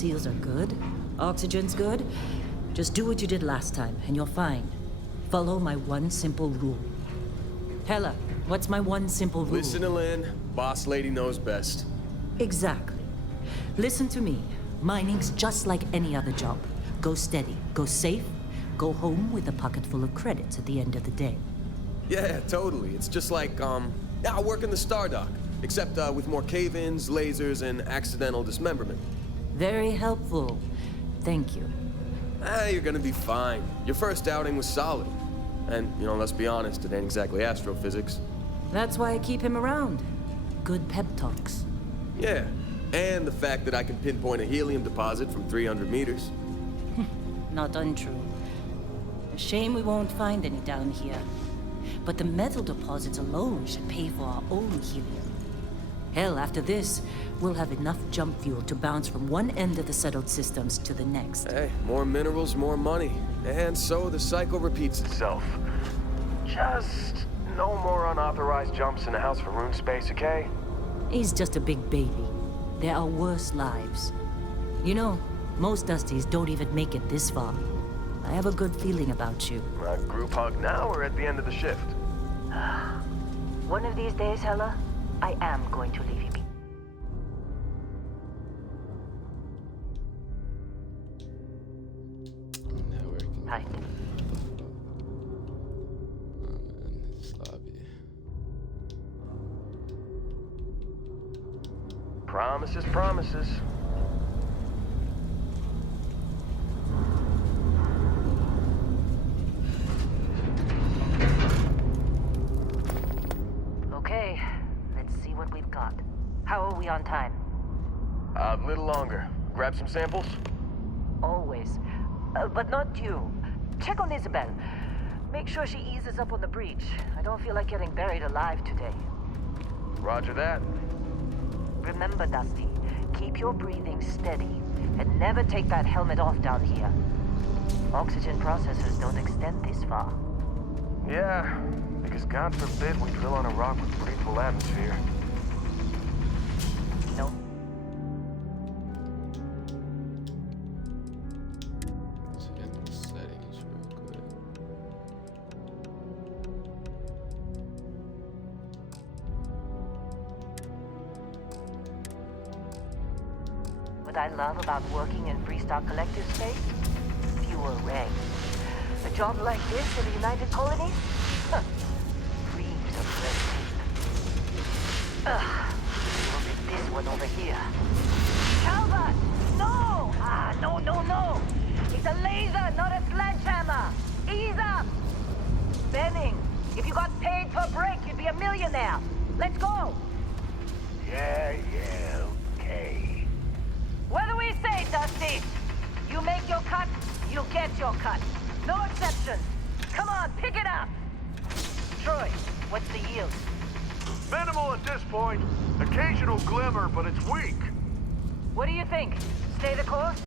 seals are good, oxygen's good, just do what you did last time, and you're fine. Follow my one simple rule. Hella, what's my one simple rule? Listen to Lynn. Boss lady knows best. Exactly. Listen to me. Mining's just like any other job. Go steady, go safe, go home with a pocket full of credits at the end of the day. Yeah, totally. It's just like, I work in the Stardock, except with more cave-ins, lasers, and accidental dismemberment. Very helpful. Thank you. You're gonna be fine. Your first outing was solid. And, let's be honest, it ain't exactly astrophysics. That's why I keep him around. Good pep talks. Yeah, and the fact that I can pinpoint a helium deposit from 300 meters. Not untrue. A shame we won't find any down here. But the metal deposits alone should pay for our own helium. Hell, after this, we'll have enough jump fuel to bounce from one end of the settled systems to the next. Hey, more minerals, more money. And so the cycle repeats itself. Just no more unauthorized jumps in the house for rune space, okay? He's just a big baby. There are worse lives. Most Dusties don't even make it this far. I have a good feeling about you. Group hug now or at the end of the shift? One of these days, Hella, I am going to leave you be. Networking. Hi. Oh man, this lobby. Promises, promises. Okay, let's see what we've got. How are we on time? A little longer. Grab some samples? Always. But not you. Check on Isabel. Make sure she eases up on the breach. I don't feel like getting buried alive today. Roger that. Remember, Dusty, keep your breathing steady and never take that helmet off down here. Oxygen processors don't extend this far. Yeah, because God forbid we drill on a rock with breathable atmosphere. No. Let's get the settings real quick. What I love about working in Freestock Collective space? Fewer ranks. A job like this in the United Colonies? Huh. Dreams of red tape. Look at this one over here. Calvert! No! No! It's a laser, not a sledgehammer! Ease up! Benning, if you got paid per break, you'd be a millionaire. Let's go! Yeah, okay. What do we say, Dusty? You make your cut, you get your cut. No exceptions. Come on, pick it up. Troy, what's the yield? Minimal at this point. Occasional glimmer, but it's weak. What do you think? Stay the course?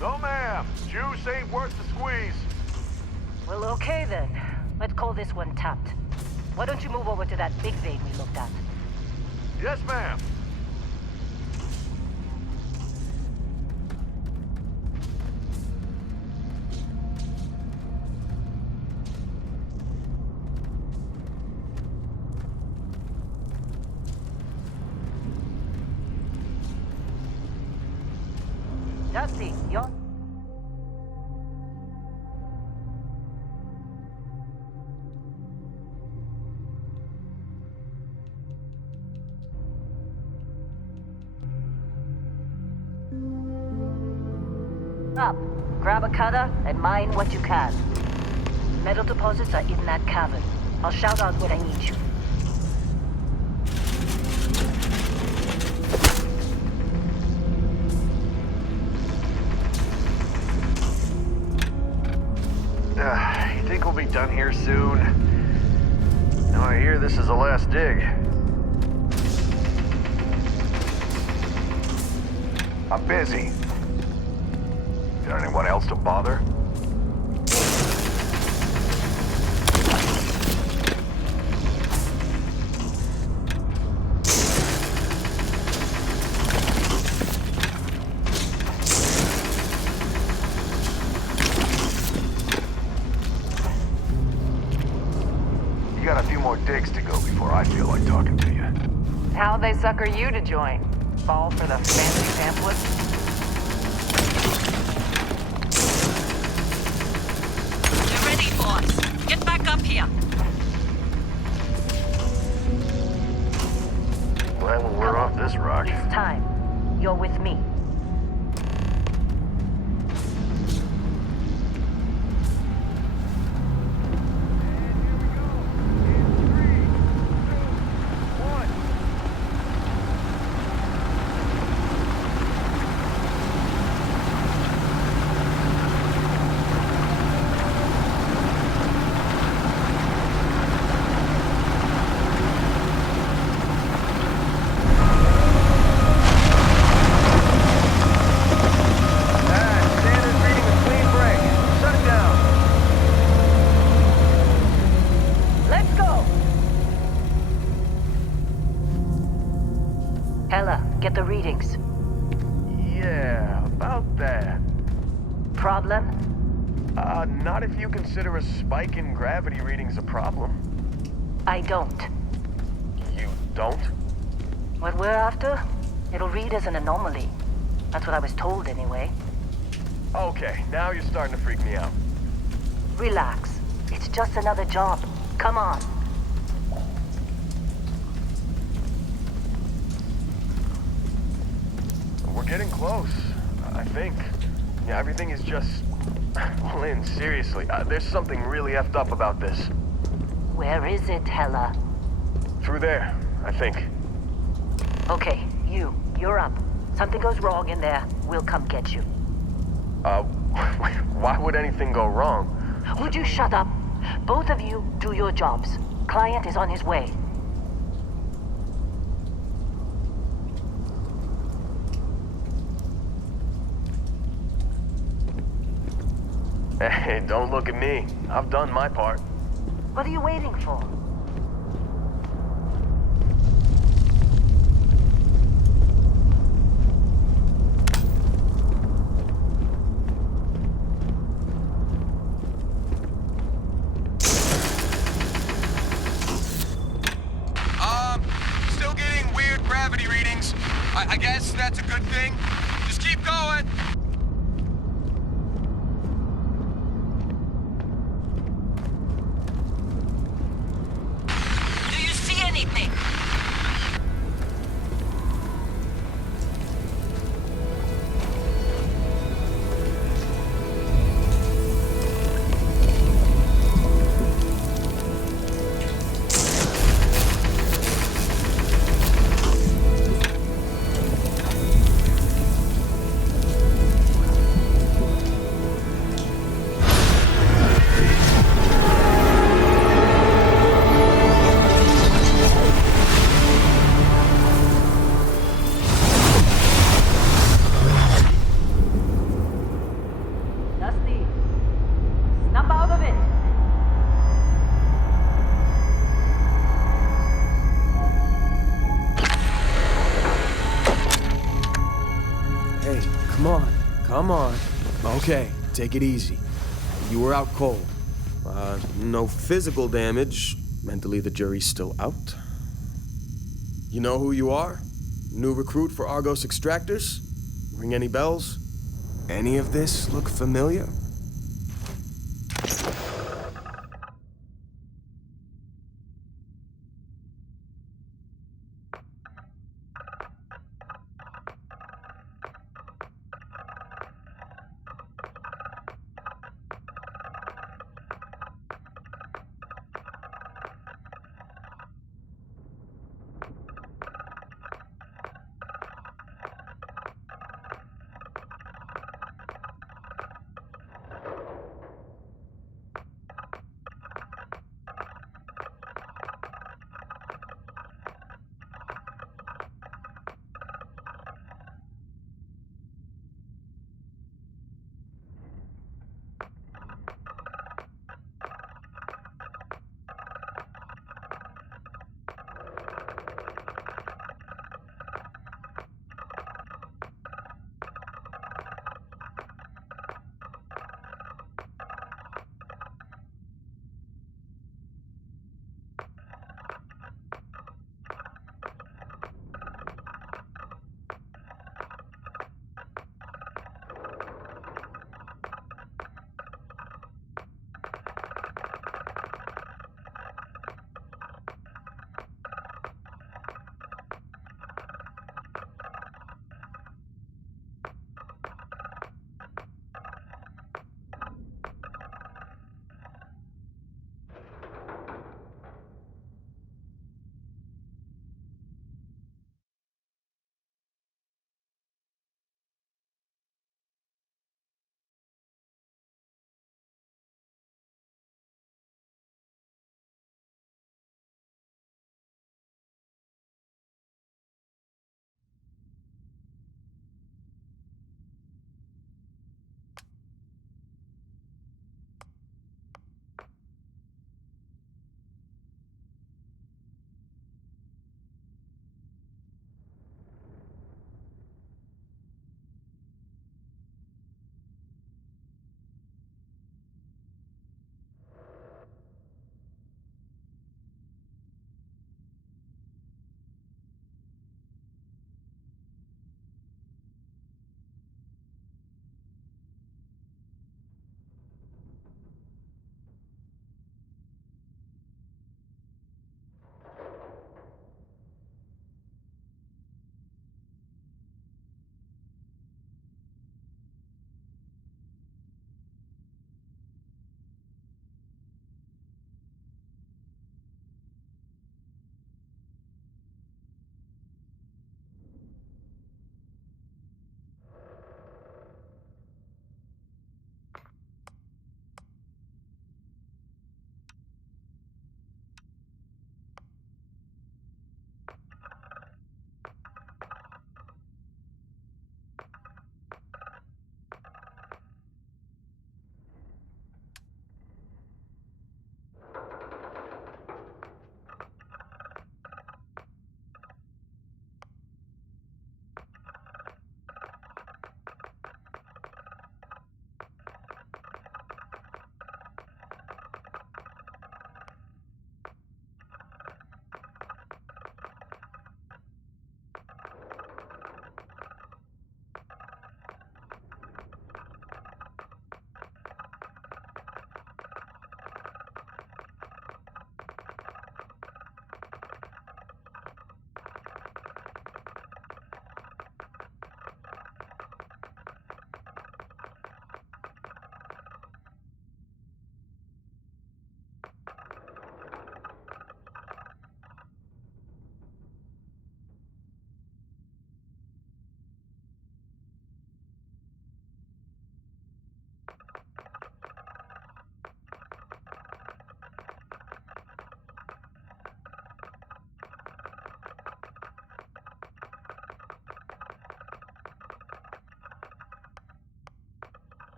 No, ma'am. Juice ain't worth the squeeze. Well, okay then. Let's call this one tapped. Why don't you move over to that big vein we looked at? Yes, ma'am. Dusty, you're... Up. Grab a cutter and mine what you can. Metal deposits are in that cavern. I'll shout out when I need you. You think we'll be done here soon? Now I hear this is the last dig. I'm busy. Got anyone else to bother? digs to go before I feel like talking to you. How'd they sucker you to join? Fall for the fancy pamphlet? You're ready, boss. Get back up here. Glad when we're off this rock. It's time. You're with me. Get the readings. Yeah, about that. Problem? Not if you consider a spike in gravity readings a problem. I don't. You don't? What we're after? It'll read as an anomaly. That's what I was told anyway. Okay, now you're starting to freak me out. Relax. It's just another job. Come on. We're getting close, I think. Yeah, everything is just... Well, Lynn, seriously, there's something really effed up about this. Where is it, Hella? Through there, I think. Okay, you're up. Something goes wrong in there, we'll come get you. Why would anything go wrong? Would you shut up? Both of you do your jobs. Client is on his way. Hey, don't look at me. I've done my part. What are you waiting for? Still getting weird gravity readings. I guess that's a good thing. Just keep going. Do you see anything? Dusty, snap out of it. Hey, come on. Come on. Okay, take it easy. You were out cold. No physical damage. Mentally, the jury's still out. You know who you are? New recruit for Argos Extractors? Ring any bells? Any of this look familiar?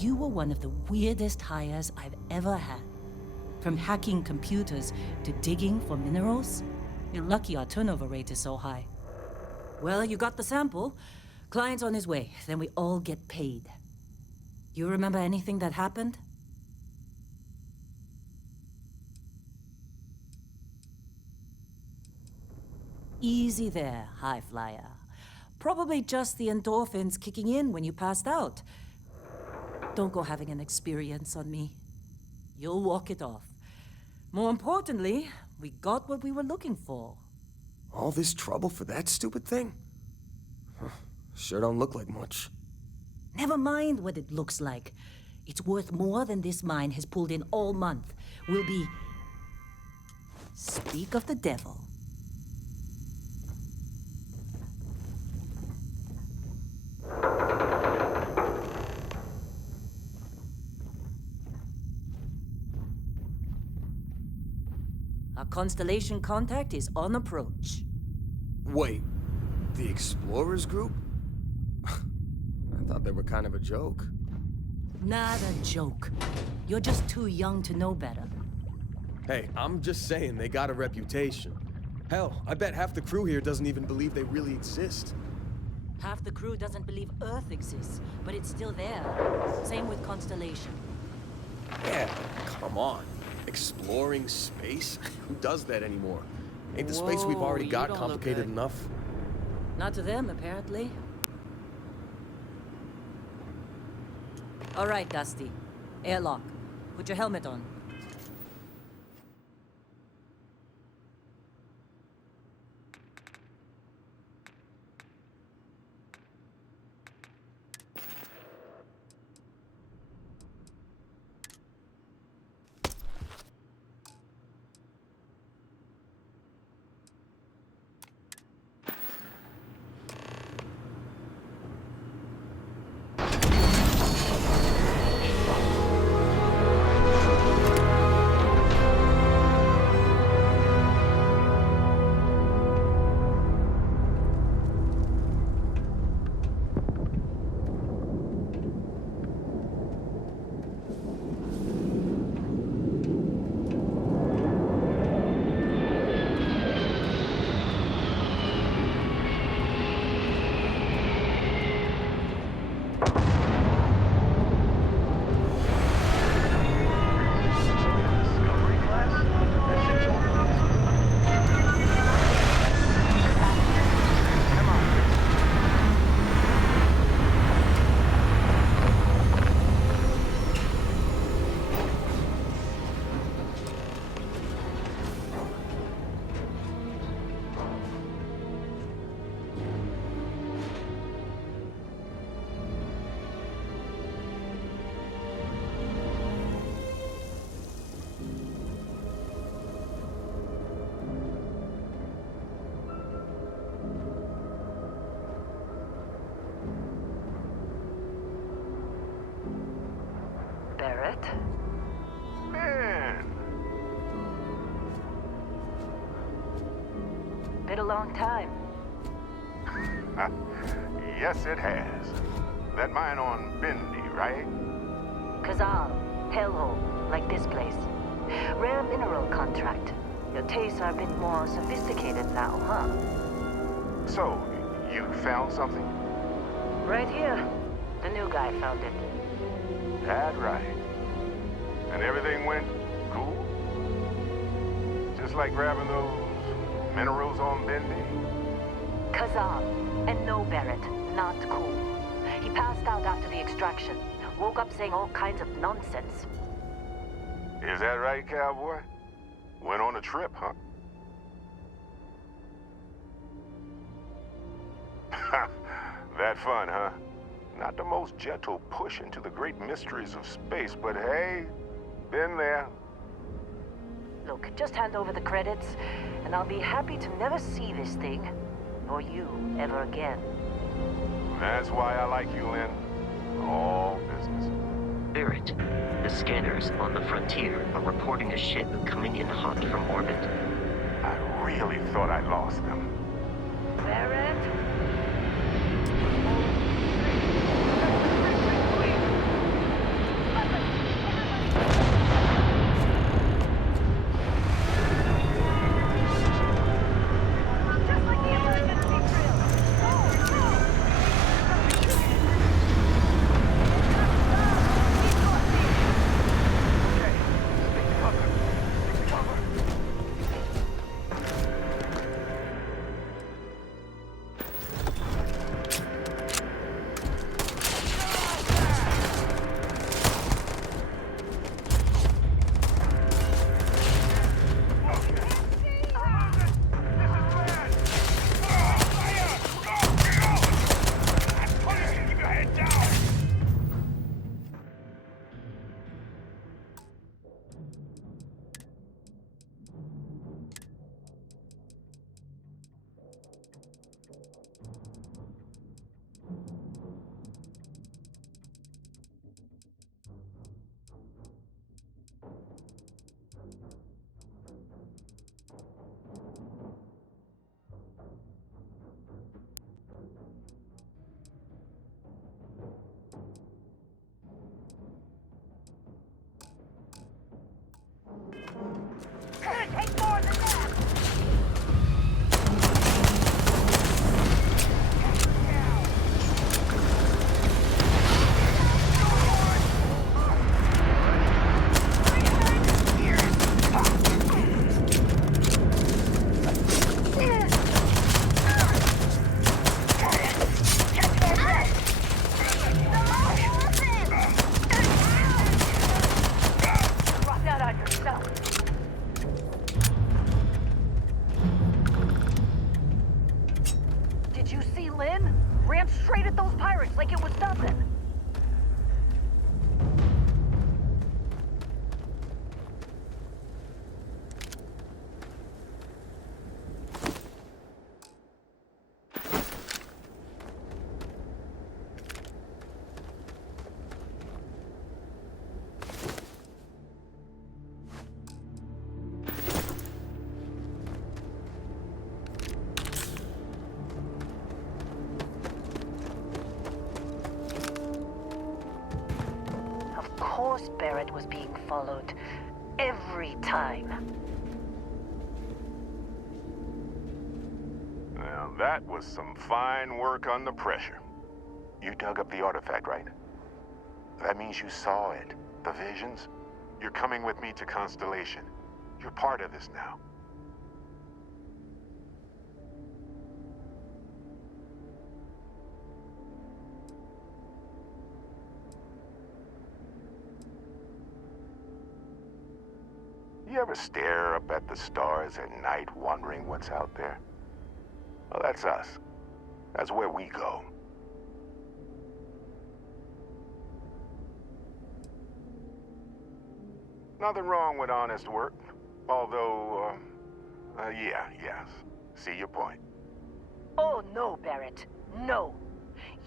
You were one of the weirdest hires I've ever had. From hacking computers to digging for minerals. You're lucky our turnover rate is so high. Well, you got the sample. Client's on his way, then we all get paid. You remember anything that happened? Easy there, high flyer. Probably just the endorphins kicking in when you passed out. Don't go having an experience on me. You'll walk it off. More importantly, we got what we were looking for. All this trouble for that stupid thing? Huh, sure don't look like much. Never mind what it looks like. It's worth more than this mine has pulled in all month. We'll be... Speak of the devil. Our Constellation contact is on approach. Wait, the Explorers group? I thought they were kind of a joke. Not a joke. You're just too young to know better. Hey, I'm just saying they got a reputation. Hell, I bet half the crew here doesn't even believe they really exist. Half the crew doesn't believe Earth exists, but it's still there. Same with Constellation. Yeah, come on. Exploring space? Who does that anymore? Ain't the space we've already Whoa, got you don't look complicated good. enough? Not to them, apparently. All right, Dusty. Airlock. Put your helmet on. Discovery class? Come on. Barrett? Man, Been a long time. Yes, it has. That mine on Bendy, right? Kazal, hellhole, like this place. Rare mineral contract. Your tastes are a bit more sophisticated now, huh? So, you found something? Right here. The new guy found it. That right. And everything went cool? Just like grabbing those minerals on Bendy? Kazal, and no Barrett, not cool. He passed out after the extraction. Woke up saying all kinds of nonsense. Is that right, cowboy? Went on a trip, huh? That fun, huh? Not the most gentle push into the great mysteries of space, but hey, been there. Look, just hand over the credits, and I'll be happy to never see this thing, or you, ever again. That's why I like you, Lynn. All business. Barrett, the scanners on the frontier are reporting a ship coming in hot from orbit. I really thought I lost them. Barrett? followed. Every time. Now, that was some fine work under pressure. You dug up the artifact, right? That means you saw it. The visions? You're coming with me to Constellation. You're part of this now. You ever stare up at the stars at night wondering what's out there? Well, that's us. That's where we go. Nothing wrong with honest work. Although, yes. See your point. Oh, no, Barrett. No.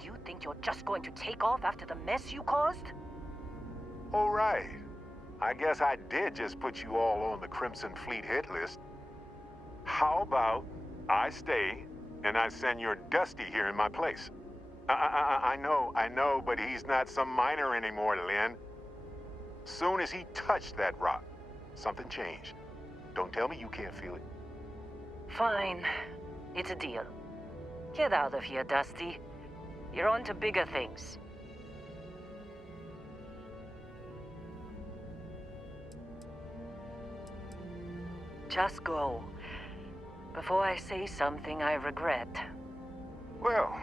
You think you're just going to take off after the mess you caused? All right. I guess I did just put you all on the Crimson Fleet hit list. How about I stay and I send your Dusty here in my place? I know, but he's not some miner anymore, Lynn. Soon as he touched that rock, something changed. Don't tell me you can't feel it. Fine. It's a deal. Get out of here, Dusty. You're on to bigger things. Just go. Before I say something I regret. Well,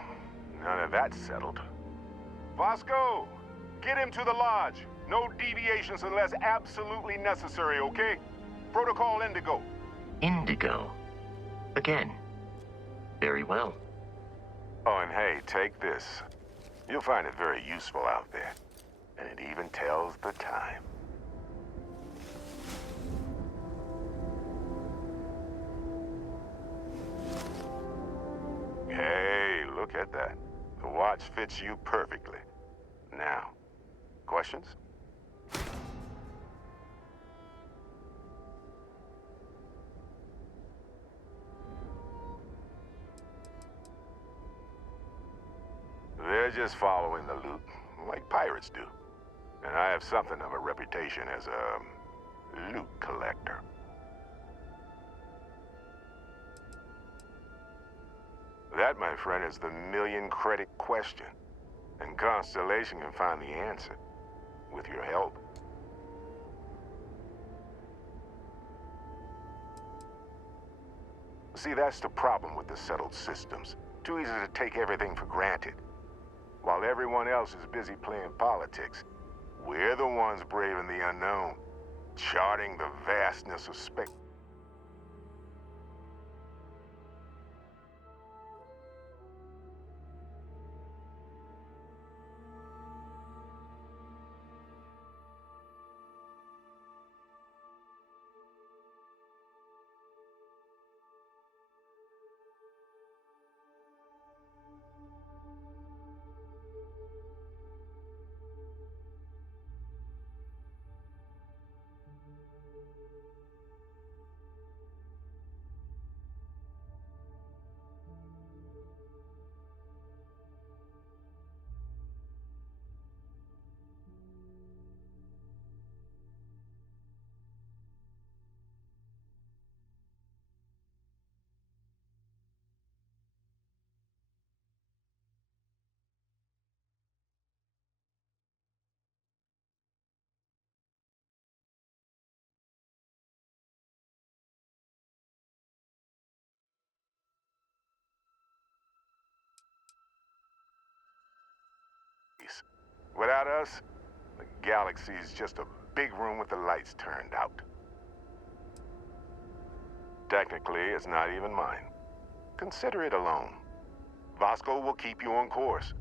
now that that's settled. Vasco, get him to the lodge. No deviations unless absolutely necessary, okay? Protocol Indigo. Indigo. Again. Very well. Oh, and hey, take this. You'll find it very useful out there. And it even tells the time. Hey, look at that. The watch fits you perfectly. Now, questions? They're just following the loot, like pirates do. And I have something of a reputation as a loot collector. That, my friend, is the million-credit question. And Constellation can find the answer, with your help. See, that's the problem with the settled systems. Too easy to take everything for granted. While everyone else is busy playing politics, we're the ones braving the unknown, charting the vastness of space. Without us, the galaxy's just a big room with the lights turned out. Technically, it's not even mine. Consider it a loan. Vasco will keep you on course.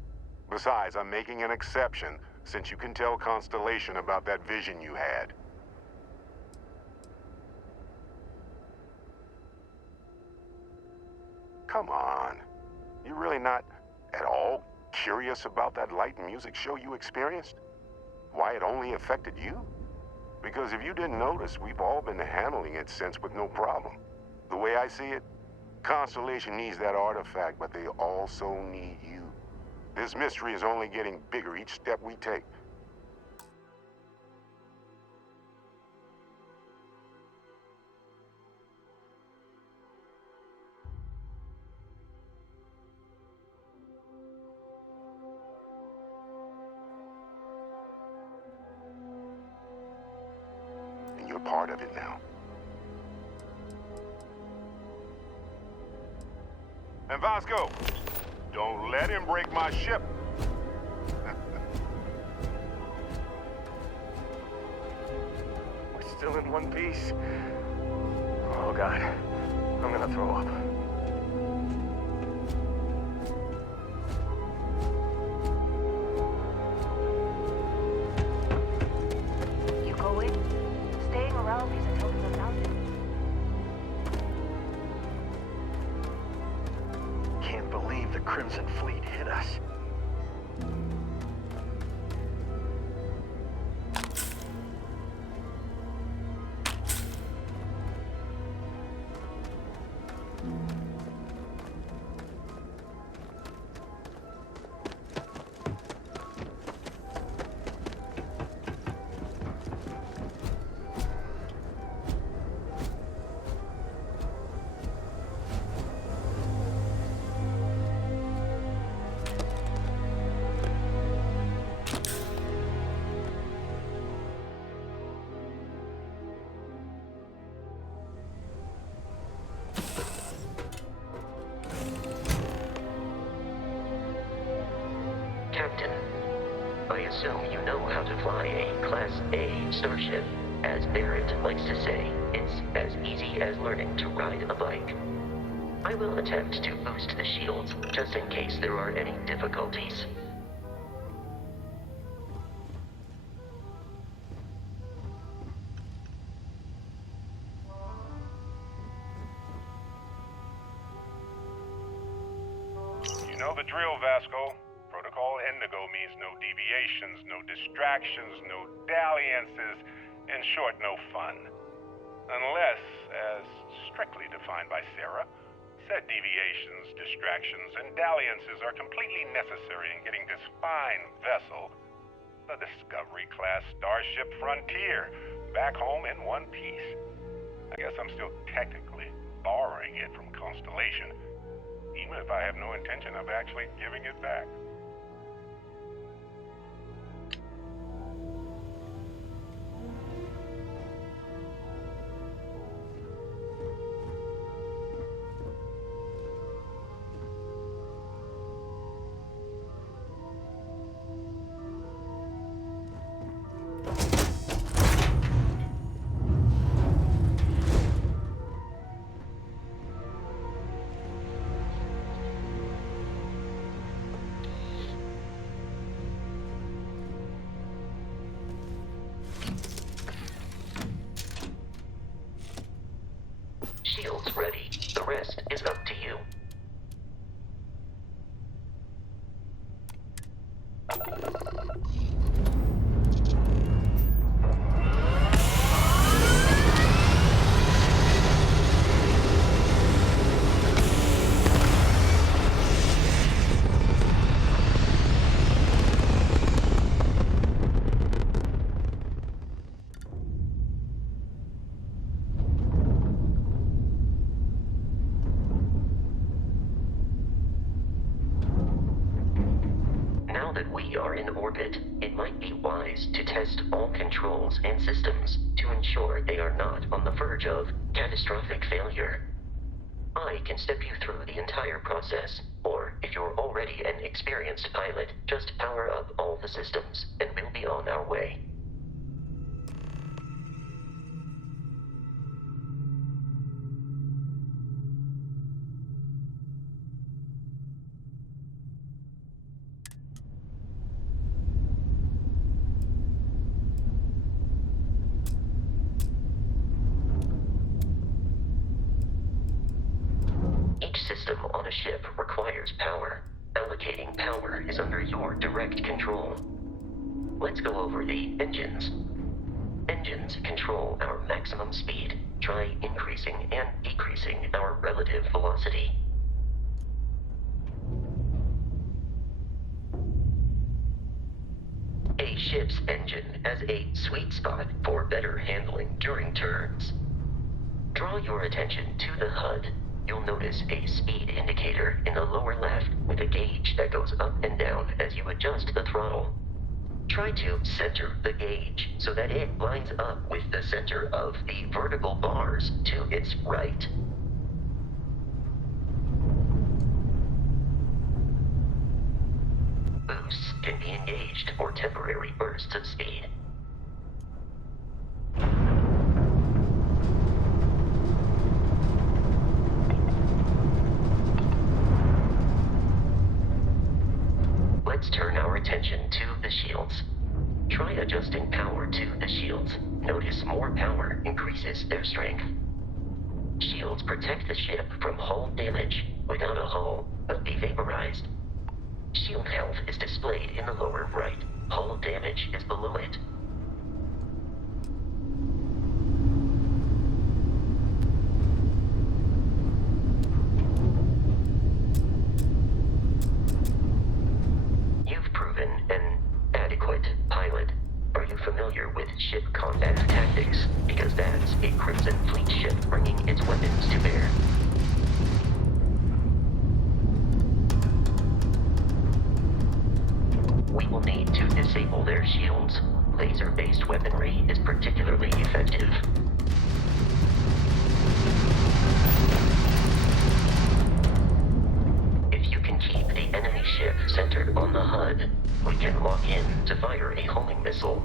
Besides, I'm making an exception since you can tell Constellation about that vision you had. Come on. You really not at all curious about that light and music show you experienced? Why it only affected you? Because if you didn't notice, we've all been handling it since with no problem. The way I see it, Constellation needs that artifact, but they also need you. This mystery is only getting bigger each step we take. a part of it now. And Vasco, don't let him break my ship. We're still in one piece. Oh God, I'm gonna throw up. You going? Staying around isn't helping us out. Can't believe the Crimson Fleet hit us. Captain, I assume you know how to fly a Class A starship. As Barrett likes to say, it's as easy as learning to ride a bike. I will attempt to boost the shields, just in case there are any difficulties. You know the drill, Vasco. Protocol Indigo means no deviations, no distractions, no dalliances, in short, no fun. Unless, as strictly defined by Sarah, said deviations, distractions, and dalliances are completely necessary in getting this fine vessel, the Discovery-class Starship Frontier, back home in one piece. I guess I'm still technically borrowing it from Constellation, even if I have no intention of actually giving it back. Shields ready. The rest is up to you. Now that we are in orbit, it might be wise to test all controls and systems to ensure they are not on the verge of catastrophic failure. I can step you through the entire process, or if you're already an experienced pilot, just power up all the systems, and we'll be on our way. Each system on a ship requires power. Allocating power is under your direct control. Let's go over the engines. Engines control our maximum speed. Try increasing and decreasing our relative velocity. A ship's engine has a sweet spot for better handling during turns. Draw your attention to the HUD. You'll notice a speed indicator in the lower left with a gauge that goes up and down as you adjust the throttle. Try to center the gauge so that it lines up with the center of the vertical bars to its right. Boosts can be engaged for temporary bursts of speed. Let's turn our attention to the shields. Try adjusting power to the shields. Notice more power increases their strength. Shields protect the ship from hull damage. Without a hull, they'll be vaporized. Shield health is displayed in the lower right. Hull damage is below it. You've proven an adequate pilot. Are you familiar with ship combat tactics? Because that's a Crimson Fleet ship bringing its weapons to bear. We will need to disable their shields. Laser-based weaponry is particularly effective. If you can keep the enemy ship centered on the HUD, we can lock in to fire a homing missile.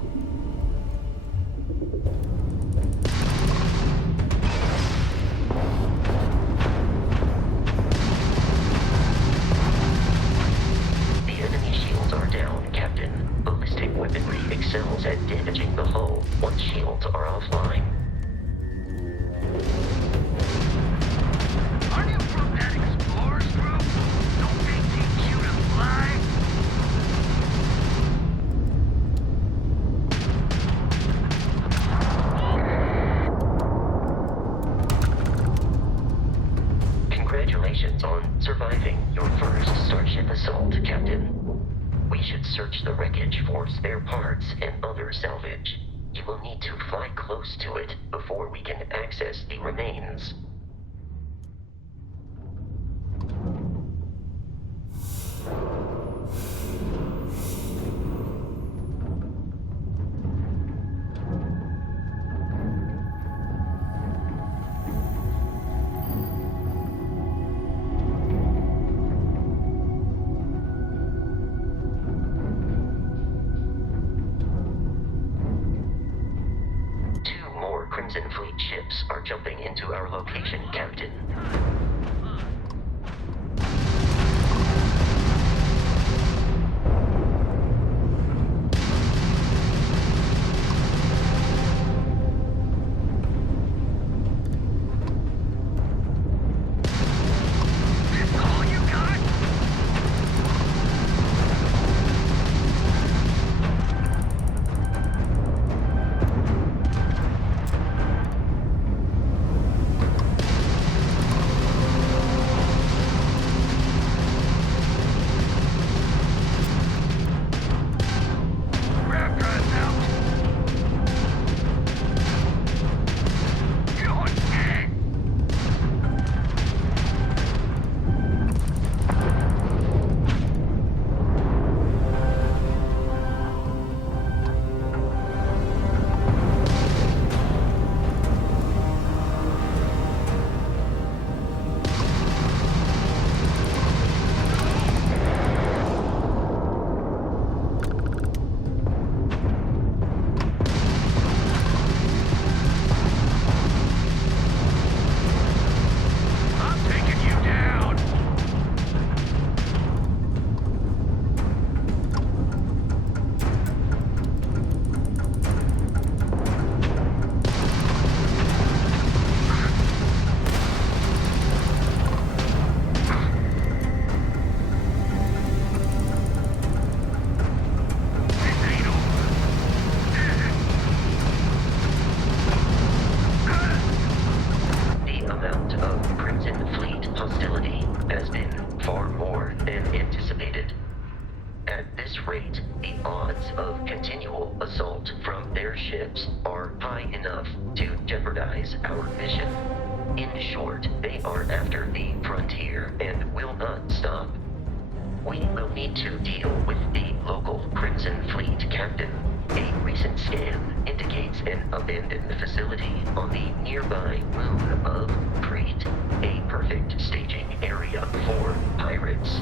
The enemy shields are down, Captain. Ballistic weaponry excels at damaging the hull once shields are offline. Are you from that Explorers group? Don't they teach you to fly? Congratulations on surviving your first Starship assault, Captain. We should search the wreckage for spare parts and other salvage. You will need to fly close to it before we can access the remains. Two more Crimson Fleet ships are jumping into our location, Captain. This all you got? Grab guns out. You're dead. I'm taking you down. This ain't over. The amount of Crimson Fleet hostility has been far more than anticipated. At this rate, the odds of continual assault from their ships are high enough to jeopardize our mission. In short, they are after the frontier and will not stop. We will need to deal with the local Crimson Fleet captain. A recent scan indicates an abandoned facility on the nearby moon of Crete, a perfect staging area for pirates.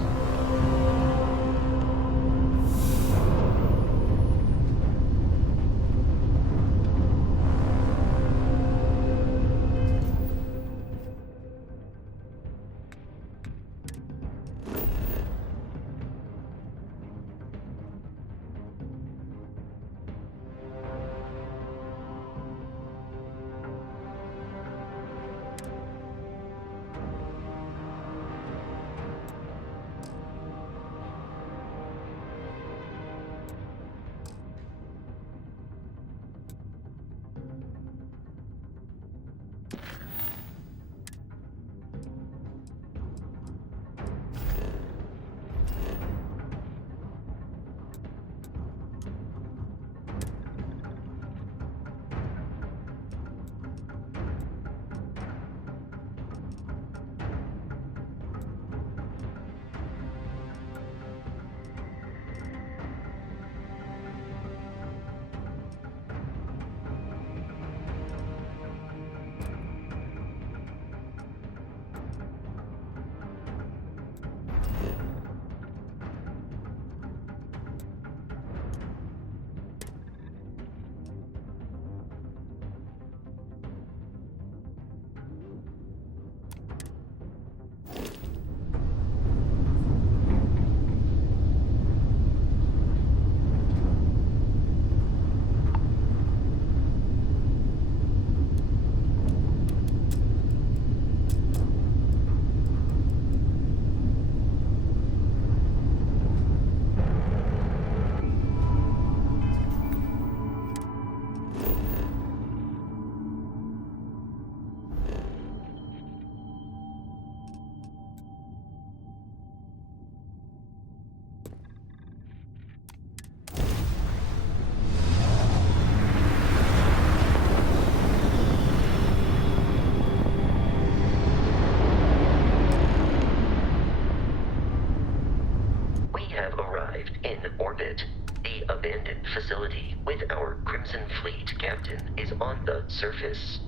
In orbit. The abandoned facility with our Crimson Fleet captain is on the surface.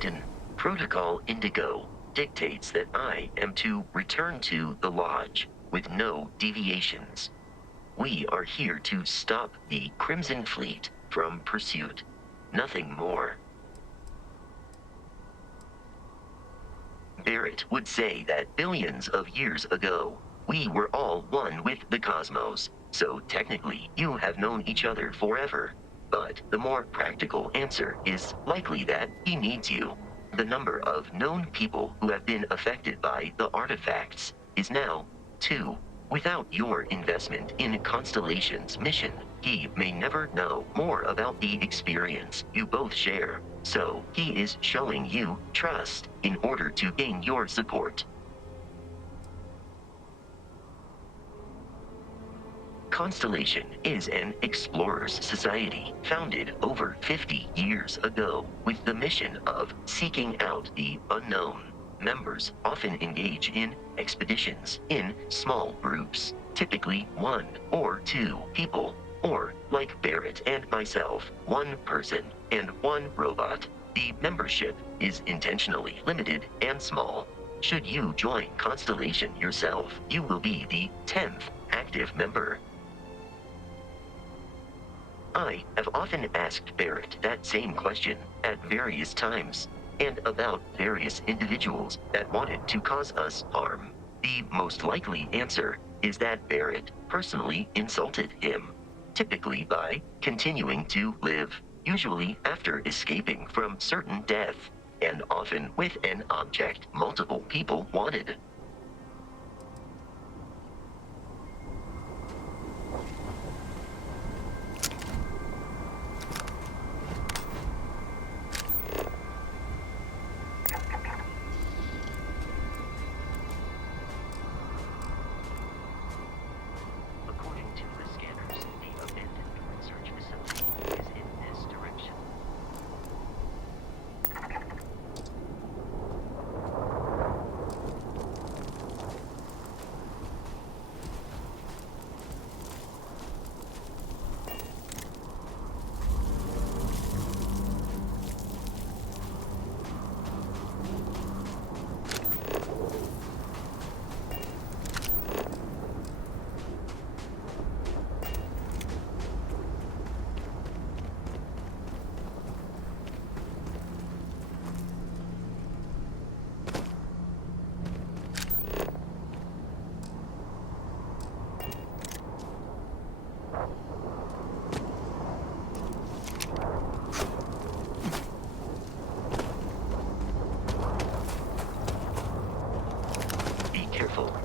Captain. Protocol Indigo dictates that I am to return to the Lodge with no deviations. We are here to stop the Crimson Fleet from pursuit. Nothing more. Barrett would say that billions of years ago, we were all one with the cosmos, so technically you have known each other forever. But the more practical answer is likely that he needs you. The number of known people who have been affected by the artifacts is now 2. Without your investment in Constellation's mission, he may never know more about the experience you both share. So he is showing you trust in order to gain your support. Constellation is an explorers society founded over 50 years ago with the mission of seeking out the unknown. Members often engage in expeditions in small groups, typically 1 or 2 people, or like Barrett and myself, 1 person and 1 robot. The membership is intentionally limited and small. Should you join Constellation yourself, you will be the 10th active member. I have often asked Barrett that same question at various times, and about various individuals that wanted to cause us harm. The most likely answer is that Barrett personally insulted him, typically by continuing to live, usually after escaping from certain death, and often with an object multiple people wanted.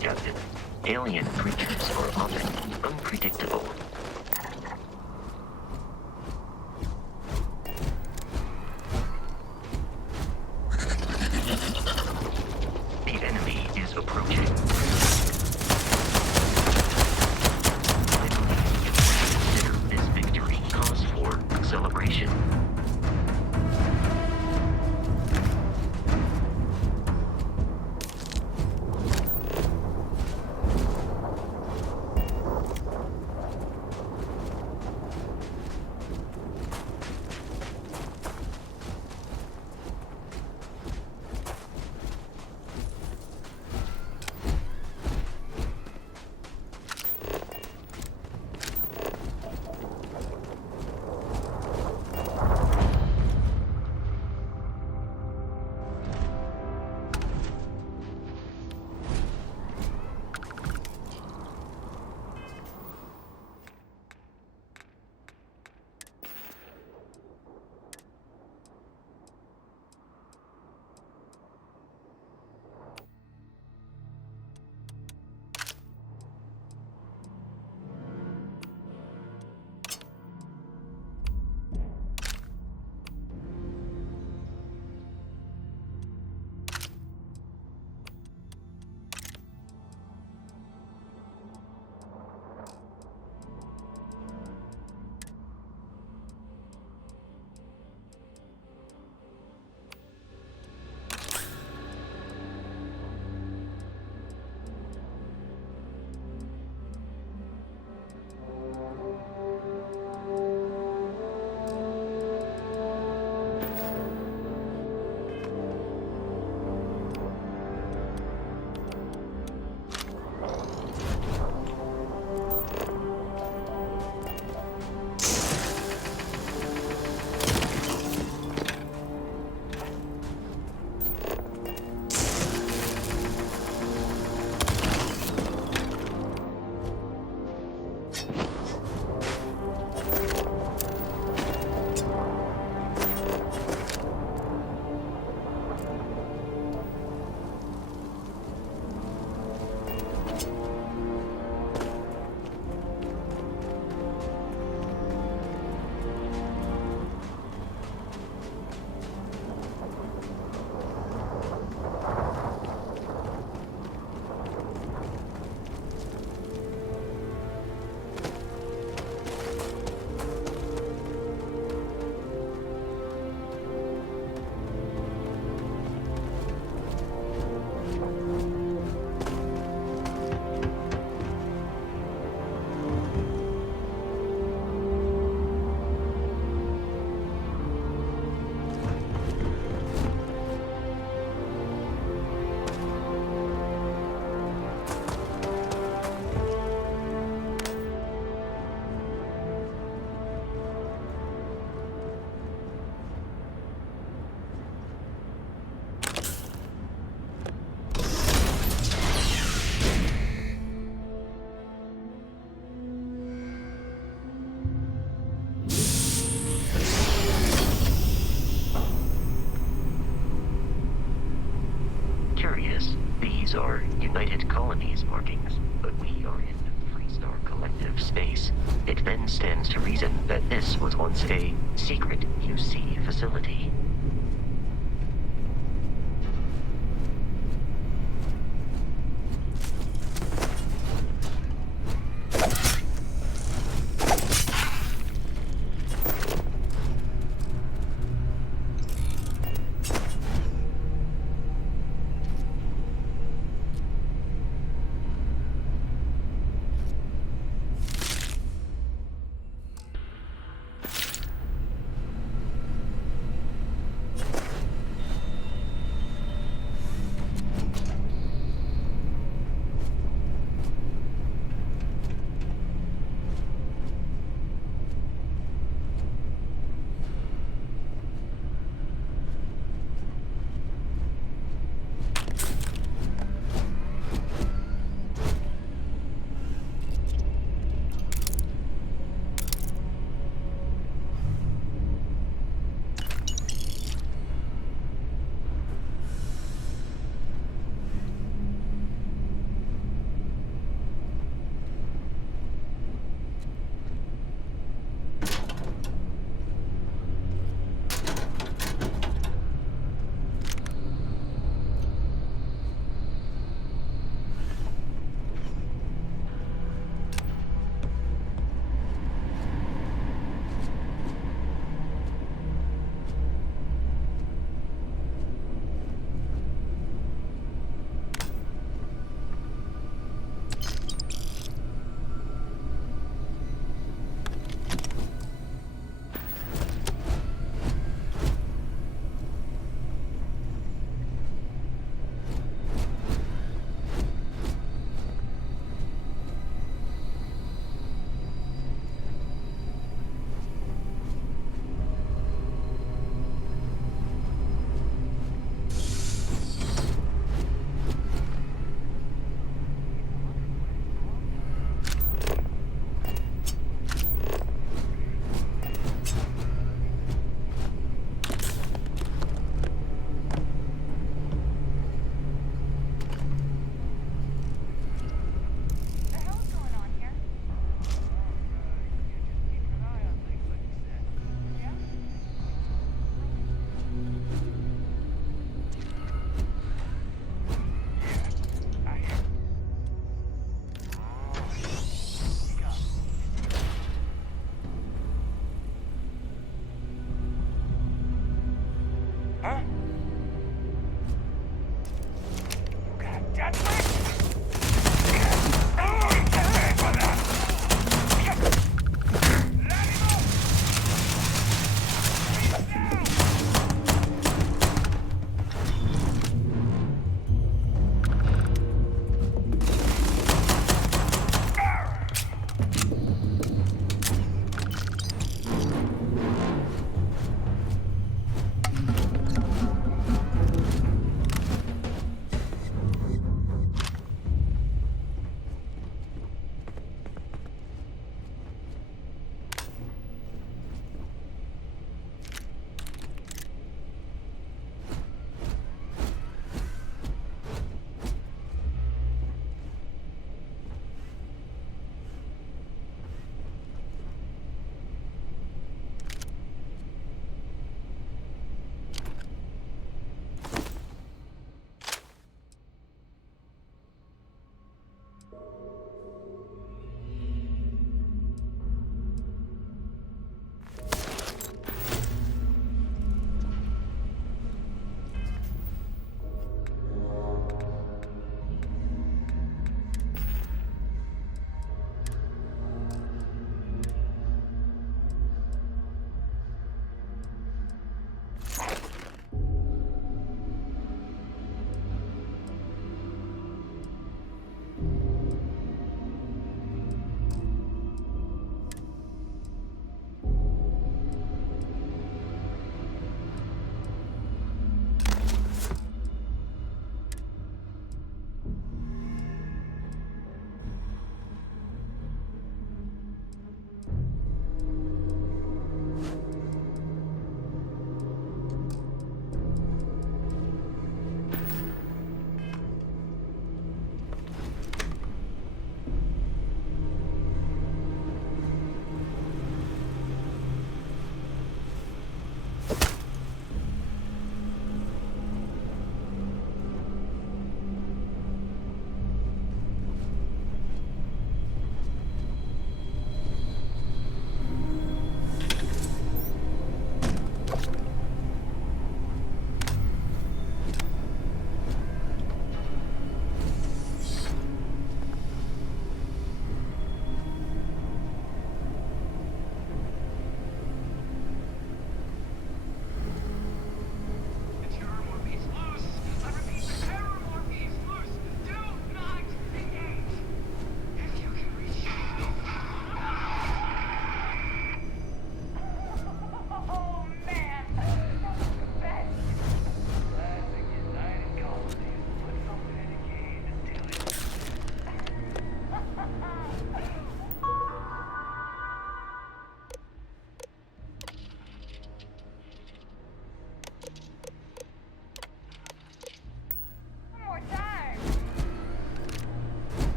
Captain. Alien creatures are often unpredictable. The enemy is approaching. Consider this victory cause for celebration. Yes, these are United Colonies markings, but we are in Freestar Collective space. It then stands to reason that this was once a secret UC facility.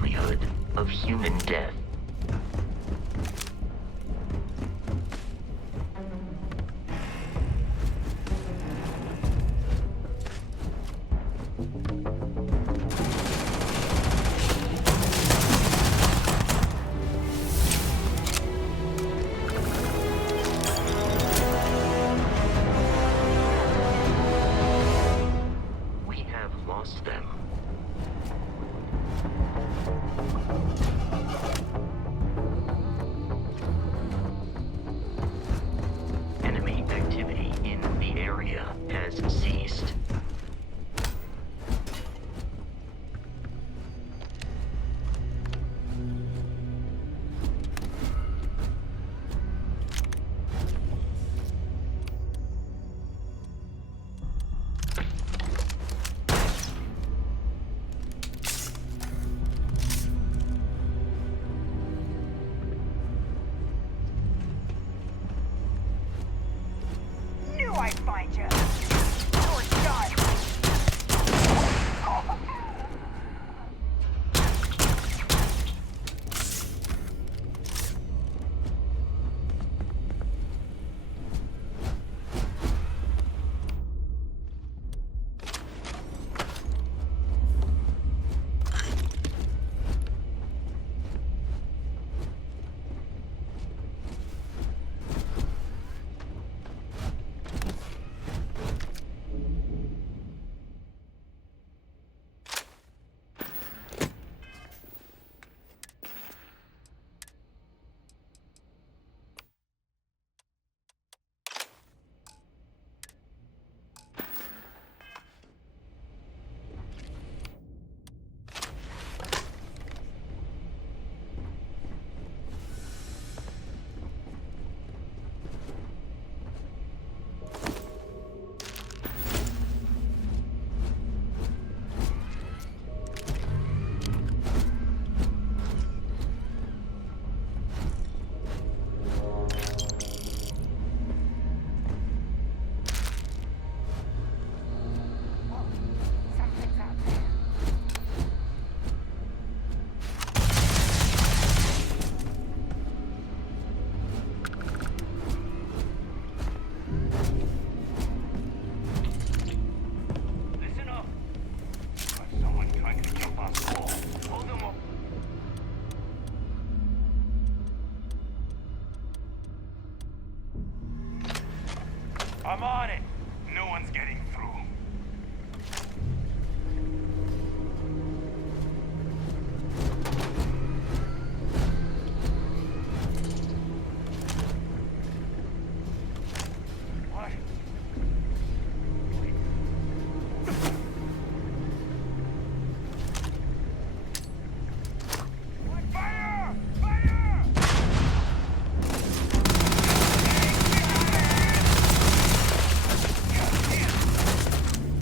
likelihood of human death. We have lost them. Enemy activity in the area has ceased. Knew I'd find you. You're done. Something's out there. Listen up. There's someone trying to jump off the wall. Hold them up. I'm on it. No one's getting through. What? Fire! Fire!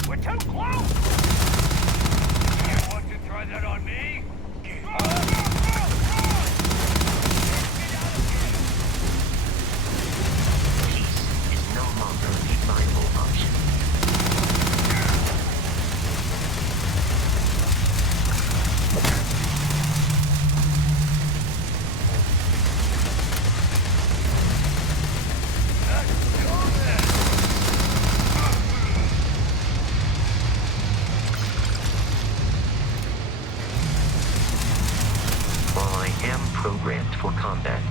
We're too close! You want to try that on me? Peace is no longer a viable option. While I am programmed for combat,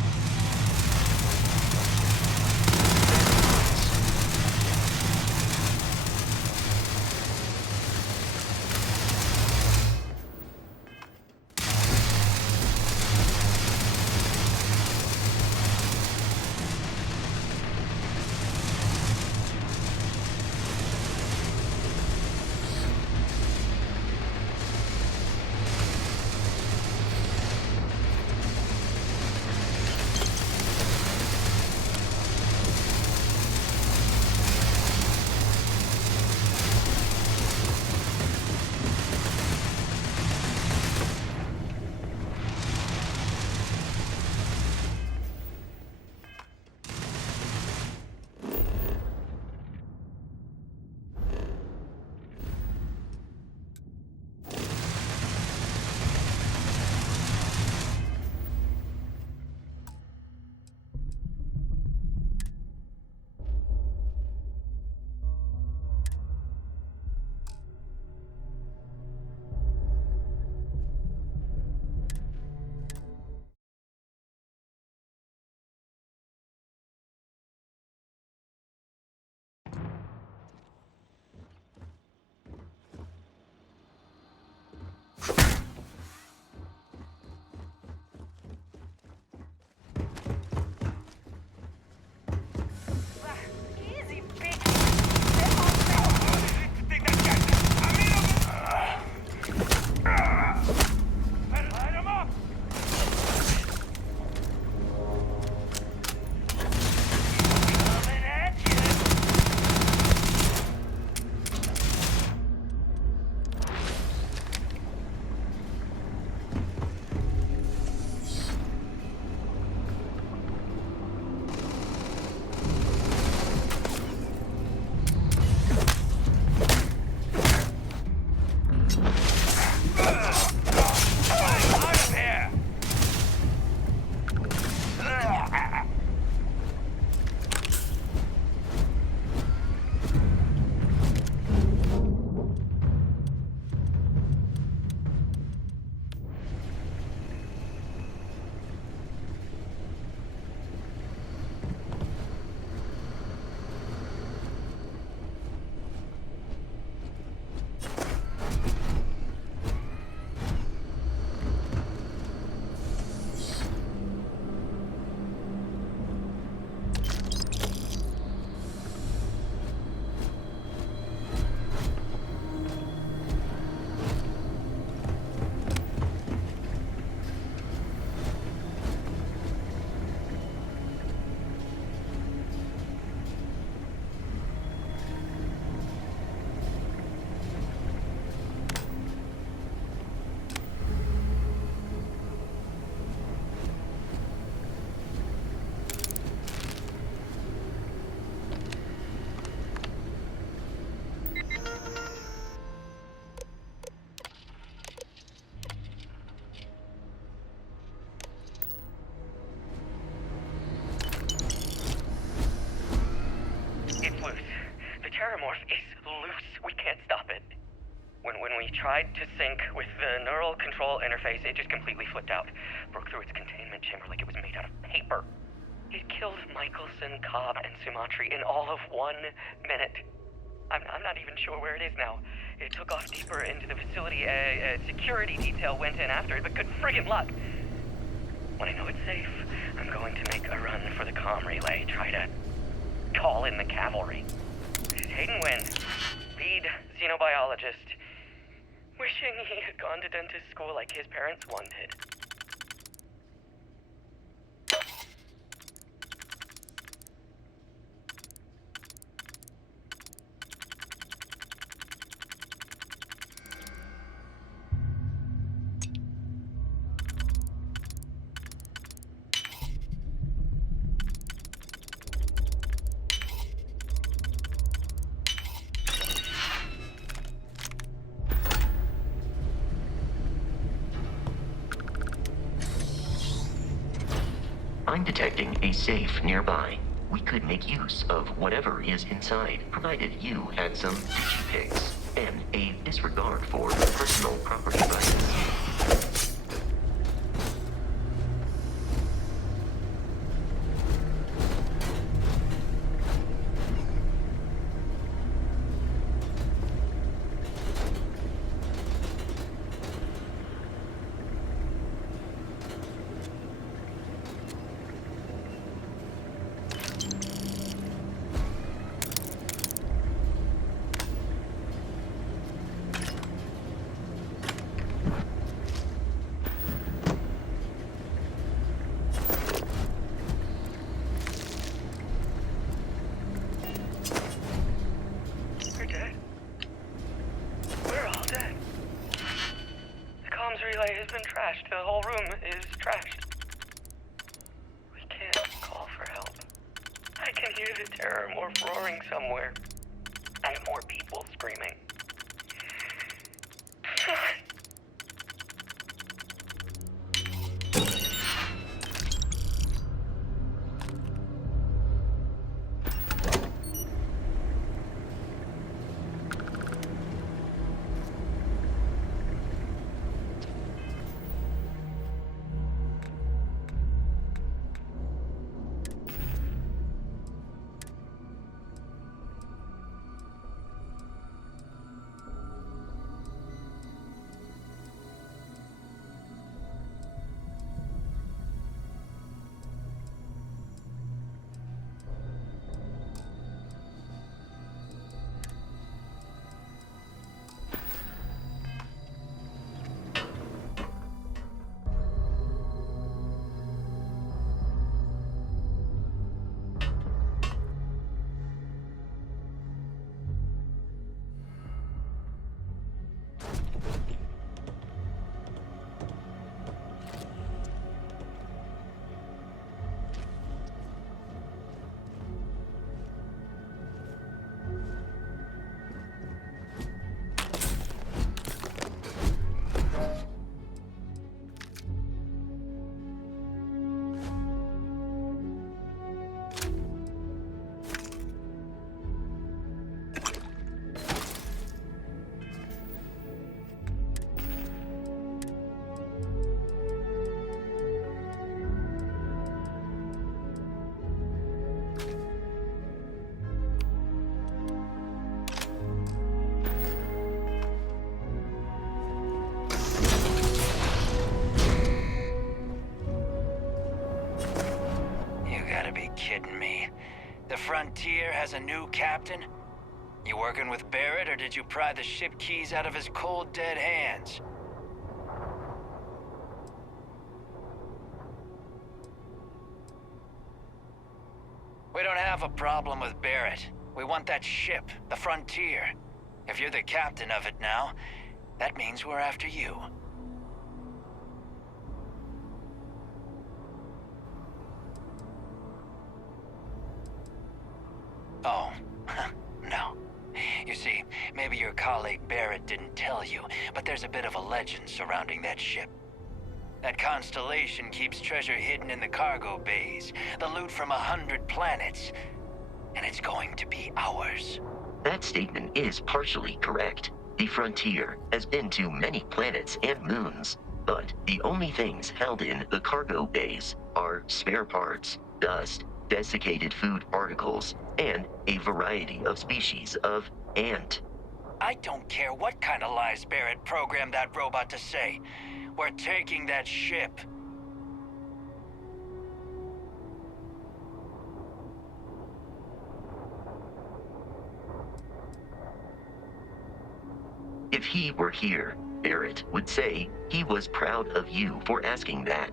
tried to sync with the neural control interface. It just completely flipped out. Broke through its containment chamber like it was made out of paper. It killed Michelson, Cobb, and Sumatri in all of 1 minute. I'm not even sure where it is now. It took off deeper into the facility. A security detail went in after it, but good friggin' luck. When I know it's safe, I'm going to make a run for the comm relay. Try to call in the cavalry. Hayden Wynn, lead xenobiologist. Wishing he had gone to dentist school like his parents wanted. I'm detecting a safe nearby. We could make use of whatever is inside, provided you had some digipics and a disregard for personal property rights. The whole room is trashed. We can't call for help. I can hear the terror morph roaring somewhere. And more people screaming. Kidding me. The Frontier has a new captain? You working with Barrett, or did you pry the ship keys out of his cold, dead hands? We don't have a problem with Barrett. We want that ship, the Frontier. If you're the captain of it now, that means we're after you. Oh, no. You see, maybe your colleague Barrett didn't tell you, but there's a bit of a legend surrounding that ship. That constellation keeps treasure hidden in the cargo bays, the loot from 100 planets, and it's going to be ours. That statement is partially correct. The frontier has been to many planets and moons, but the only things held in the cargo bays are spare parts, dust, desiccated food particles, and a variety of species of ant. I don't care what kind of lies Barrett programmed that robot to say. We're taking that ship. If he were here, Barrett would say he was proud of you for asking that.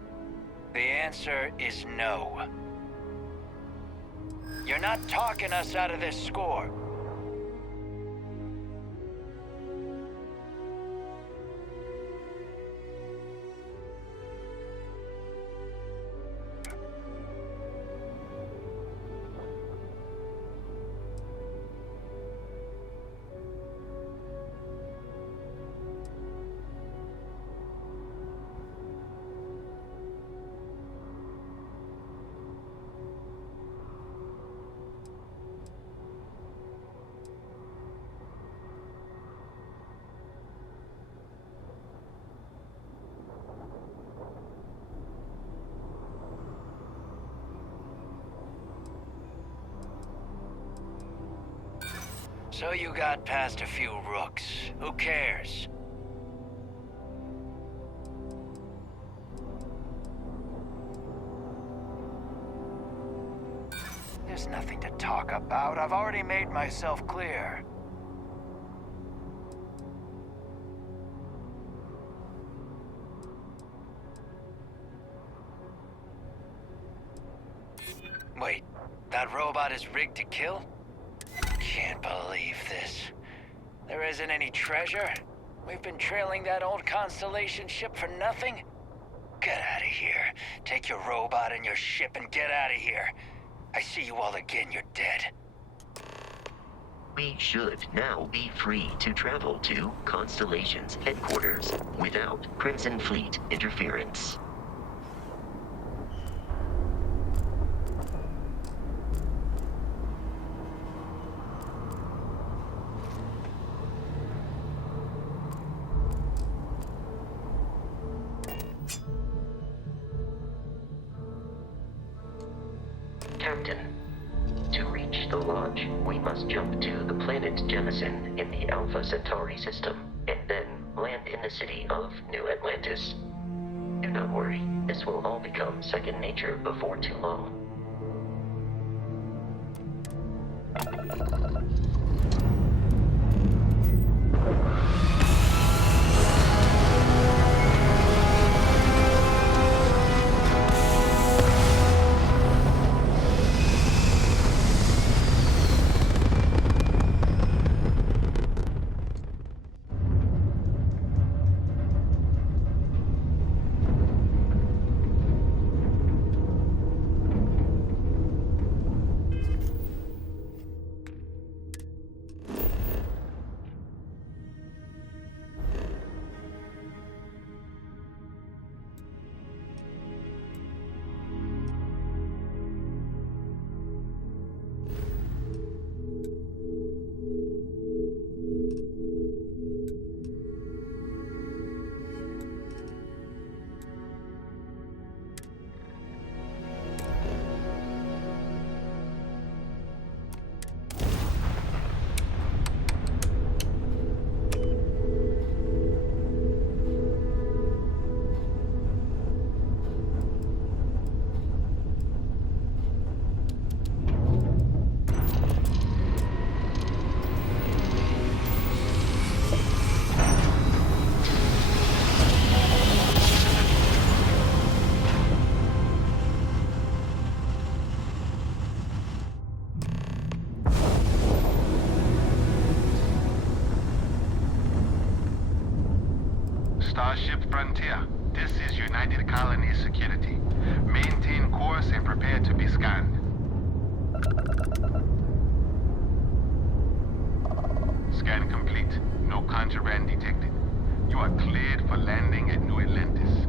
The answer is no. You're not talking us out of this score. So you got past a few rooks. Who cares? There's nothing to talk about. I've already made myself clear. Wait, that robot is rigged to kill? Can't believe this. There isn't any treasure? We've been trailing that old Constellation ship for nothing? Get out of here. Take your robot and your ship and get out of here. I see you all again, you're dead. We should now be free to travel to Constellation's headquarters without Crimson Fleet interference. Captain, to reach the launch, we must jump to the planet Jemison in the Alpha Centauri system, and then land in the city of New Atlantis. Do not worry, this will all become second nature before too long. Starship Frontier, this is United Colonies Security. Maintain course and prepare to be scanned. Scan complete. No contraband detected. You are cleared for landing at New Atlantis.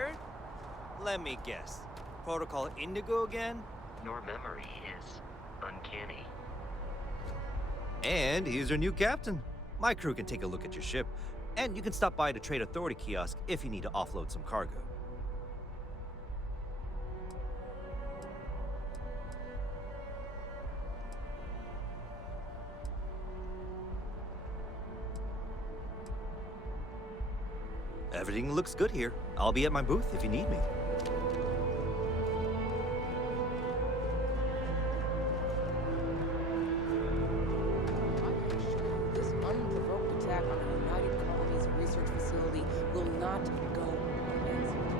Barrett? Let me guess. Protocol Indigo again? Your memory is uncanny. And he's your new captain. My crew can take a look at your ship, and you can stop by the Trade Authority kiosk if you need to offload some cargo. Everything looks good here. I'll be at my booth if you need me. This unprovoked attack on the United Colonies research facility will not go unanswered.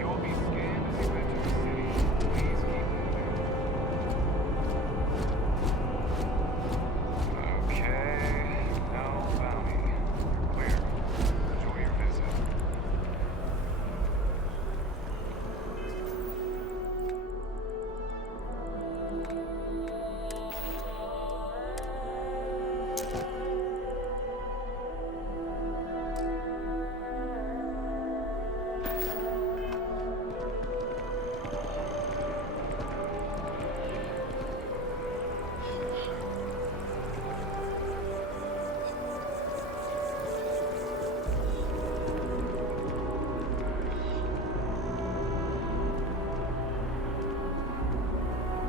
You will be scanned as you enter the city. Please keep moving. Okay, no bounty. You're clear. Enjoy your visit.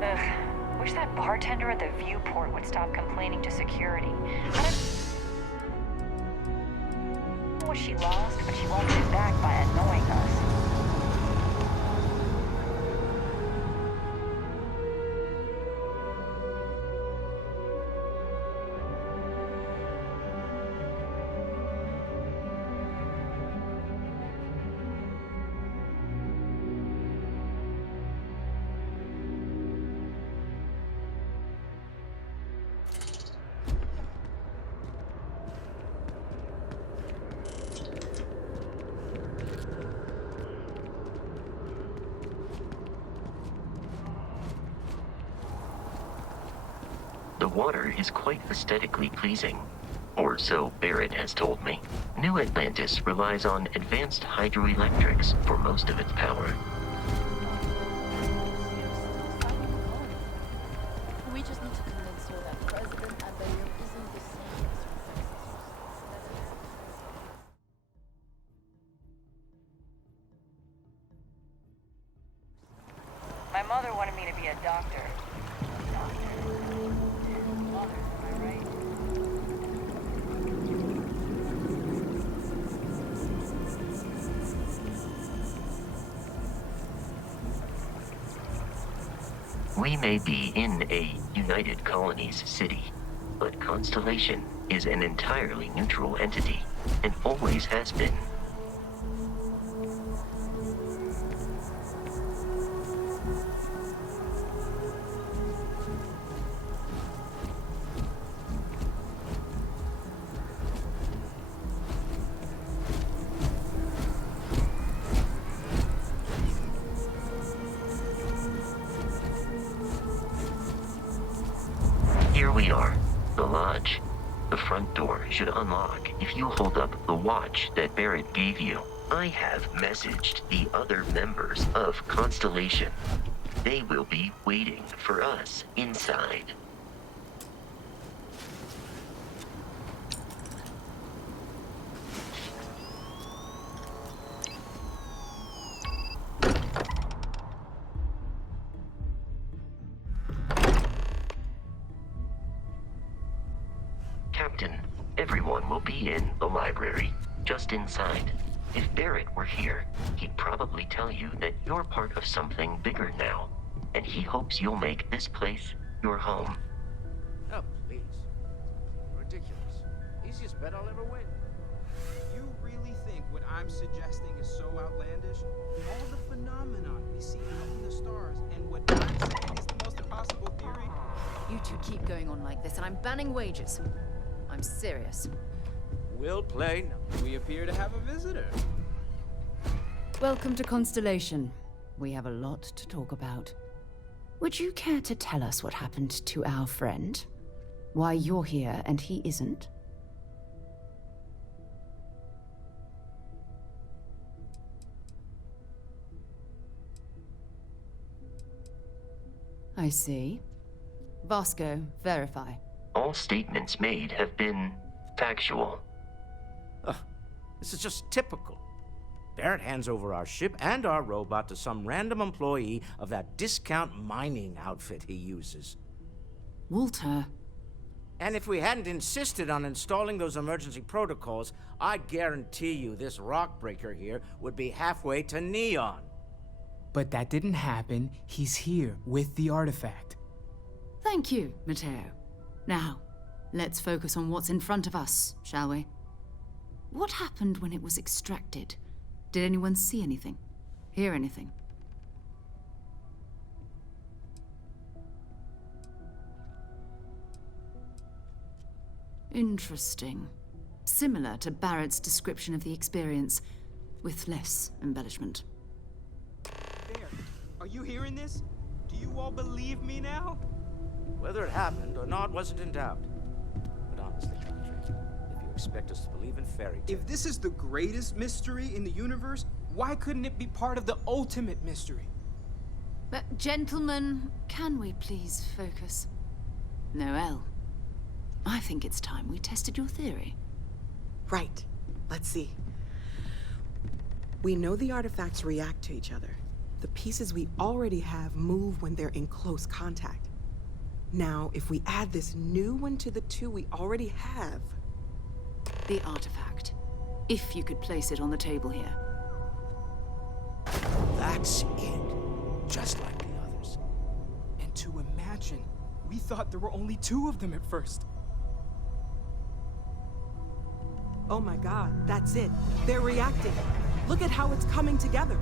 Ugh. Wish that bartender at the viewport would stop complaining to security. I don't know what she lost, but she won't get it back by annoying us. The water is quite aesthetically pleasing, or so Barrett has told me. New Atlantis relies on advanced hydroelectrics for most of its power. We just need to convince her that President Abayomi isn't the same as her My mother wanted me to be a doctor. Mother, am I right? We may be in a United Colonies city, but Constellation is an entirely neutral entity, and always has been. Here we are, the lodge. The front door should unlock if you hold up the watch that Barrett gave you. I have messaged the other members of Constellation. They will be waiting for us inside. Captain, everyone will be in the library, just inside. If Barrett were here, he'd probably tell you that you're part of something bigger now, and he hopes you'll make this place your home. Oh, please. Ridiculous. Easiest bet I'll ever win. You really think what I'm suggesting is so outlandish? All the phenomenon we see out in the stars, and what I'm saying is the most impossible theory? You two keep going on like this, and I'm banning wages. I'm serious. We'll play now. We appear to have a visitor. Welcome to Constellation. We have a lot to talk about. Would you care to tell us what happened to our friend? Why you're here and he isn't? I see. Vasco, verify. All statements made have been factual. This is just typical. Barrett hands over our ship and our robot to some random employee of that discount mining outfit he uses. Walter. And if we hadn't insisted on installing those emergency protocols, I guarantee you this rock breaker here would be halfway to Neon. But that didn't happen. He's here with the artifact. Thank you, Matteo. Now, let's focus on what's in front of us, shall we? What happened when it was extracted? Did anyone see anything? Hear anything? Interesting. Similar to Barrett's description of the experience, with less embellishment. There. Are you hearing this? Do you all believe me now? Whether it happened or not wasn't in doubt. But honestly, Patrick, if you expect us to believe in fairy tales... If this is the greatest mystery in the universe, why couldn't it be part of the ultimate mystery? But, gentlemen, can we please focus? Noel, I think it's time we tested your theory. Right. Let's see. We know the artifacts react to each other. The pieces we already have move when they're in close contact. Now, if we add this new one to the two we already have... The artifact. If you could place it on the table here. That's it. Just like the others. And to imagine, we thought there were only 2 of them at first. Oh my god, that's it. They're reacting. Look at how it's coming together.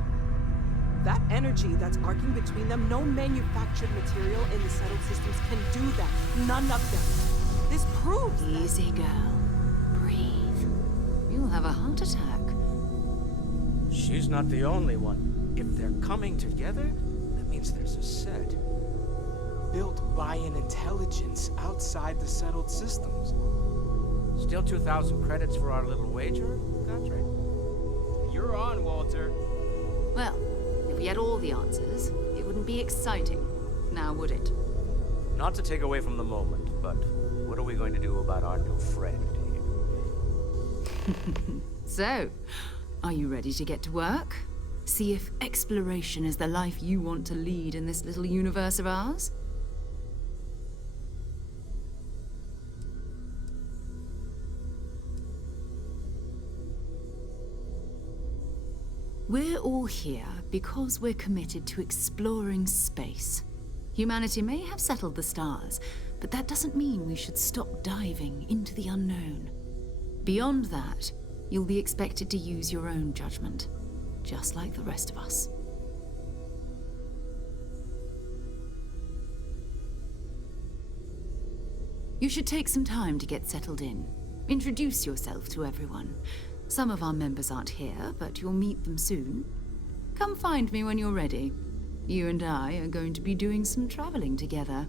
That energy that's arcing between them, no manufactured material in the settled systems can do that. None of them. This proves Easy, girl. Breathe. You'll have a heart attack. She's not the only one. If they're coming together, that means there's a set. Built by an intelligence outside the settled systems. Still 2,000 credits for our little wager, Patrick? You're on, Walter. Well, if we had all the answers, it wouldn't be exciting, now would it? Not to take away from the moment, but what are we going to do about our new friend here? So, are you ready to get to work? See if exploration is the life you want to lead in this little universe of ours? We're all here because we're committed to exploring space. Humanity may have settled the stars, but that doesn't mean we should stop diving into the unknown. Beyond that, you'll be expected to use your own judgment, just like the rest of us. You should take some time to get settled in. Introduce yourself to everyone. Some of our members aren't here, but you'll meet them soon. Come find me when you're ready. You and I are going to be doing some traveling together.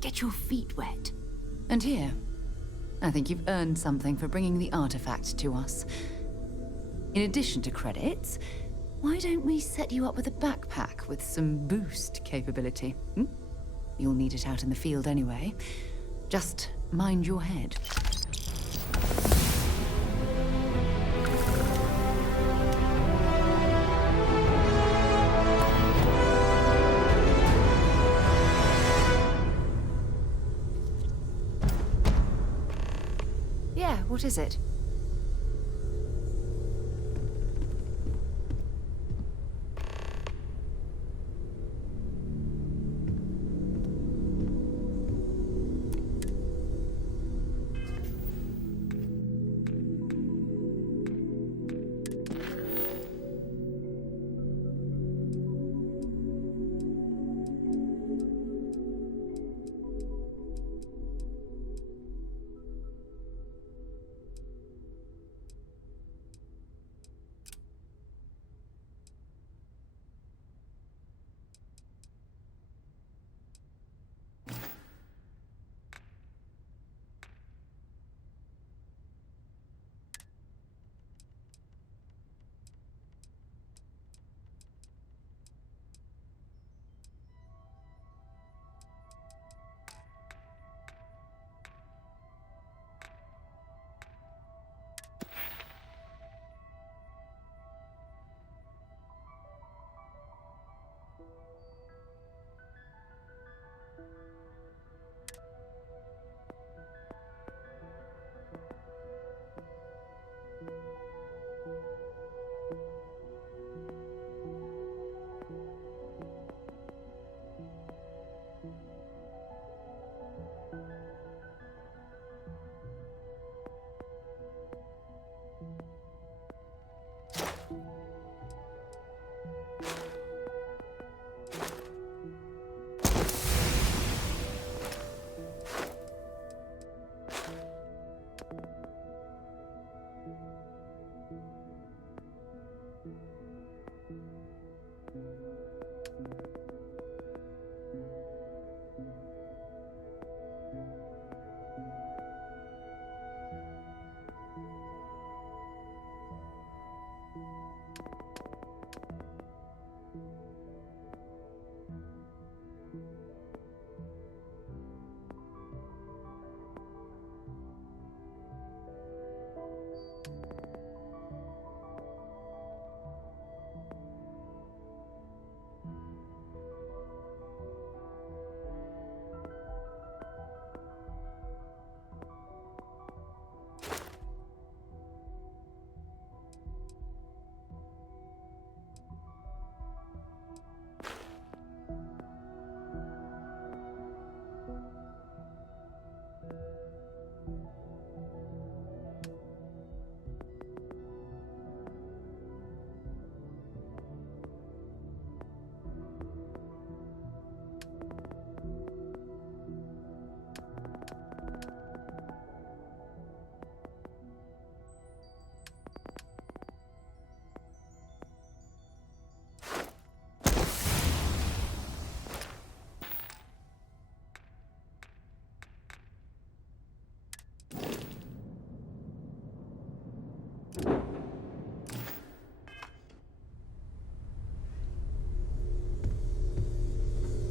Get your feet wet. And here, I think you've earned something for bringing the artifact to us. In addition to credits, why don't we set you up with a backpack with some boost capability? You'll need it out in the field anyway. Just mind your head. Yeah, what is it?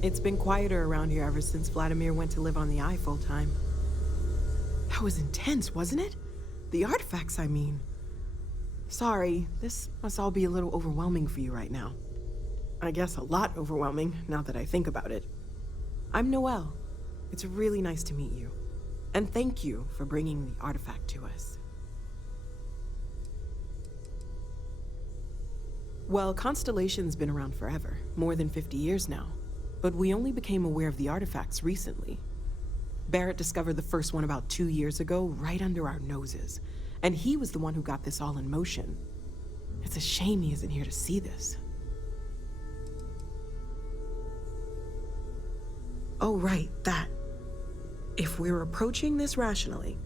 It's been quieter around here ever since Vladimir went to live on the Eye full time. That was intense, wasn't it? The artifacts, I mean. Sorry, this must all be a little overwhelming for you right now. I guess a lot overwhelming, now that I think about it. I'm Noelle. It's really nice to meet you. And thank you for bringing the artifact to us. Well, Constellation's been around forever, more than 50 years now. But we only became aware of the artifacts recently. Barrett discovered the first one about 2 years ago, right under our noses. And he was the one who got this all in motion. It's a shame he isn't here to see this. Oh, right, that. If we're approaching this rationally,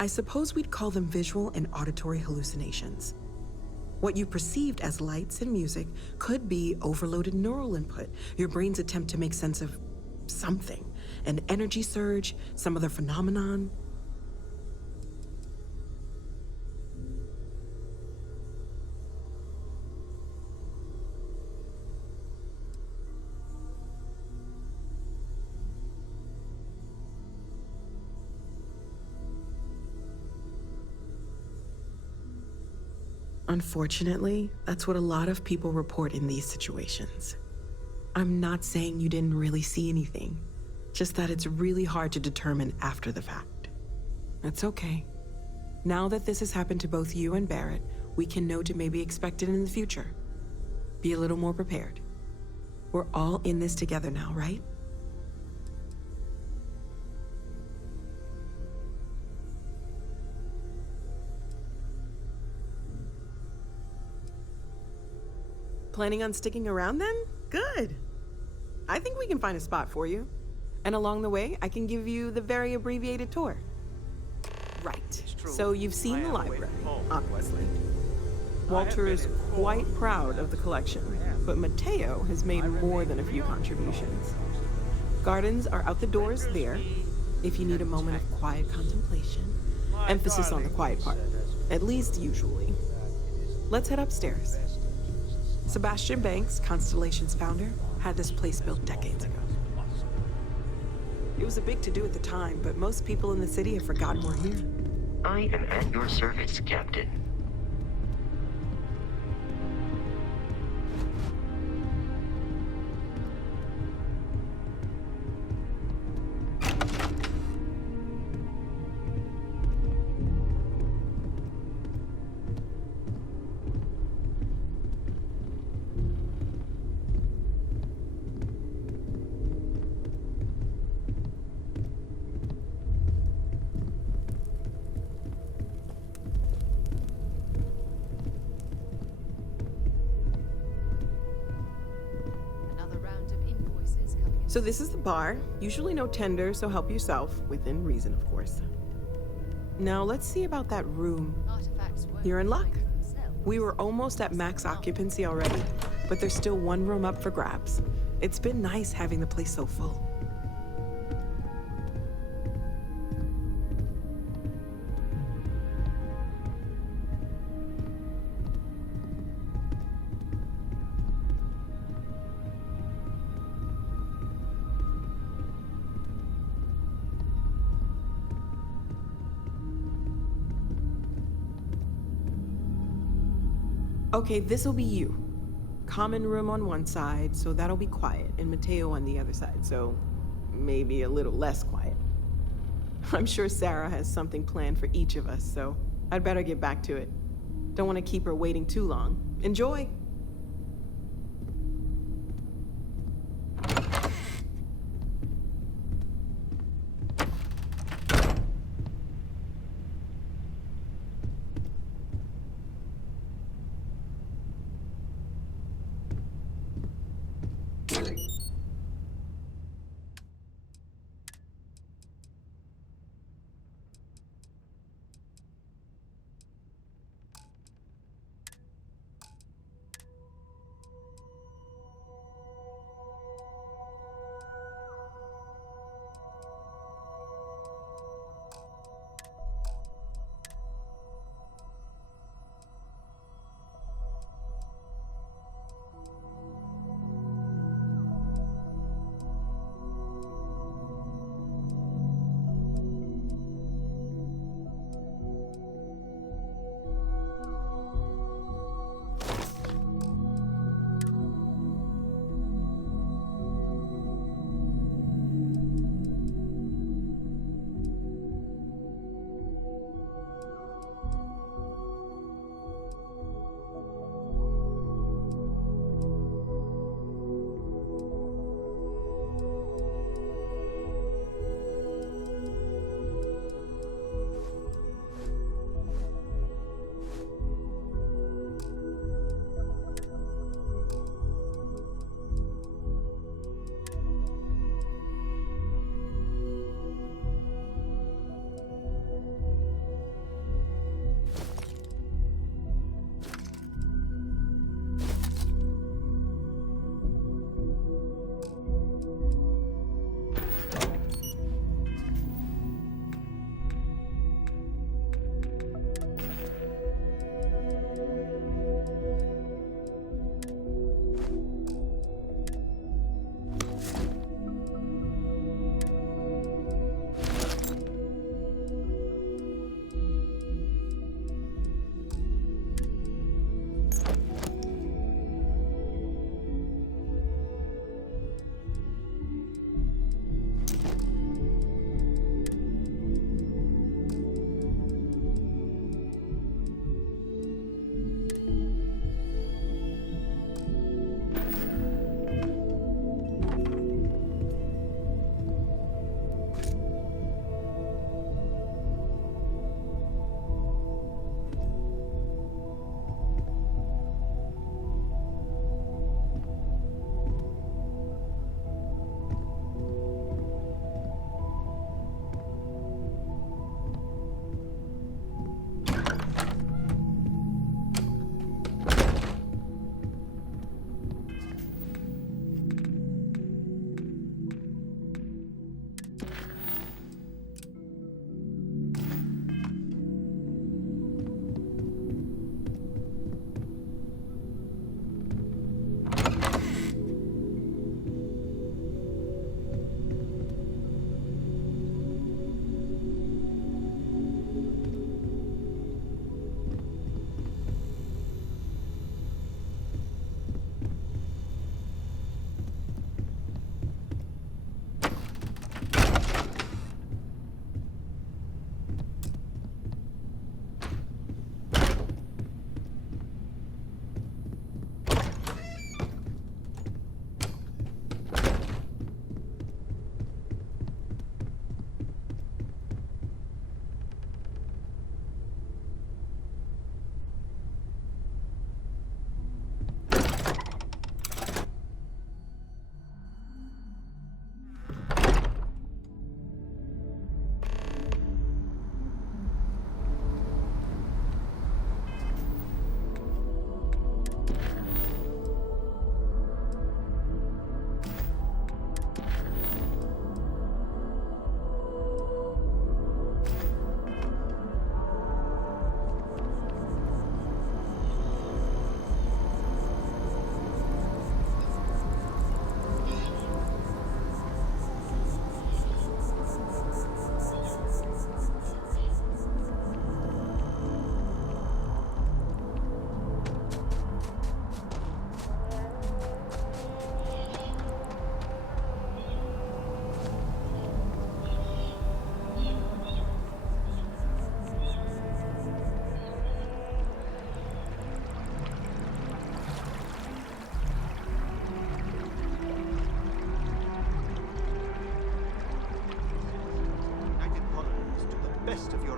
I suppose we'd call them visual and auditory hallucinations. What you perceived as lights and music could be overloaded neural input, your brain's attempt to make sense of something. An energy surge, some other phenomenon. Unfortunately, that's what a lot of people report in these situations. I'm not saying you didn't really see anything, just that it's really hard to determine after the fact. It's okay. Now that this has happened to both you and Barrett, we can know to maybe expect it in the future. Be a little more prepared. We're all in this together now, right? Planning on sticking around then? Good. I think we can find a spot for you. And along the way, I can give you the very abbreviated tour. Right. So you've seen the library, obviously. Walter's quite proud of the collection, but Mateo has made more than a few contributions. Gardens are out the doors there, if you need a moment of quiet contemplation. Emphasis on the quiet part, at least usually. Let's head upstairs. Sebastian Banks, Constellation's founder, had this place built decades ago. It was a big to-do at the time, but most people in the city have forgotten we're here. I am at your service, Captain. So this is the bar. Usually no tender, so help yourself, within reason, of course. Now let's see about that room. You're in luck. We were almost at max occupancy already, but there's still one room up for grabs. It's been nice having the place so full. Okay, this'll be you. Common room on one side, so that'll be quiet, and Mateo on the other side, so maybe a little less quiet. I'm sure Sarah has something planned for each of us, so I'd better get back to it. Don't want to keep her waiting too long. Enjoy!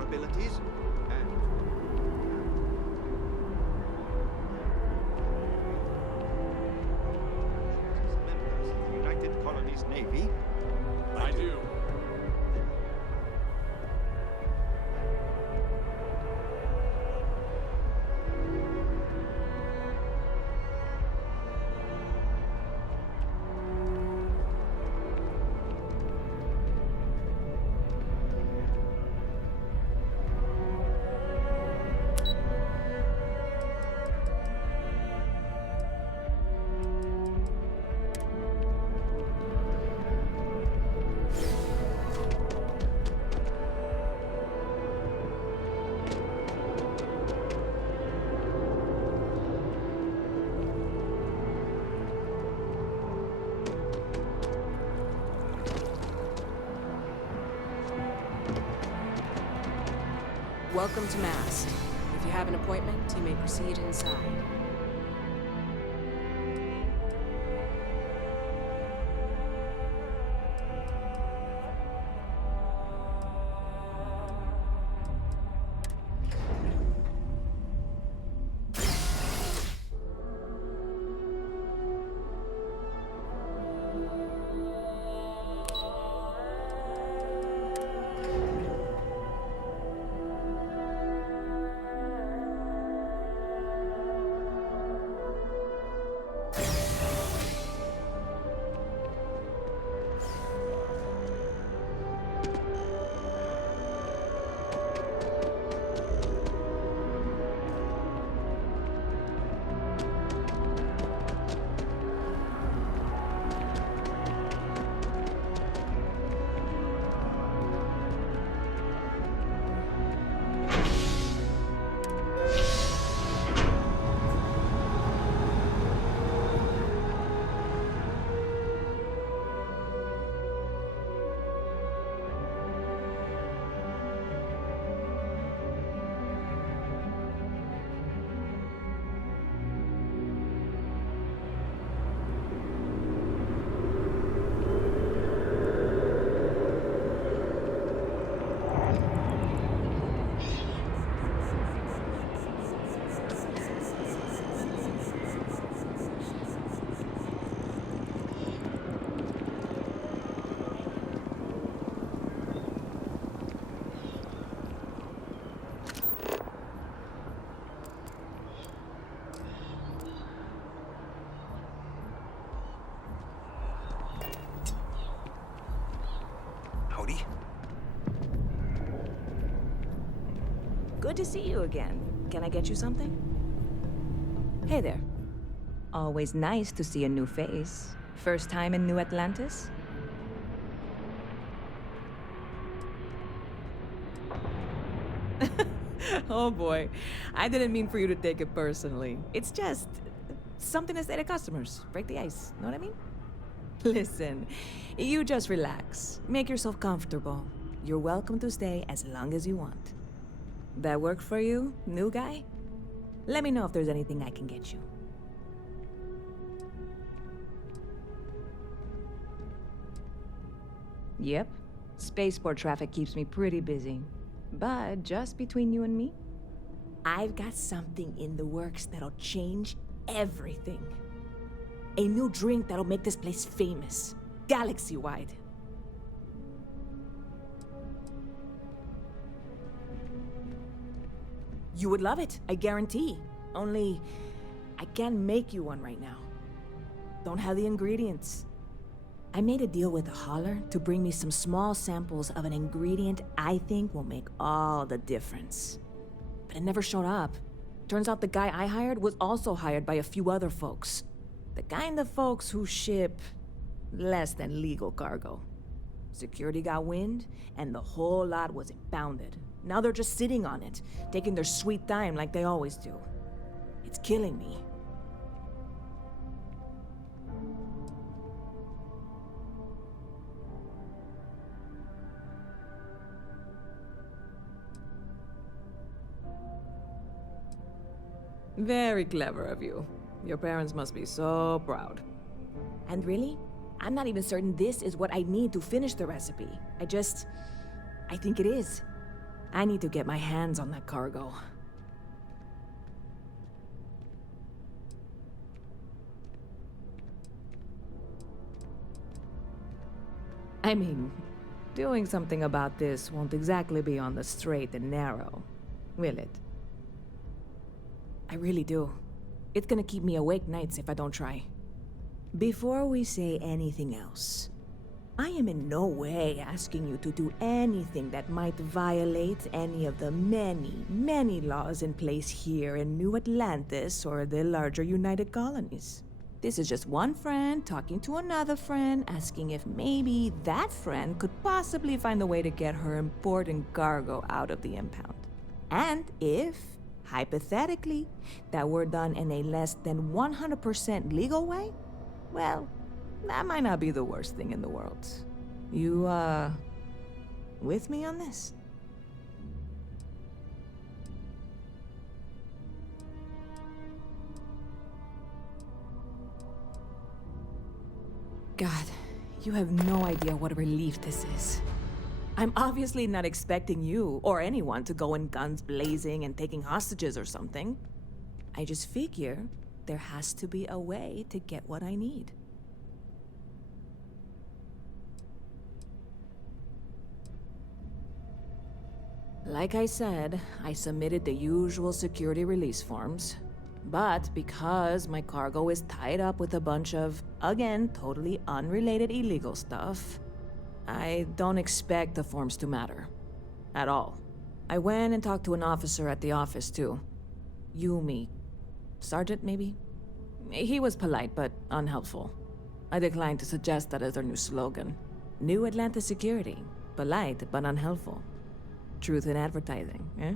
abilities, and members of the United Colonies Navy. I do. Welcome to Mast. If you have an appointment, you may proceed inside. Howdy. Good to see you again. Can I get you something? Hey there. Always nice to see a new face. First time in New Atlantis? Oh boy, I didn't mean for you to take it personally. It's just something to say to customers. Break the ice, know what I mean? Listen, you just relax. Make yourself comfortable. You're welcome to stay as long as you want. That work for you, new guy? Let me know if there's anything I can get you. Yep. Spaceport traffic keeps me pretty busy. But just between you and me, I've got something in the works that'll change everything. A new drink that'll make this place famous, galaxy-wide. You would love it, I guarantee. Only, I can't make you one right now. Don't have the ingredients. I made a deal with a hauler to bring me some small samples of an ingredient I think will make all the difference. But it never showed up. Turns out the guy I hired was also hired by a few other folks. The kind of folks who ship less than legal cargo. Security got wind, and the whole lot was impounded. Now they're just sitting on it, taking their sweet time like they always do. It's killing me. Very clever of you. Your parents must be so proud. And really, I'm not even certain this is what I need to finish the recipe. I think it is. I need to get my hands on that cargo. I mean, doing something about this won't exactly be on the straight and narrow, will it? I really do. It's gonna keep me awake nights if I don't try. Before we say anything else, I am in no way asking you to do anything that might violate any of the many, many laws in place here in New Atlantis or the larger United Colonies. This is just one friend talking to another friend, asking if maybe that friend could possibly find a way to get her important cargo out of the impound. And if, hypothetically, that were done in a less than 100% legal way, well, that might not be the worst thing in the world. You, with me on this? God, you have no idea what a relief this is. I'm obviously not expecting you or anyone to go in guns blazing and taking hostages or something. I just figure there has to be a way to get what I need. Like I said, I submitted the usual security release forms. But because my cargo is tied up with a bunch of, again, totally unrelated illegal stuff, I don't expect the forms to matter. At all. I went and talked to an officer at the office, too. Yumi. Sergeant, maybe? He was polite, but unhelpful. I declined to suggest that as their new slogan. New Atlantis Security. Polite, but unhelpful. Truth in advertising, eh?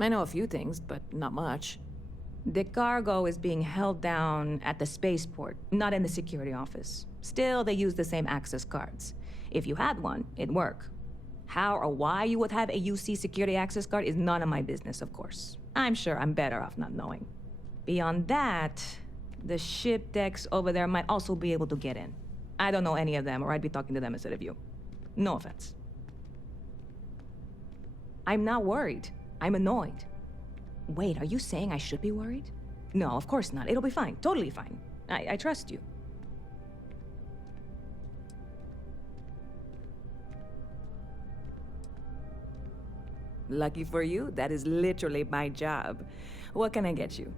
I know a few things, but not much. The cargo is being held down at the spaceport, not in the security office. Still, they use the same access cards. If you had one, it'd work. How or why you would have a UC security access card is none of my business, of course. I'm sure I'm better off not knowing. Beyond that, the ship decks over there might also be able to get in. I don't know any of them, or I'd be talking to them instead of you. No offense. I'm not worried. I'm annoyed. Wait, are you saying I should be worried? No, of course not. It'll be fine. Totally fine. I trust you. Lucky for you, that is literally my job. What can I get you?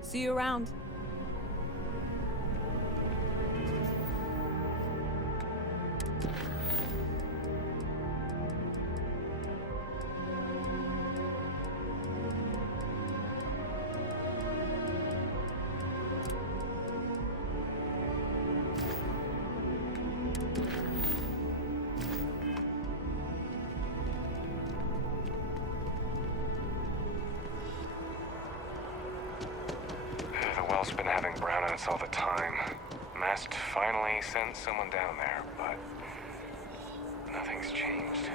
See you around. Well's been having brownouts all the time. Mast finally sent someone down there, but nothing's changed.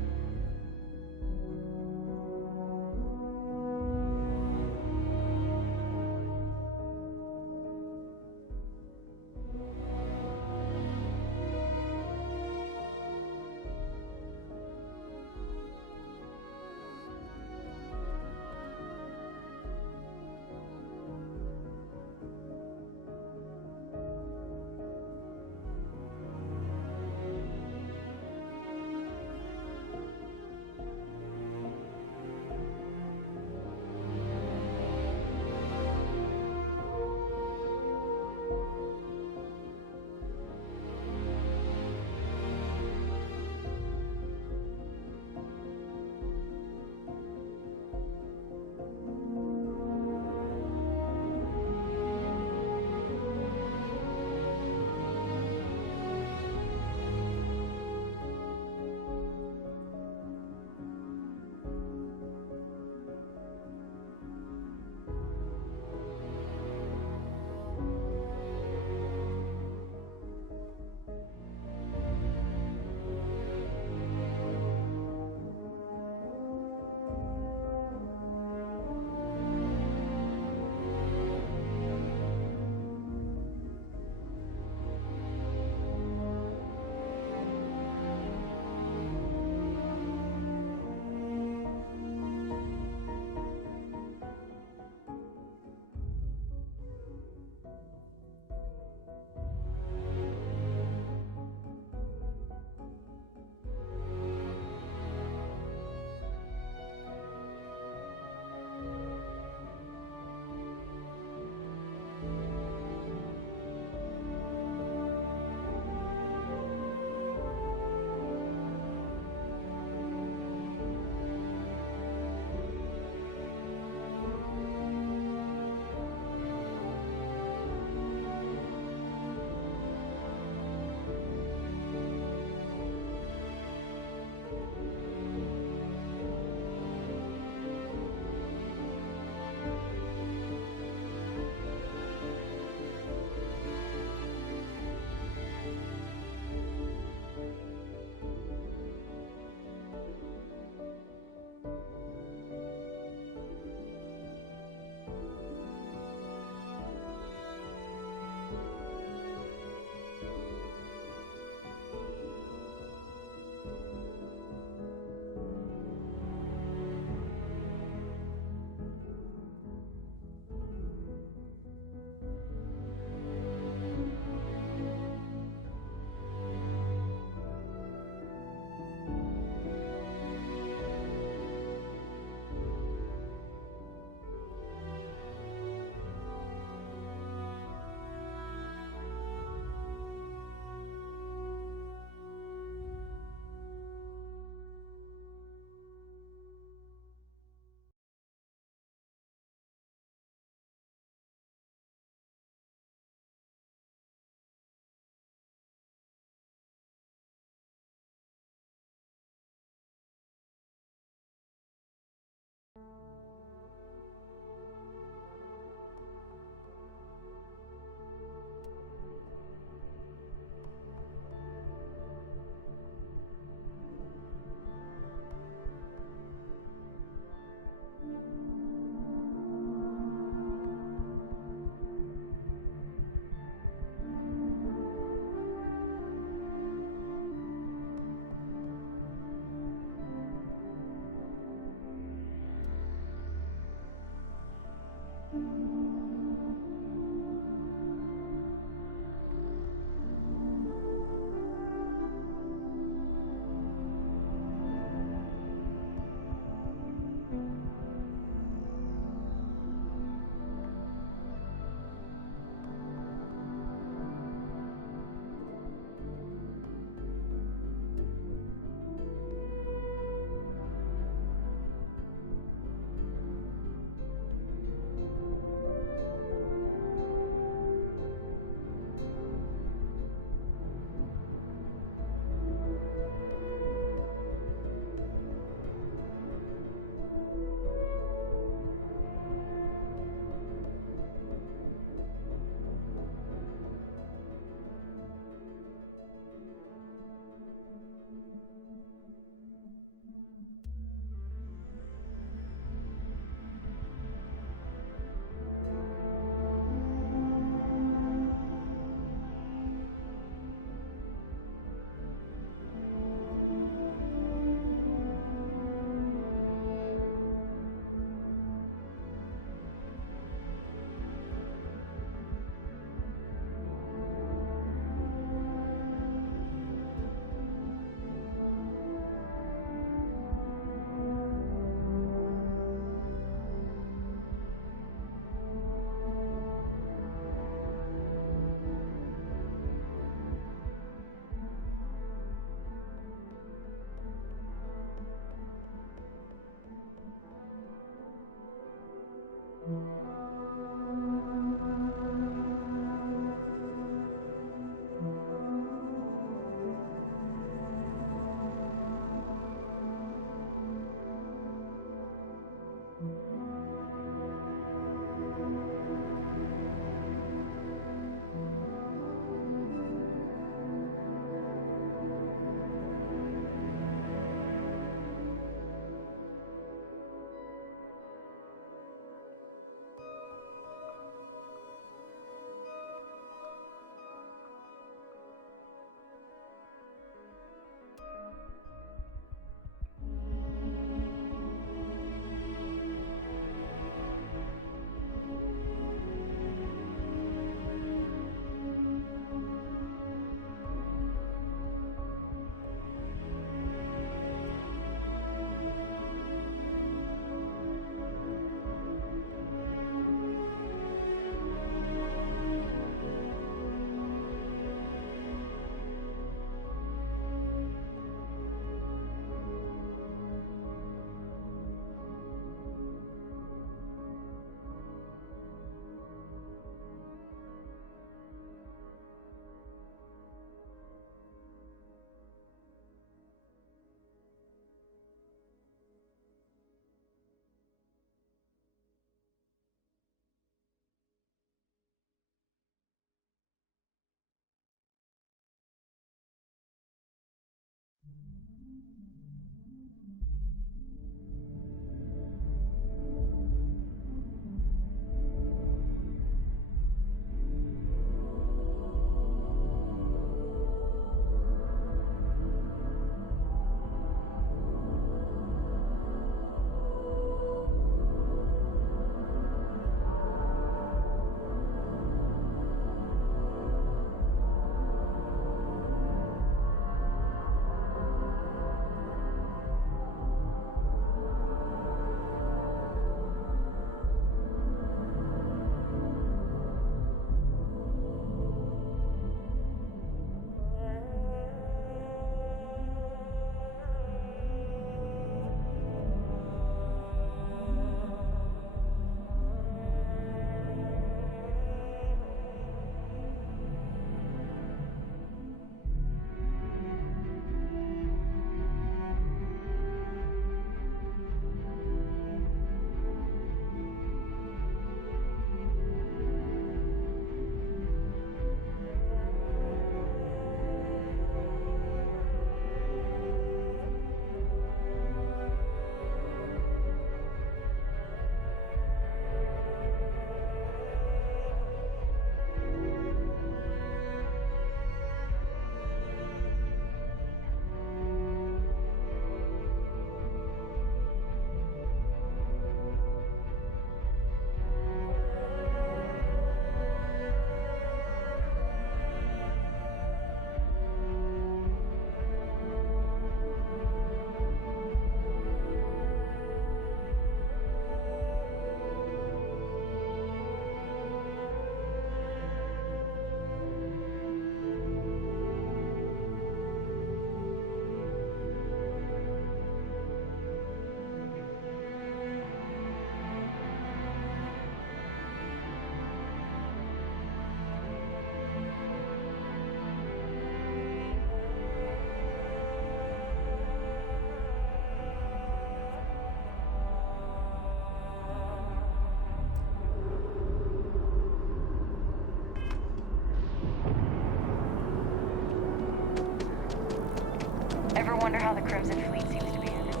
Wonder how the Crimson Fleet seems to be everywhere.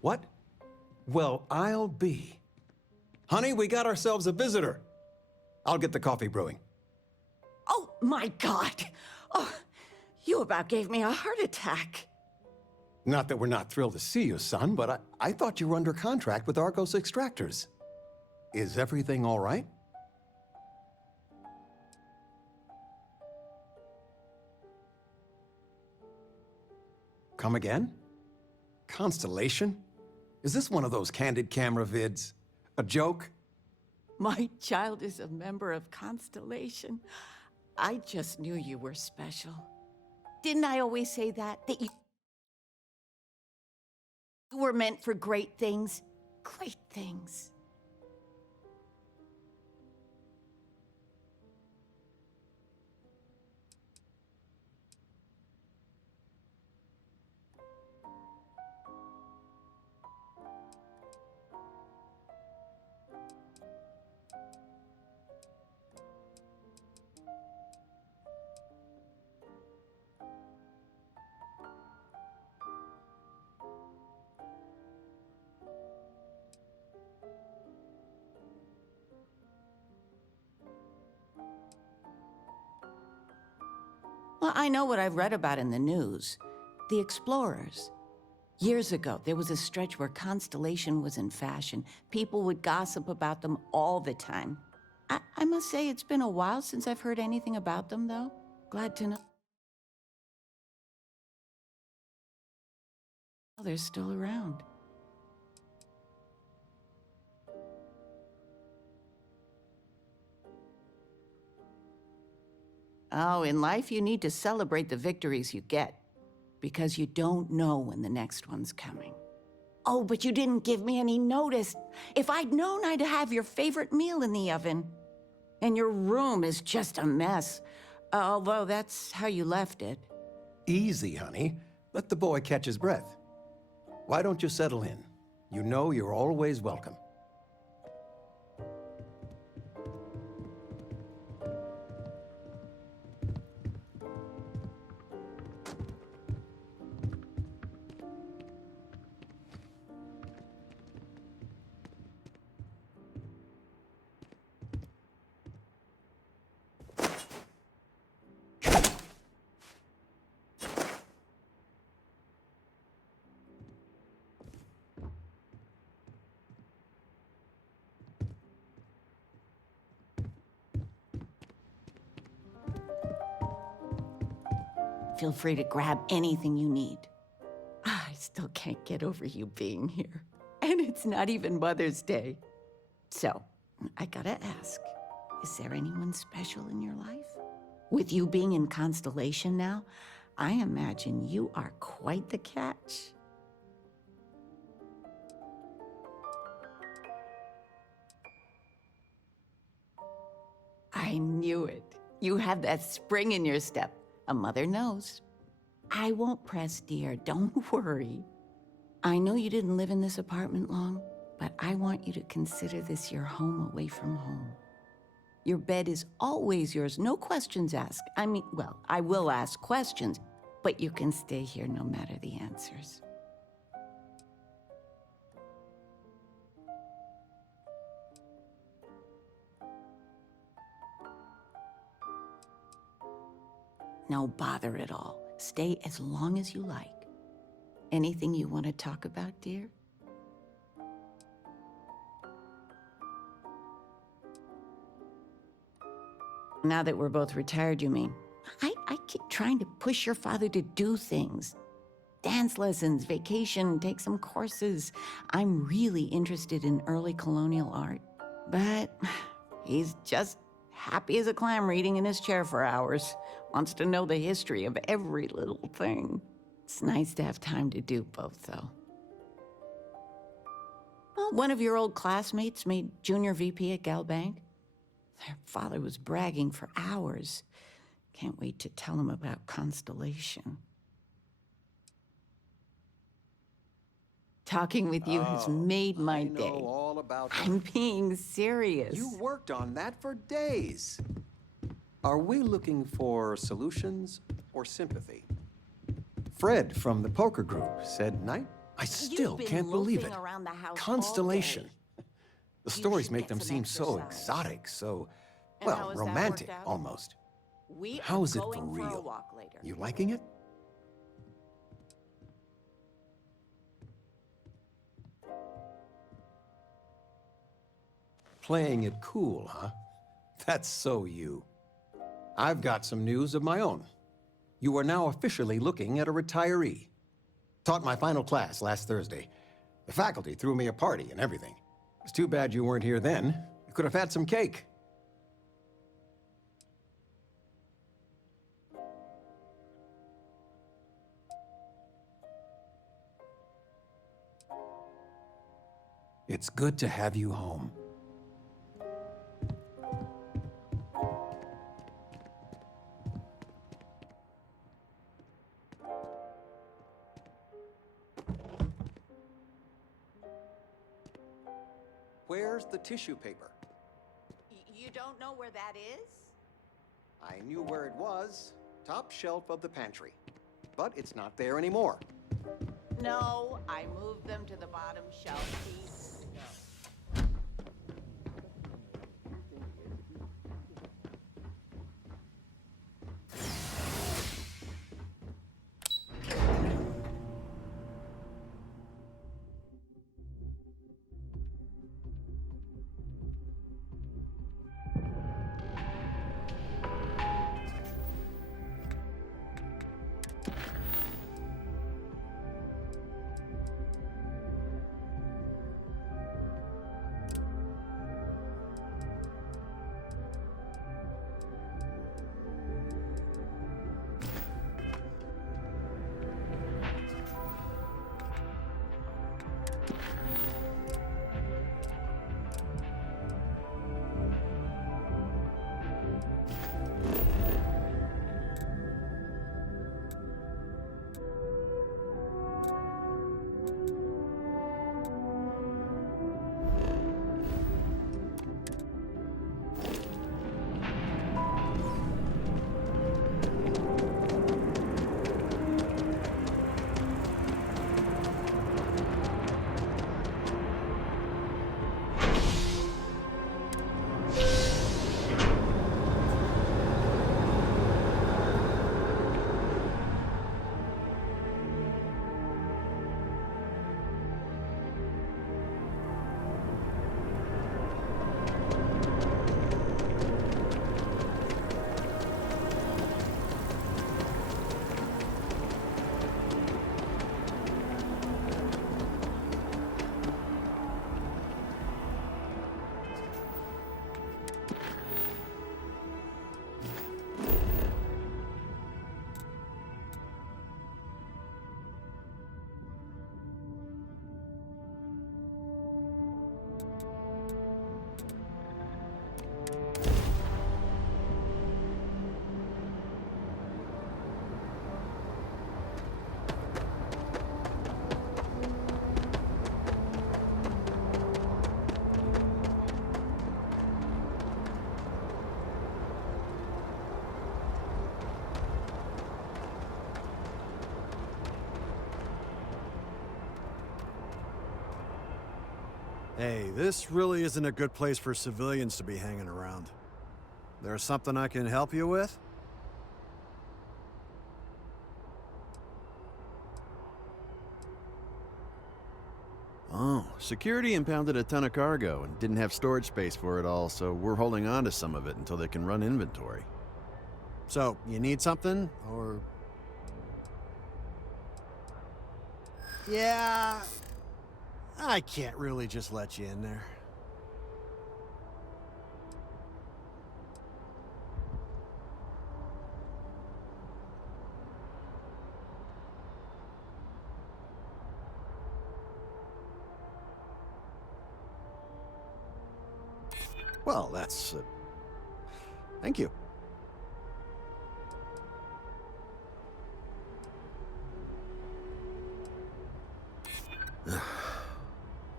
What? Well, I'll be. Honey, we got ourselves a visitor. I'll get the coffee brewing. Oh, my God. Oh, you about gave me a heart attack. Not that we're not thrilled to see you, son, but I thought you were under contract with Argos Extractors. Is everything all right? Come again? Constellation? Is this one of those candid camera vids? A joke? My child is a member of Constellation. I just knew you were special. Didn't I always say that? That you were meant for great things? Great things. Well, I know what I've read about in the news. The Explorers. Years ago, there was a stretch where Constellation was in fashion. People would gossip about them all the time. I must say it's been a while since I've heard anything about them, though. Glad to know they're still around. Oh, in life you need to celebrate the victories you get, because you don't know when the next one's coming. Oh, but you didn't give me any notice. If I'd known, I'd have your favorite meal in the oven. And your room is just a mess, although that's how you left it. Easy, honey. Let the boy catch his breath. Why don't you settle in? You know you're always welcome. Feel free to grab anything you need. I still can't get over you being here. And it's not even Mother's Day. So, I gotta ask, is there anyone special in your life? With you being in Constellation now, I imagine you are quite the catch. I knew it. You have that spring in your step. A mother knows. I won't press, dear. Don't worry. I know you didn't live in this apartment long, but I want you to consider this your home away from home. Your bed is always yours, no questions asked. I mean, well, I will ask questions, but you can stay here no matter the answers. No bother at all. Stay as long as you like. Anything you want to talk about, dear? Now that we're both retired, you mean? I keep trying to push your father to do things. Dance lessons, vacation, take some courses. I'm really interested in early colonial art. But he's just happy as a clam reading in his chair for hours. Wants to know the history of every little thing. It's nice to have time to do both, though. Well, one of your old classmates made junior VP at Galbank. Their father was bragging for hours. Can't wait to tell him about Constellation. Talking with you has made my day. I know all about that. I'm being serious. You worked on that for days. Are we looking for solutions or sympathy? Fred from the poker group said night. I still can't believe it. Constellation. The stories make them seem so exotic, so, well, romantic almost. How is it for real? You liking it? Playing it cool, huh? That's so you. I've got some news of my own. You are now officially looking at a retiree. Taught my final class last Thursday. The faculty threw me a party and everything. It's too bad you weren't here then. You could have had some cake. It's good to have you home. Where's the tissue paper? You don't know where that is? I knew where it was. Top shelf of the pantry. But it's not there anymore. No, I moved them to the bottom shelf weeks ago. Hey, this really isn't a good place for civilians to be hanging around. There's something I can help you with? Oh, security impounded a ton of cargo and didn't have storage space for it all, so we're holding on to some of it until they can run inventory. So, you need something, or...? Yeah... I can't really just let you in there. Well, that's... thank you.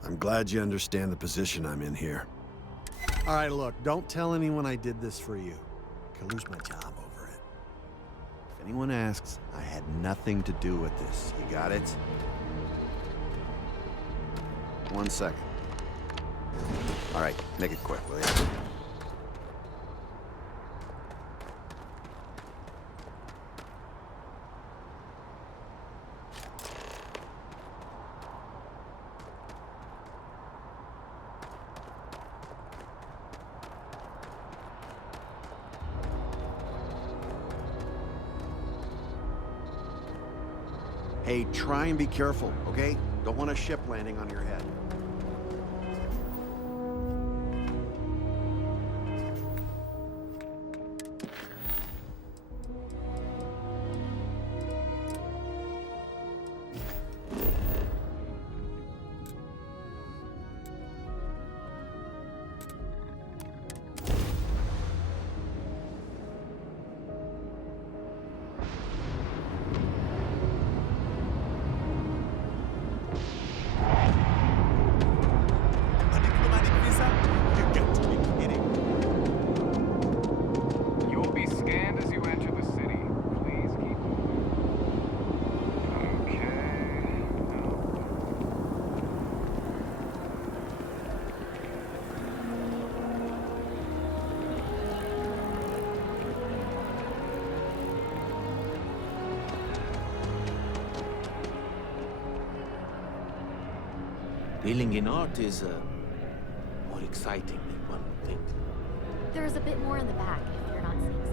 I'm glad you understand the position I'm in here. All right, look, don't tell anyone I did this for you. I could lose my job over it. If anyone asks, I had nothing to do with this. You got it? 1 second. All right, make it quick, will you? Hey, try and be careful, okay? Don't want a ship landing on your head. You'll be scanned as you enter the city. Please keep moving. Okay. Dealing in art is more exciting than one would think. There's a bit more in the back if you're not seeing something.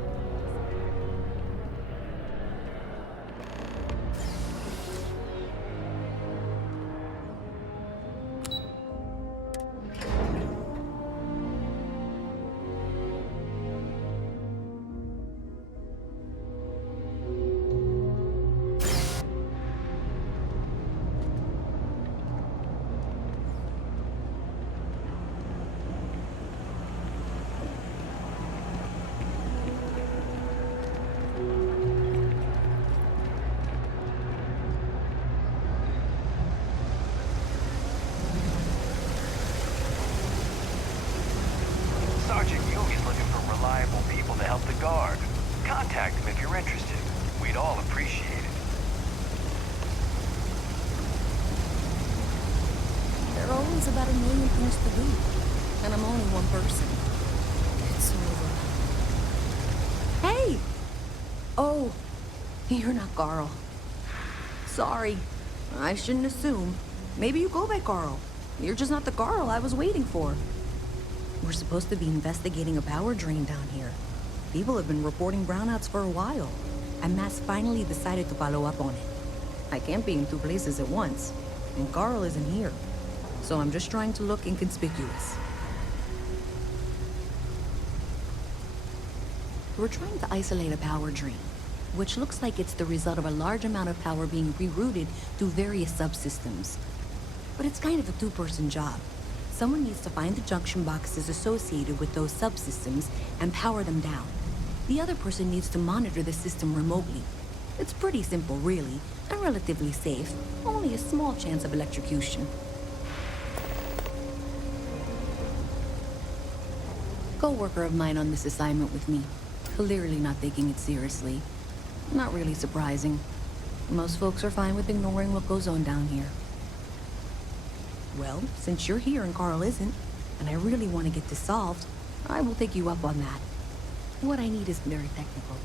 Sergeant Yumi's looking for reliable people to help the guard. Contact him if you're interested. We'd all appreciate it. There are always about 1 million things to do, and I'm only one person. It's over. Hey! Oh, you're not Carl. Sorry. I shouldn't assume. Maybe you go by Carl. You're just not the Carl I was waiting for. We're supposed to be investigating a power drain down here. People have been reporting brownouts for a while, and Mass finally decided to follow up on it. I can't be in 2 places at once, and Carl isn't here, so I'm just trying to look inconspicuous. We're trying to isolate a power drain, which looks like it's the result of a large amount of power being rerouted to various subsystems. But it's kind of a 2-person job. Someone needs to find the junction boxes associated with those subsystems and power them down. The other person needs to monitor the system remotely. It's pretty simple, really, and relatively safe. Only a small chance of electrocution. Co-worker of mine on this assignment with me. Clearly not taking it seriously. Not really surprising. Most folks are fine with ignoring what goes on down here. Well, since you're here and Carl isn't, and I really want to get this solved, I will take you up on that. What I need is very technical.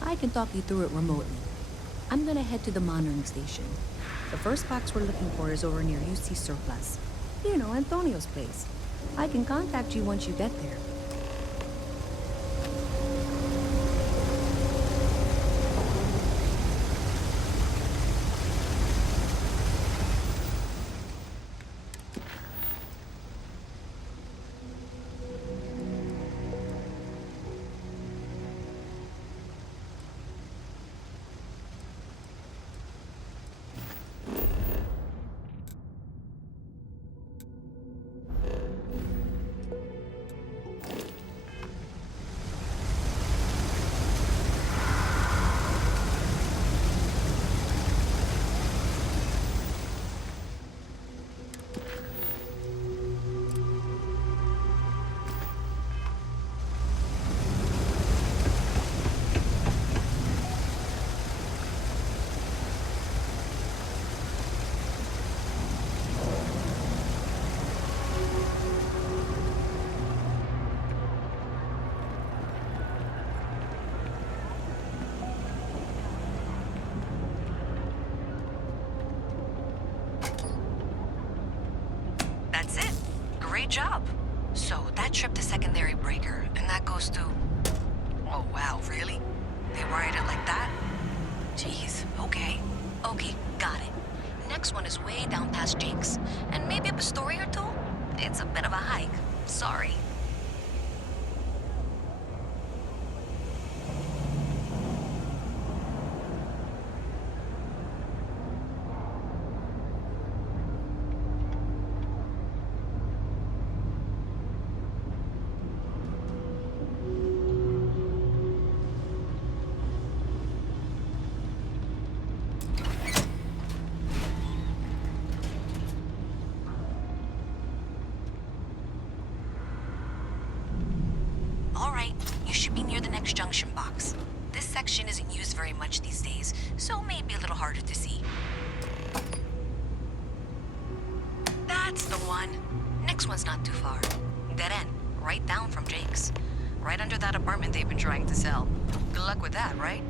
I can talk you through it remotely. I'm gonna head to the monitoring station. The first box we're looking for is over near UC Surplus. You know, Antonio's place. I can contact you once you get there. Great job. So that tripped the secondary breaker, and that goes to... Oh, wow, really? They wired it like that? Jeez, okay. Okay, got it. Next one is way down past Jake's, and maybe up a story or two? It's a bit of a hike. Sorry. Alright, you should be near the next junction box. This section isn't used very much these days, so maybe a little harder to see. That's the one. Next one's not too far. Dead end, right down from Jake's. Right under that apartment they've been trying to sell. Good luck with that, right?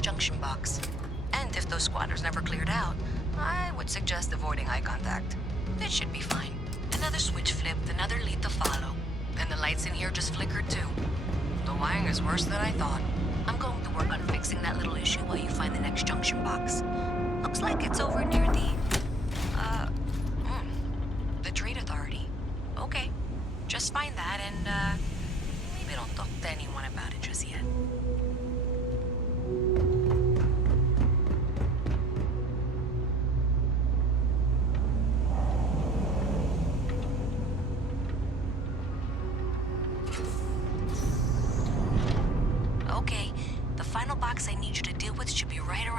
Junction box. And if those squatters never cleared out, I would suggest avoiding eye contact. It should be fine. Another switch flipped, another lead to follow. And the lights in here just flickered too. The wiring is worse than I thought. I'm going to work on fixing that little issue while you find the next junction box. Looks like it's over near the Trade Authority. Okay, just find that and, maybe don't talk to anyone about it just yet. Okay, the final box I need you to deal with should be right around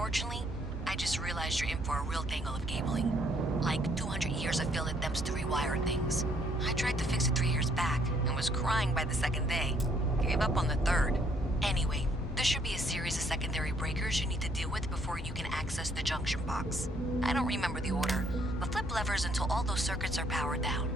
Unfortunately, I just realized you're in for a real tangle of cabling. Like 200 years of field attempts to rewire things. I tried to fix it 3 years back and was crying by the second day. Gave up on the third. Anyway, there should be a series of secondary breakers you need to deal with before you can access the junction box. I don't remember the order, but flip levers until all those circuits are powered down.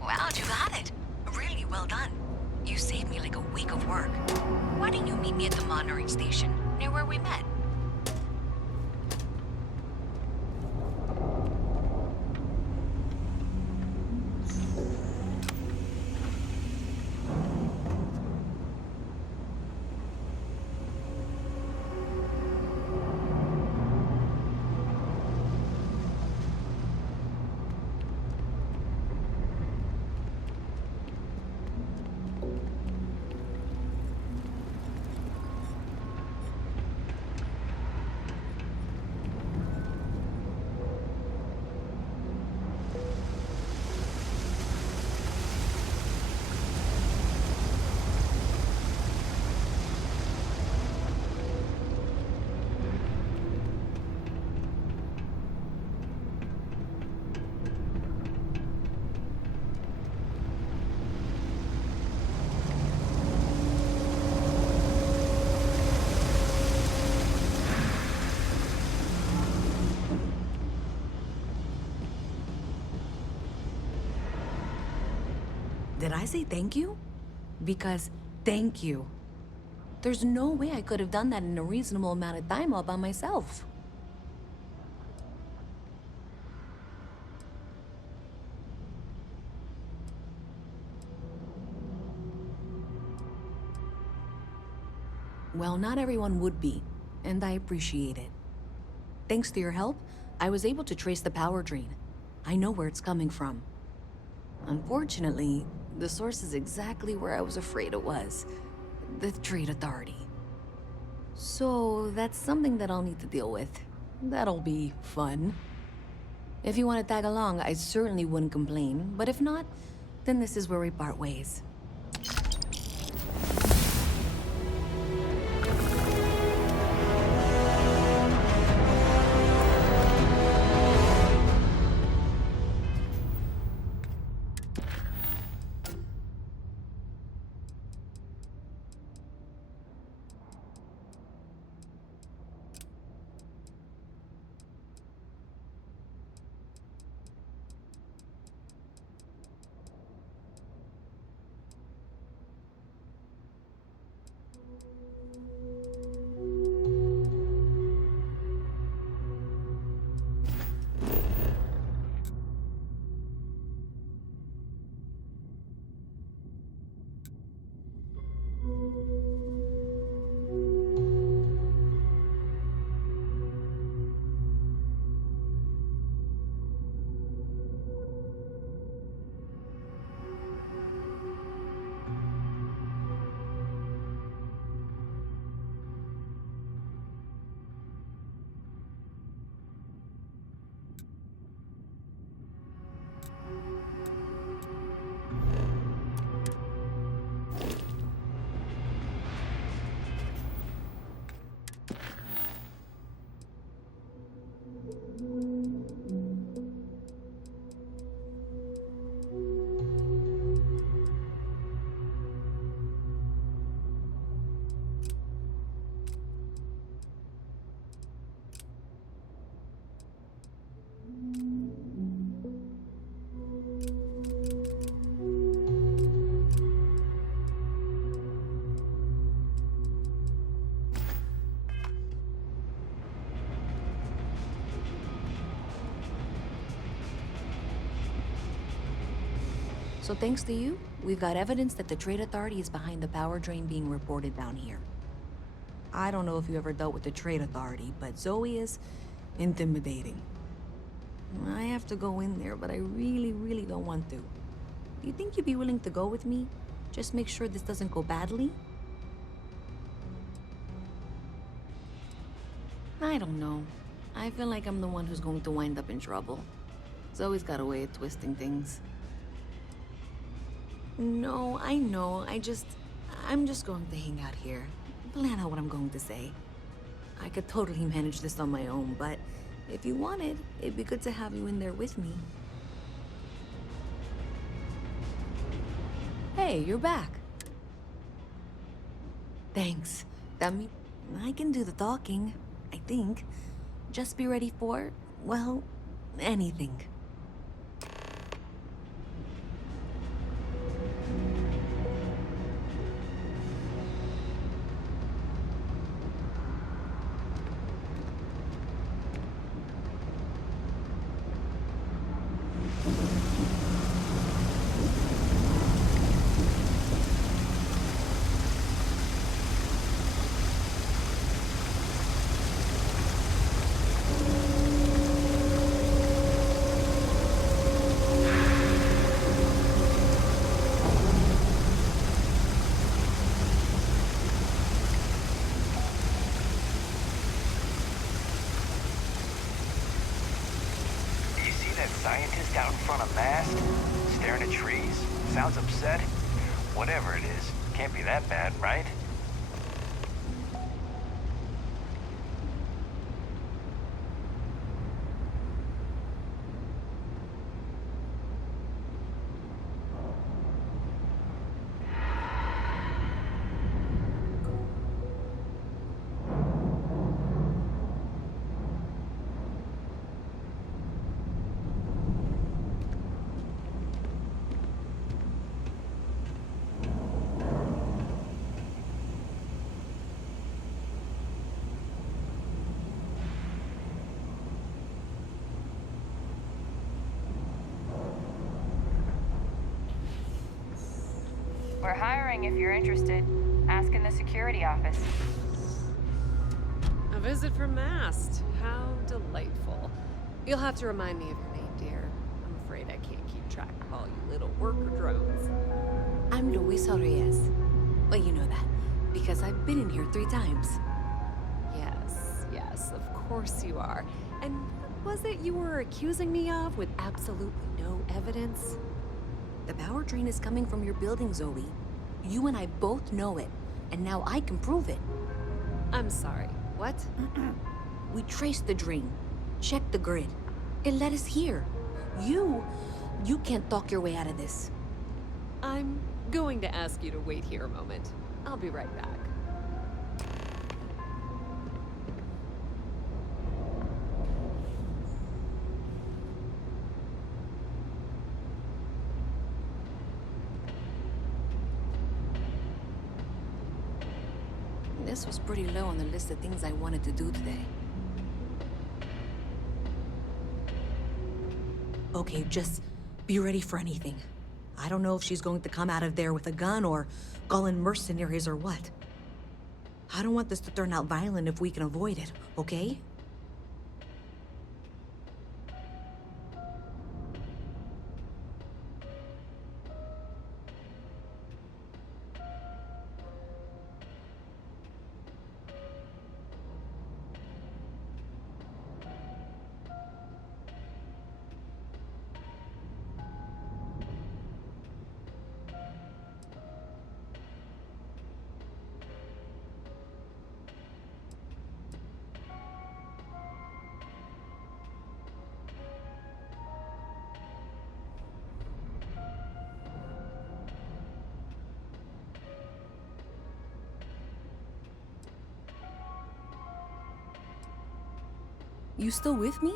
Wow, you got it. Really well done. You saved me like a week of work. Why didn't you meet me at the monitoring station, near where we met? Did I say thank you? Because thank you. There's no way I could have done that in a reasonable amount of time all by myself. Well, not everyone would be, and I appreciate it. Thanks to your help, I was able to trace the power drain. I know where it's coming from. Unfortunately, the source is exactly where I was afraid it was. The Trade Authority. So, that's something that I'll need to deal with. That'll be fun. If you want to tag along, I certainly wouldn't complain, but if not, then this is where we part ways. So thanks to you, we've got evidence that the Trade Authority is behind the power drain being reported down here. I don't know if you ever dealt with the Trade Authority, but Zoe is intimidating. I have to go in there, but I really, really don't want to. Do you think you'd be willing to go with me? Just make sure this doesn't go badly? I don't know. I feel like I'm the one who's going to wind up in trouble. Zoe's got a way of twisting things. No, I know. I'm just going to hang out here. Plan out what I'm going to say. I could totally manage this on my own, but if you wanted, it'd be good to have you in there with me. Hey, you're back. Thanks. That means I can do the talking, I think. Just be ready for, well, anything. Scientist out in front of mast, staring at trees. Sounds upset. Whatever it is, can't be that bad, right? We're hiring if you're interested. Ask in the security office. A visit from Mast. How delightful. You'll have to remind me of your name, dear. I'm afraid I can't keep track of all you little worker drones. I'm Luisa Reyes. Well, you know that, because I've been in here 3 times. Yes, of course you are. And what was it you were accusing me of with absolutely no evidence? The power drain is coming from your building, Zoe. You and I both know it, and now I can prove it. I'm sorry, what? We traced the drain, checked the grid. It led us here. You can't talk your way out of this. I'm going to ask you to wait here a moment. I'll be right back. This was pretty low on the list of things I wanted to do today. Okay, just be ready for anything. I don't know if she's going to come out of there with a gun or call in mercenaries or what. I don't want this to turn out violent if we can avoid it, okay? You still with me?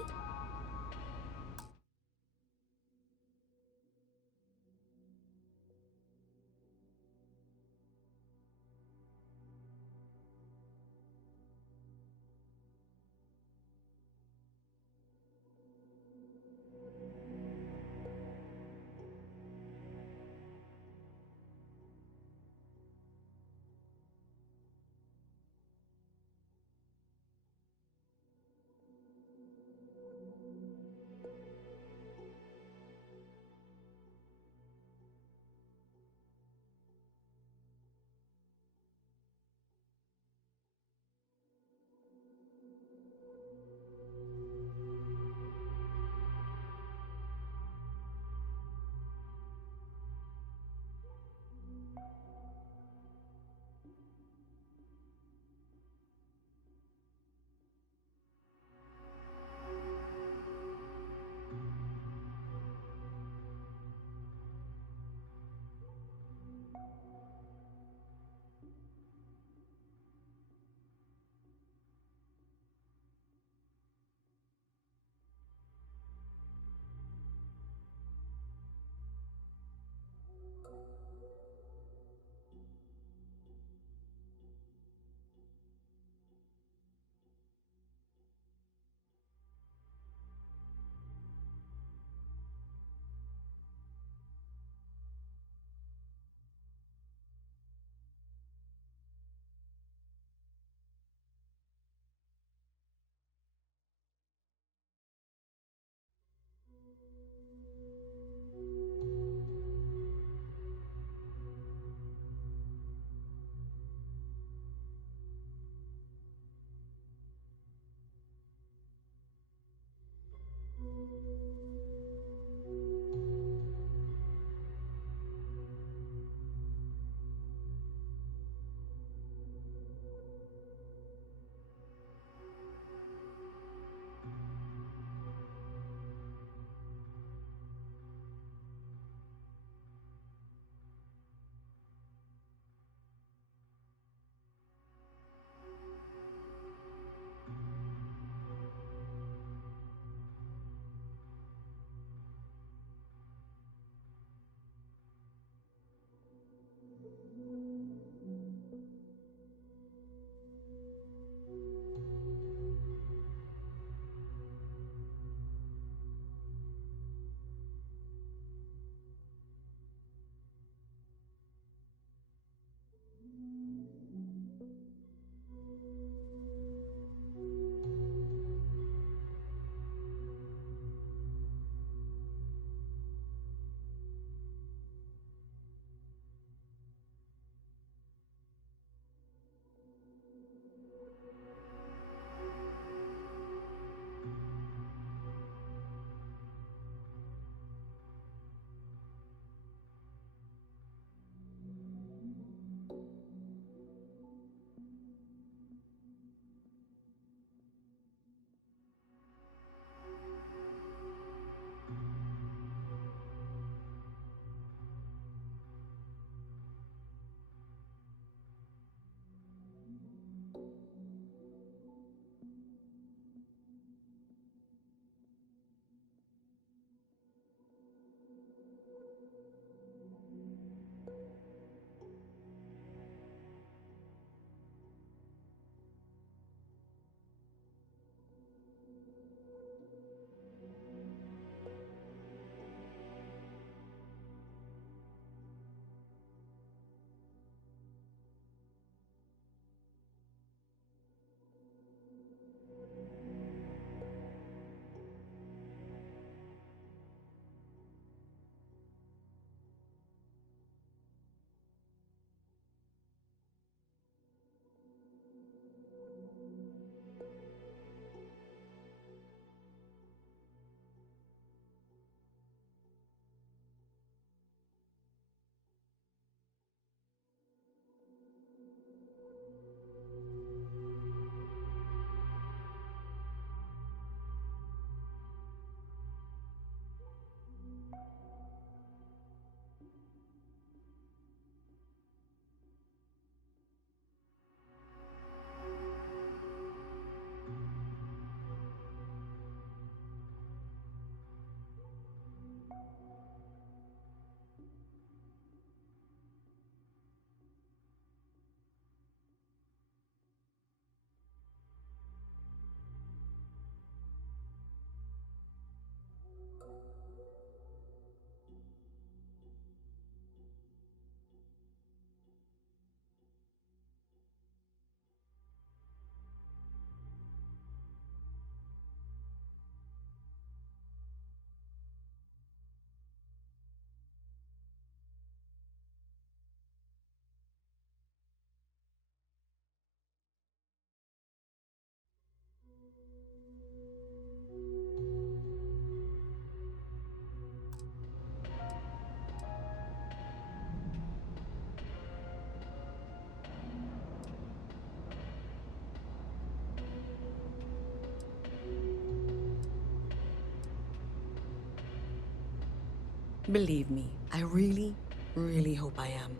Believe me, I really, really hope I am.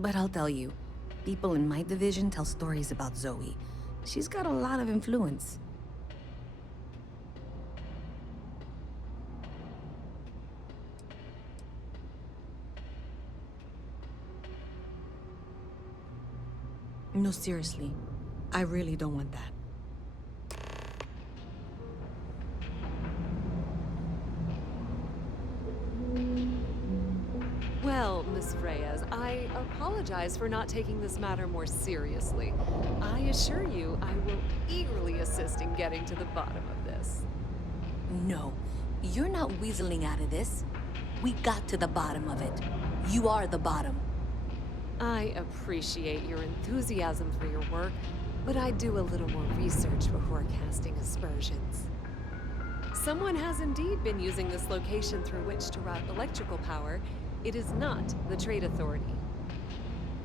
But I'll tell you, people in my division tell stories about Zoe. She's got a lot of influence. No, seriously. I really don't want that. Well, Miss Reyes, I apologize for not taking this matter more seriously. I assure you, I will eagerly assist in getting to the bottom of this. No, you're not weaseling out of this. We got to the bottom of it. You are the bottom. I appreciate your enthusiasm for your work, but I do a little more research before casting aspersions. Someone has indeed been using this location through which to route electrical power. It is not the Trade Authority.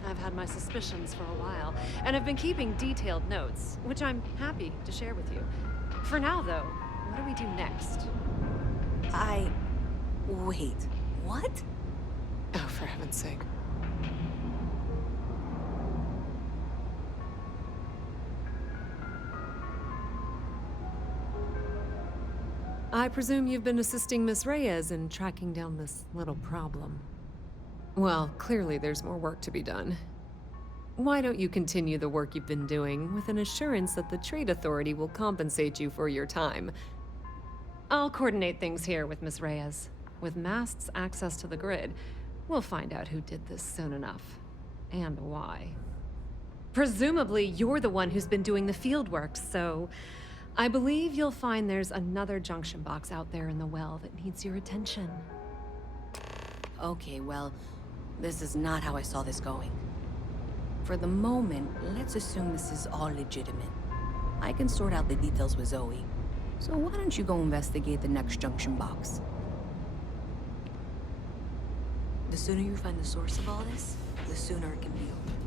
I've had my suspicions for a while, and I've been keeping detailed notes, which I'm happy to share with you. For now, though, what do we do next? Wait, what? Oh, for heaven's sake. I presume you've been assisting Miss Reyes in tracking down this little problem. Well, clearly there's more work to be done. Why don't you continue the work you've been doing with an assurance that the Trade Authority will compensate you for your time? I'll coordinate things here with Miss Reyes. With Mast's access to the grid, we'll find out who did this soon enough. And why. Presumably, you're the one who's been doing the field work, so I believe you'll find there's another junction box out there in the well that needs your attention. Okay, well, this is not how I saw this going. For the moment, let's assume this is all legitimate. I can sort out the details with Zoe. So why don't you go investigate the next junction box? The sooner you find the source of all this, the sooner it can be over.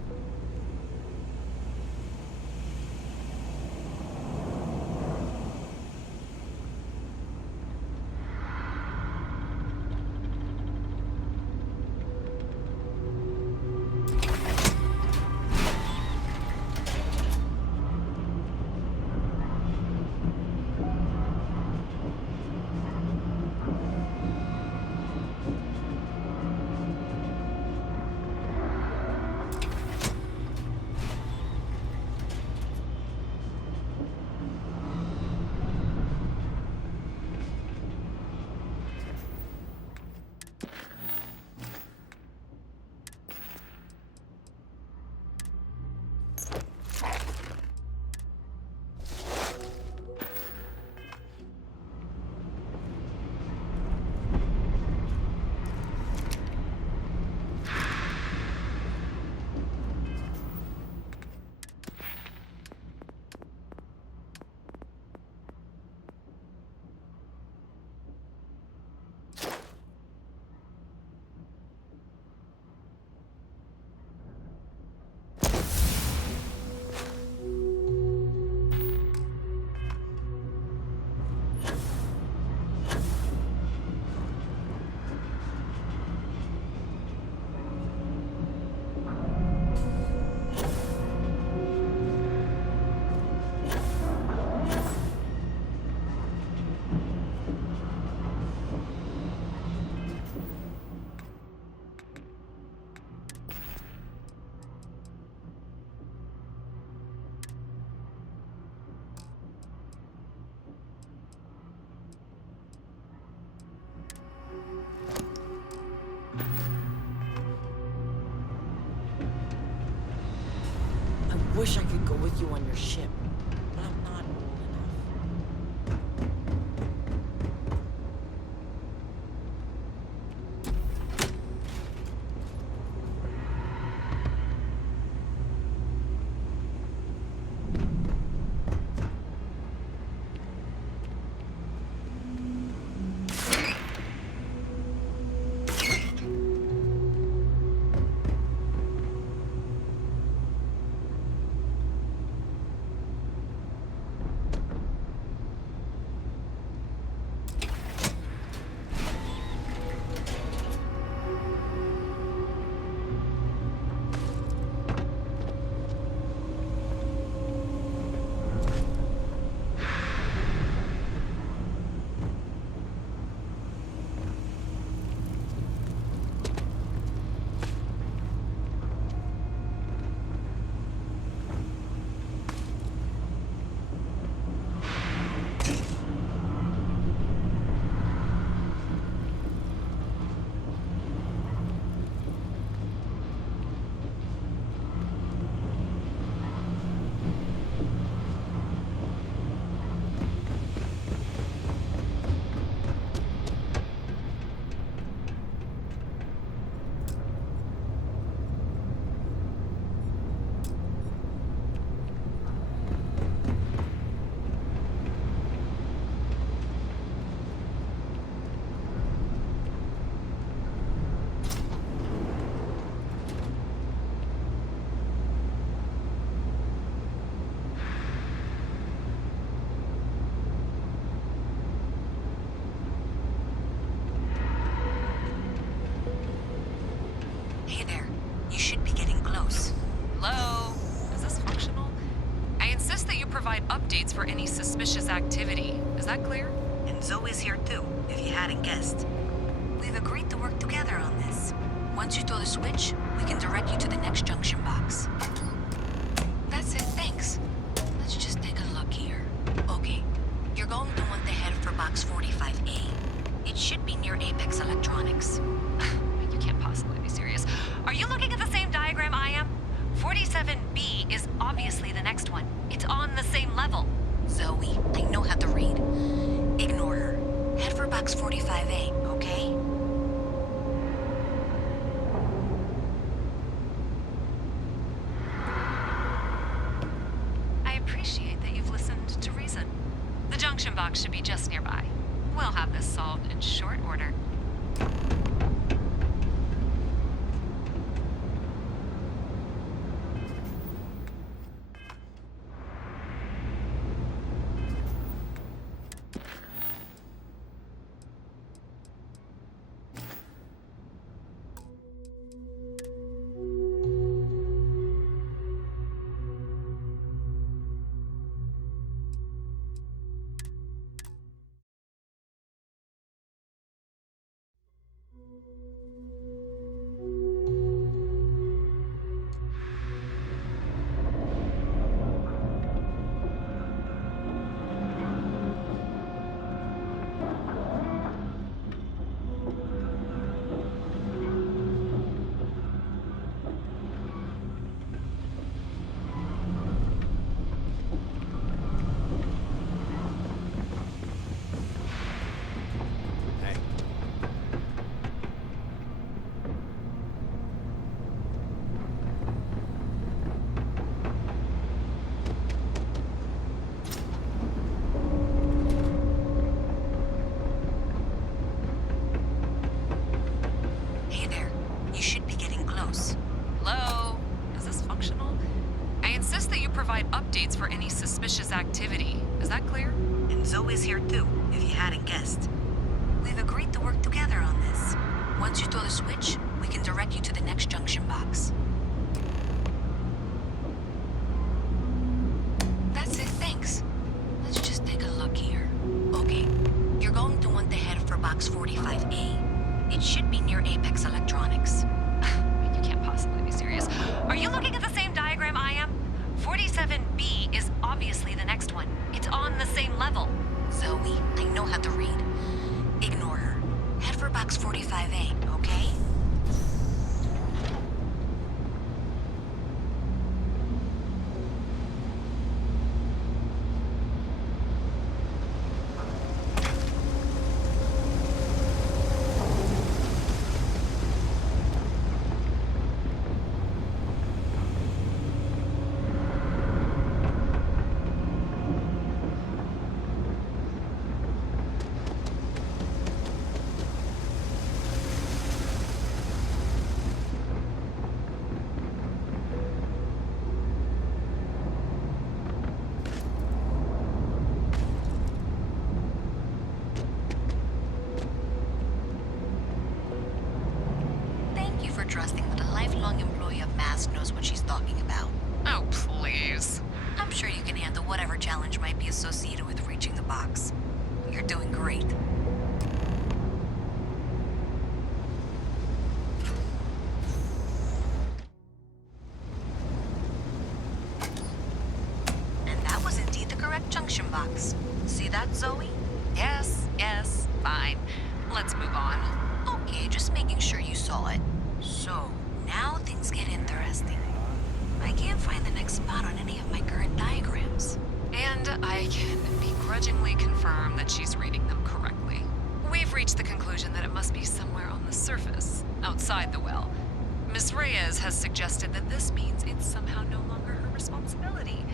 I wish I could go with you on your ship, but I'm not old enough. for any suspicious activity. Is that clear? And Zoe's here too, if you hadn't guessed. We've agreed to work together on this. Once you throw the switch, we can direct you to the next junction box. That's it, thanks. Let's just take a look here. Okay, you're going to want to head for box 45A. It should be near Apex Electronics. You can't possibly be serious. Are you looking at the same diagram I am? 47B is obviously the next one. It's on the same level. Zoe, I know how to read. Ignore her. Head for box 45A, okay? I appreciate that you've listened to reason. The junction box should be just nearby. We'll have this solved in short order. Hey there. You should be getting close. Hello? Is this functional? I insist that you provide updates for any suspicious activity. Is that clear? And Zoe's here too, if you hadn't guessed. We've agreed to work together on this. Once you throw the switch, we can direct you to the next junction box. That's it, thanks. Let's just take a look here. Okay, you're going to want to head for box 45A. It should be near Apex Electronics. You can't possibly be serious. Are you looking at the same diagram I am? 47B is obviously the next one. It's on the same level. Zoe, I know how to read. Ignore her. Head for box 45A, okay? For trusting that a lifelong employee of MASK knows what she's talking about. Oh, please. I'm sure you can handle whatever challenge might be associated with reaching the box. You're doing great. And that was indeed the correct junction box. See that, Zoe? Yes, fine. Let's move on. Okay, just making sure you saw it. So, now things get interesting. I can't find the next spot on any of my current diagrams. And I can begrudgingly confirm that she's reading them correctly. We've reached the conclusion that it must be somewhere on the surface, outside the well. Miss Reyes has suggested that this means it's somehow no longer her responsibility.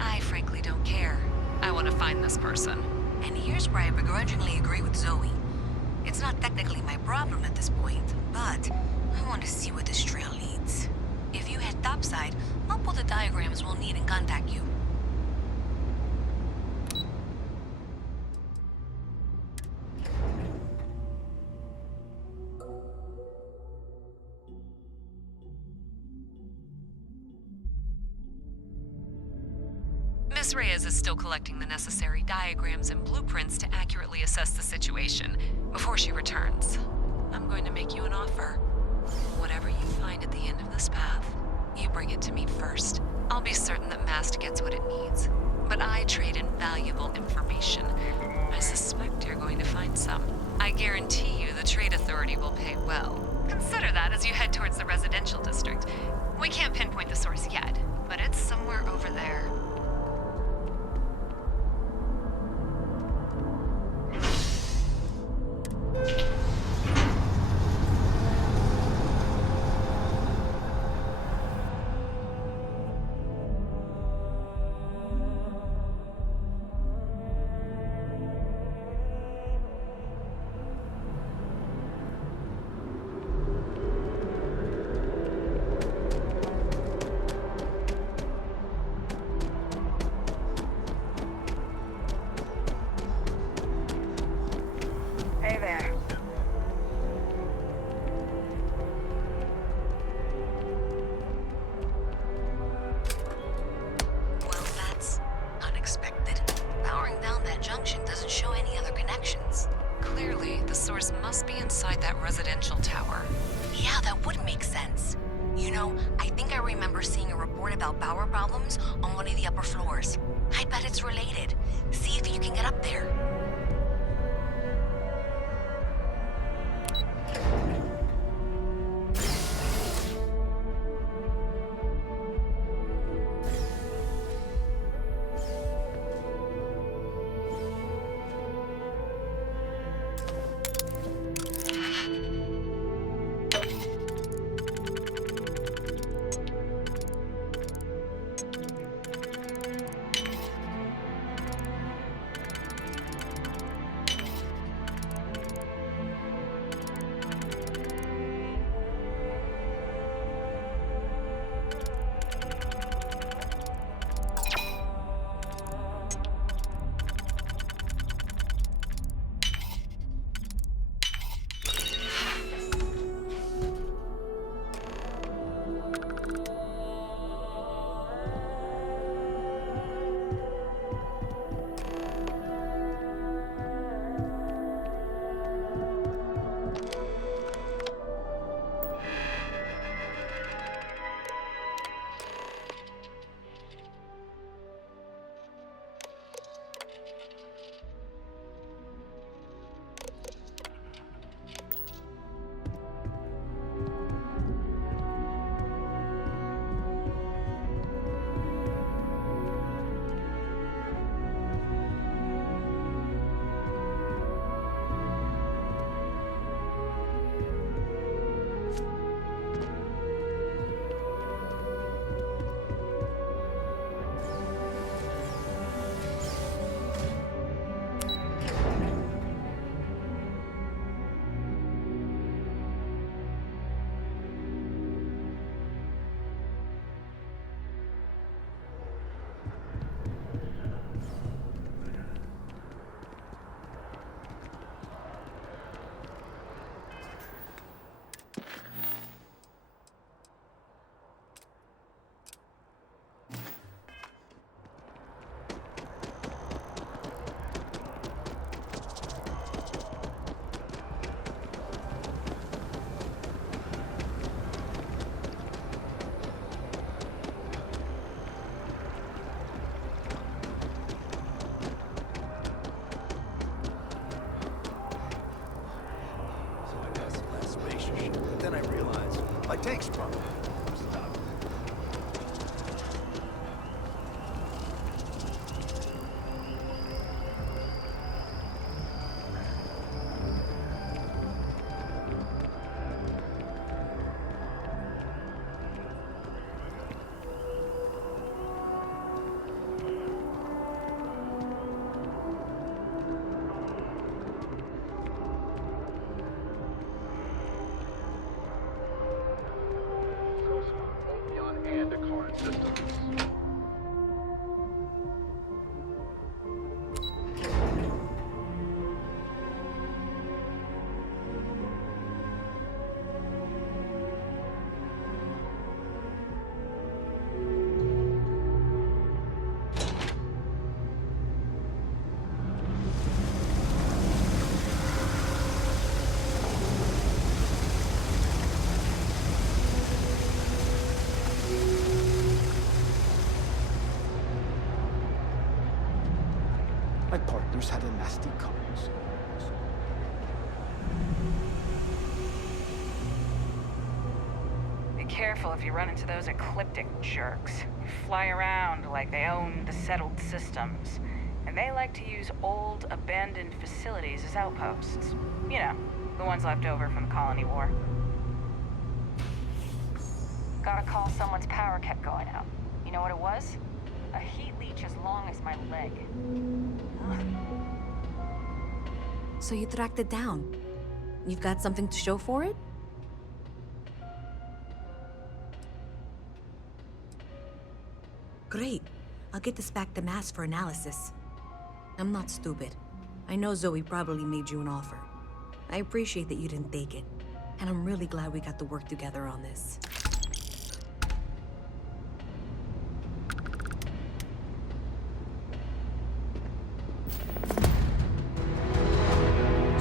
I frankly don't care. I want to find this person. And here's where I begrudgingly agree with Zoe. It's not technically my problem at this point, but I want to see where this trail leads. If you head topside, I'll pull the diagrams we'll need and contact you. Miss Reyes is still collecting the necessary diagrams and blueprints to accurately assess the situation. Before she returns, I'm going to make you an offer. Whatever you find at the end of this path, you bring it to me first. I'll be certain that Mast gets what it needs. But I trade in valuable information. I suspect you're going to find some. I guarantee you the Trade Authority will pay well. Consider that as you head towards the residential district. We can't pinpoint the source yet, but it's somewhere over there. Hey there. Well, that's unexpected. Powering down that junction doesn't show any other connections. Clearly, the source must be inside that residential tower. Yeah, that would make sense. You know, I think I remember seeing a report about power problems on one of the upper floors. I bet it's related. See if you can get up there. My tank's problem. partners had a nasty cut. Be careful if you run into those ecliptic jerks. They fly around like they own the settled systems. And they like to use old, abandoned facilities as outposts. You know, the ones left over from the colony war. Got a call someone's power kept going out. You know what it was? A heat leech as long as my leg. So you tracked it down. You've got something to show for it? Great. I'll get this back to Mass for analysis. I'm not stupid. I know Zoe probably made you an offer. I appreciate that you didn't take it. And I'm really glad we got to work together on this.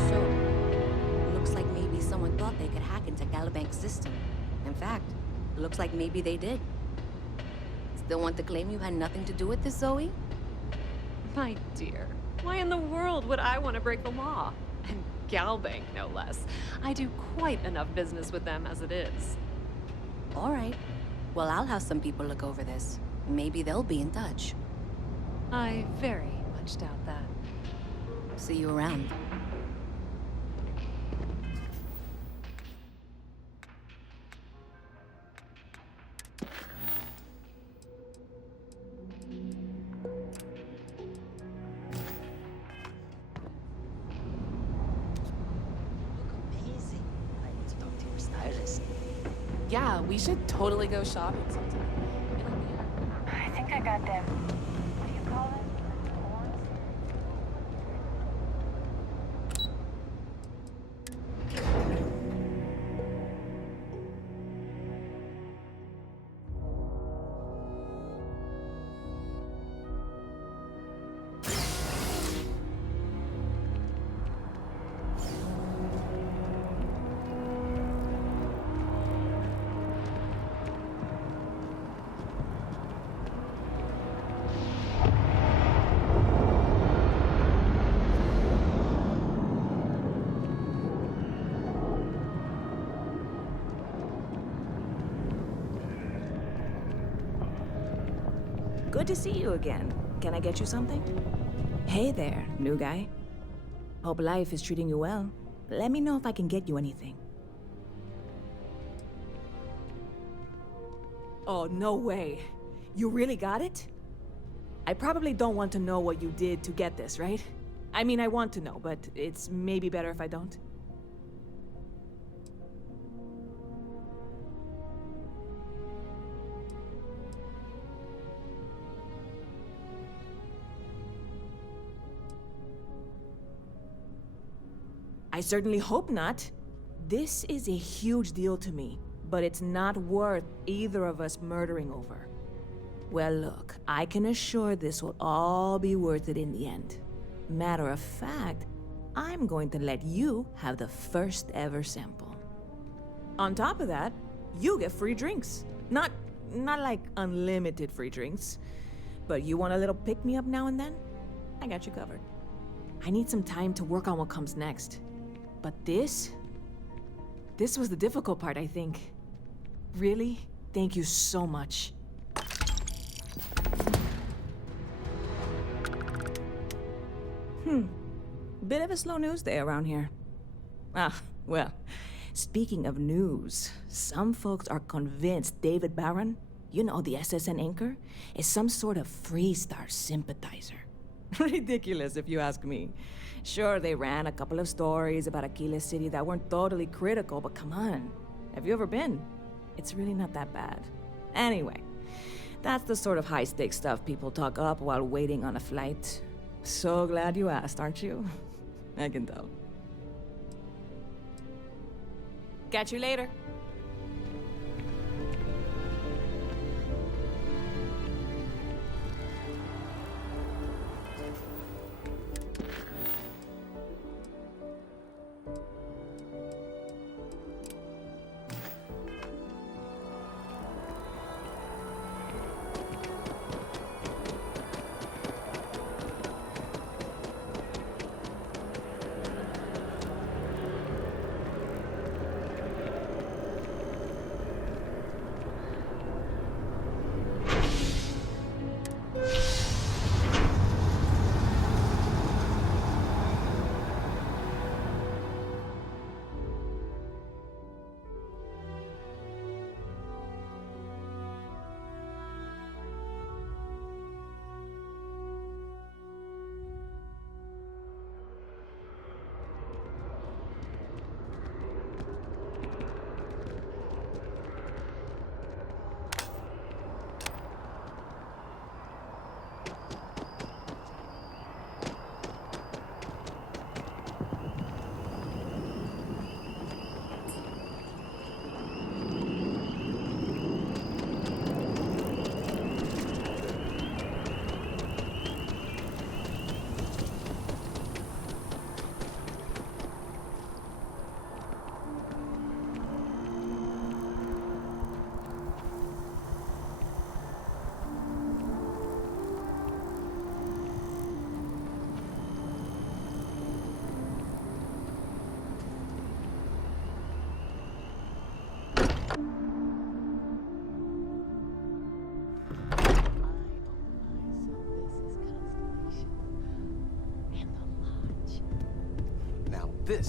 So, looks like maybe someone thought they could hack into Galabank's system. In fact, looks like maybe they did. Still want to claim you had nothing to do with this, Zoe? My dear, why in the world would I want to break the law? And Galbank, no less. I do quite enough business with them as it is. All right. Well, I'll have some people look over this. Maybe they'll be in touch. I very much doubt that. See you around. Yeah, we should totally go shopping sometime. I think I got them. What do you call them? Good to see you again. Can I get you something? Hey there, new guy. Hope life is treating you well. Let me know if I can get you anything. Oh, no way. You really got it? I probably don't want to know what you did to get this, right? I mean, I want to know, but it's maybe better if I don't. I certainly hope not. This is a huge deal to me, but it's not worth either of us murdering over. Well, look, I can assure this will all be worth it in the end. Matter of fact, I'm going to let you have the first ever sample. On top of that, you get free drinks. Not like unlimited free drinks, but you want a little pick-me-up now and then? I got you covered. I need some time to work on what comes next. But this was the difficult part, I think. Really? Thank you so much. Bit of a slow news day around here. Ah, well, speaking of news, some folks are convinced David Barron, you know, the SSN anchor, is some sort of Freestar sympathizer. Ridiculous, if you ask me. Sure, they ran a couple of stories about Aquila City that weren't totally critical, but come on. Have you ever been? It's really not that bad. Anyway, that's the sort of high-stakes stuff people talk up while waiting on a flight. So glad you asked, aren't you? I can tell. Catch you later.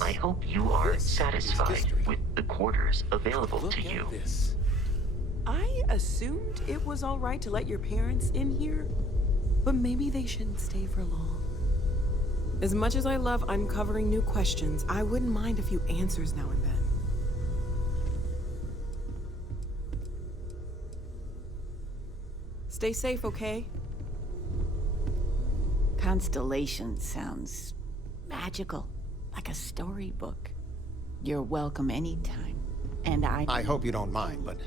I hope you are satisfied with the quarters available to you. I assumed it was all right to let your parents in here, but maybe they shouldn't stay for long. As much as I love uncovering new questions, I wouldn't mind a few answers now and then. Stay safe, okay? Constellation sounds magical, like a storybook. You're welcome anytime. And I hope you don't mind, but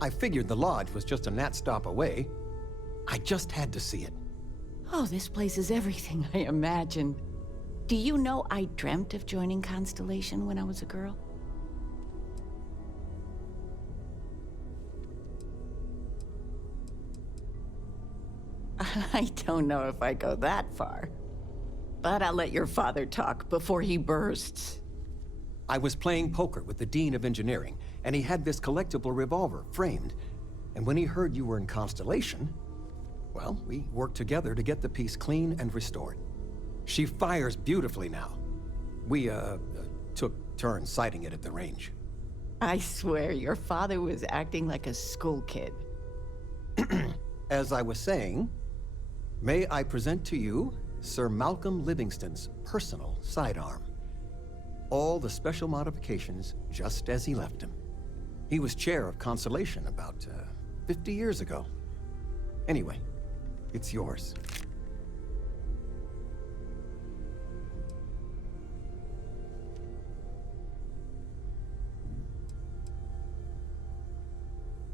I figured the lodge was just a gnat stop away. I just had to see it. Oh, this place is everything I imagined. Do you know I dreamt of joining Constellation when I was a girl? I don't know if I go that far. But I'll let your father talk before he bursts. I was playing poker with the Dean of Engineering, and he had this collectible revolver framed. And when he heard you were in Constellation, well, we worked together to get the piece clean and restored. She fires beautifully now. We, took turns sighting it at the range. I swear your father was acting like a school kid. As I was saying, may I present to you Sir Malcolm Livingston's personal sidearm. All the special modifications just as he left him. He was chair of Constellation about 50 years ago. Anyway, it's yours.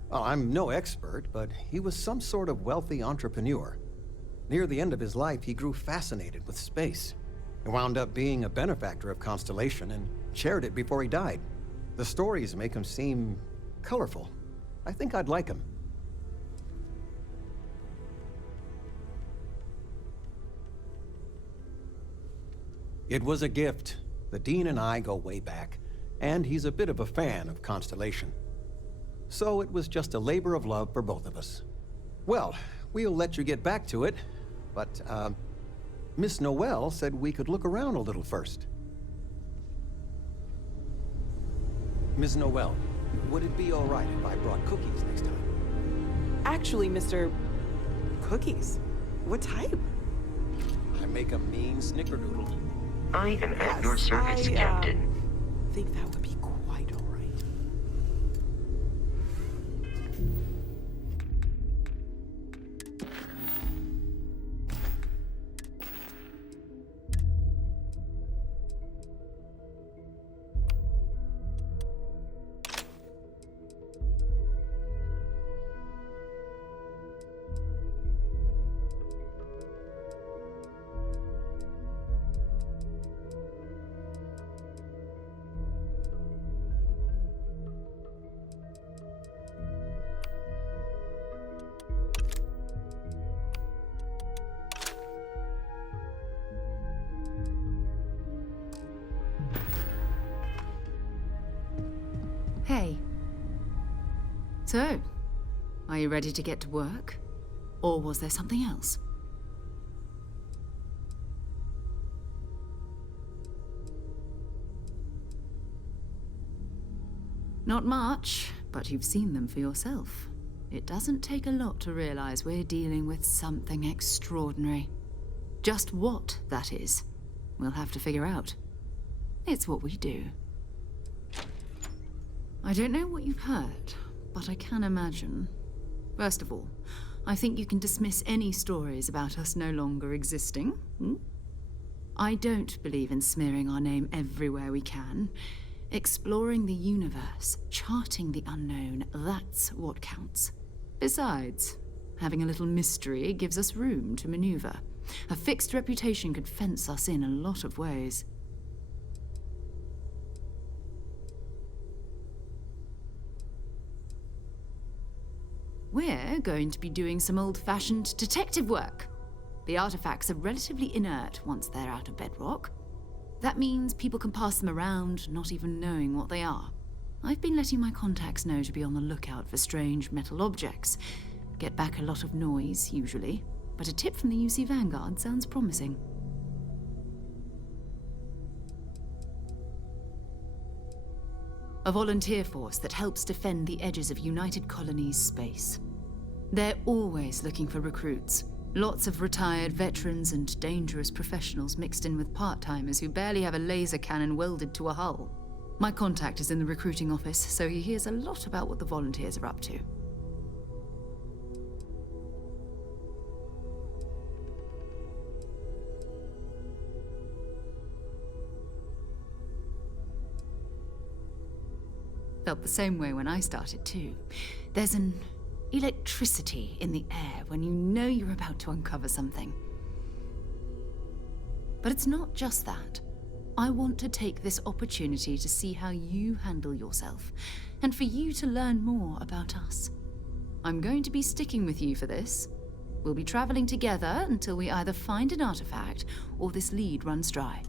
Oh, I'm no expert, but he was some sort of wealthy entrepreneur. Near the end of his life, he grew fascinated with space. He wound up being a benefactor of Constellation and chaired it before he died. The stories make him seem colorful. I think I'd like him. It was a gift. The Dean and I go way back, and he's a bit of a fan of Constellation. So it was just a labor of love for both of us. Well, we'll let you get back to it, but, Miss Noel said we could look around a little first. Ms. Noel, would it be all right if I brought cookies next time? Actually, Mr. Cookies? What type? I make a mean snickerdoodle. I am at your service, Captain. I think that would be quite all right. Hey. So, are you ready to get to work? Or was there something else? Not much, but you've seen them for yourself. It doesn't take a lot to realize we're dealing with something extraordinary. Just what that is, we'll have to figure out. It's what we do. I don't know what you've heard, but I can imagine. First of all, I think you can dismiss any stories about us no longer existing. I don't believe in smearing our name everywhere we can. Exploring the universe, charting the unknown, that's what counts. Besides, having a little mystery gives us room to maneuver. A fixed reputation could fence us in a lot of ways. We're going to be doing some old-fashioned detective work. The artifacts are relatively inert once they're out of bedrock. That means people can pass them around, not even knowing what they are. I've been letting my contacts know to be on the lookout for strange metal objects. Get back a lot of noise, usually, but a tip from the UC Vanguard sounds promising. A volunteer force that helps defend the edges of United Colonies space. They're always looking for recruits. Lots of retired veterans and dangerous professionals mixed in with part-timers who barely have a laser cannon welded to a hull. My contact is in the recruiting office, so he hears a lot about what the volunteers are up to. Felt the same way when I started too. There's an electricity in the air when you know you're about to uncover something. But it's not just that. I want to take this opportunity to see how you handle yourself, and for you to learn more about us. I'm going to be sticking with you for this. We'll be traveling together until we either find an artifact or this lead runs dry.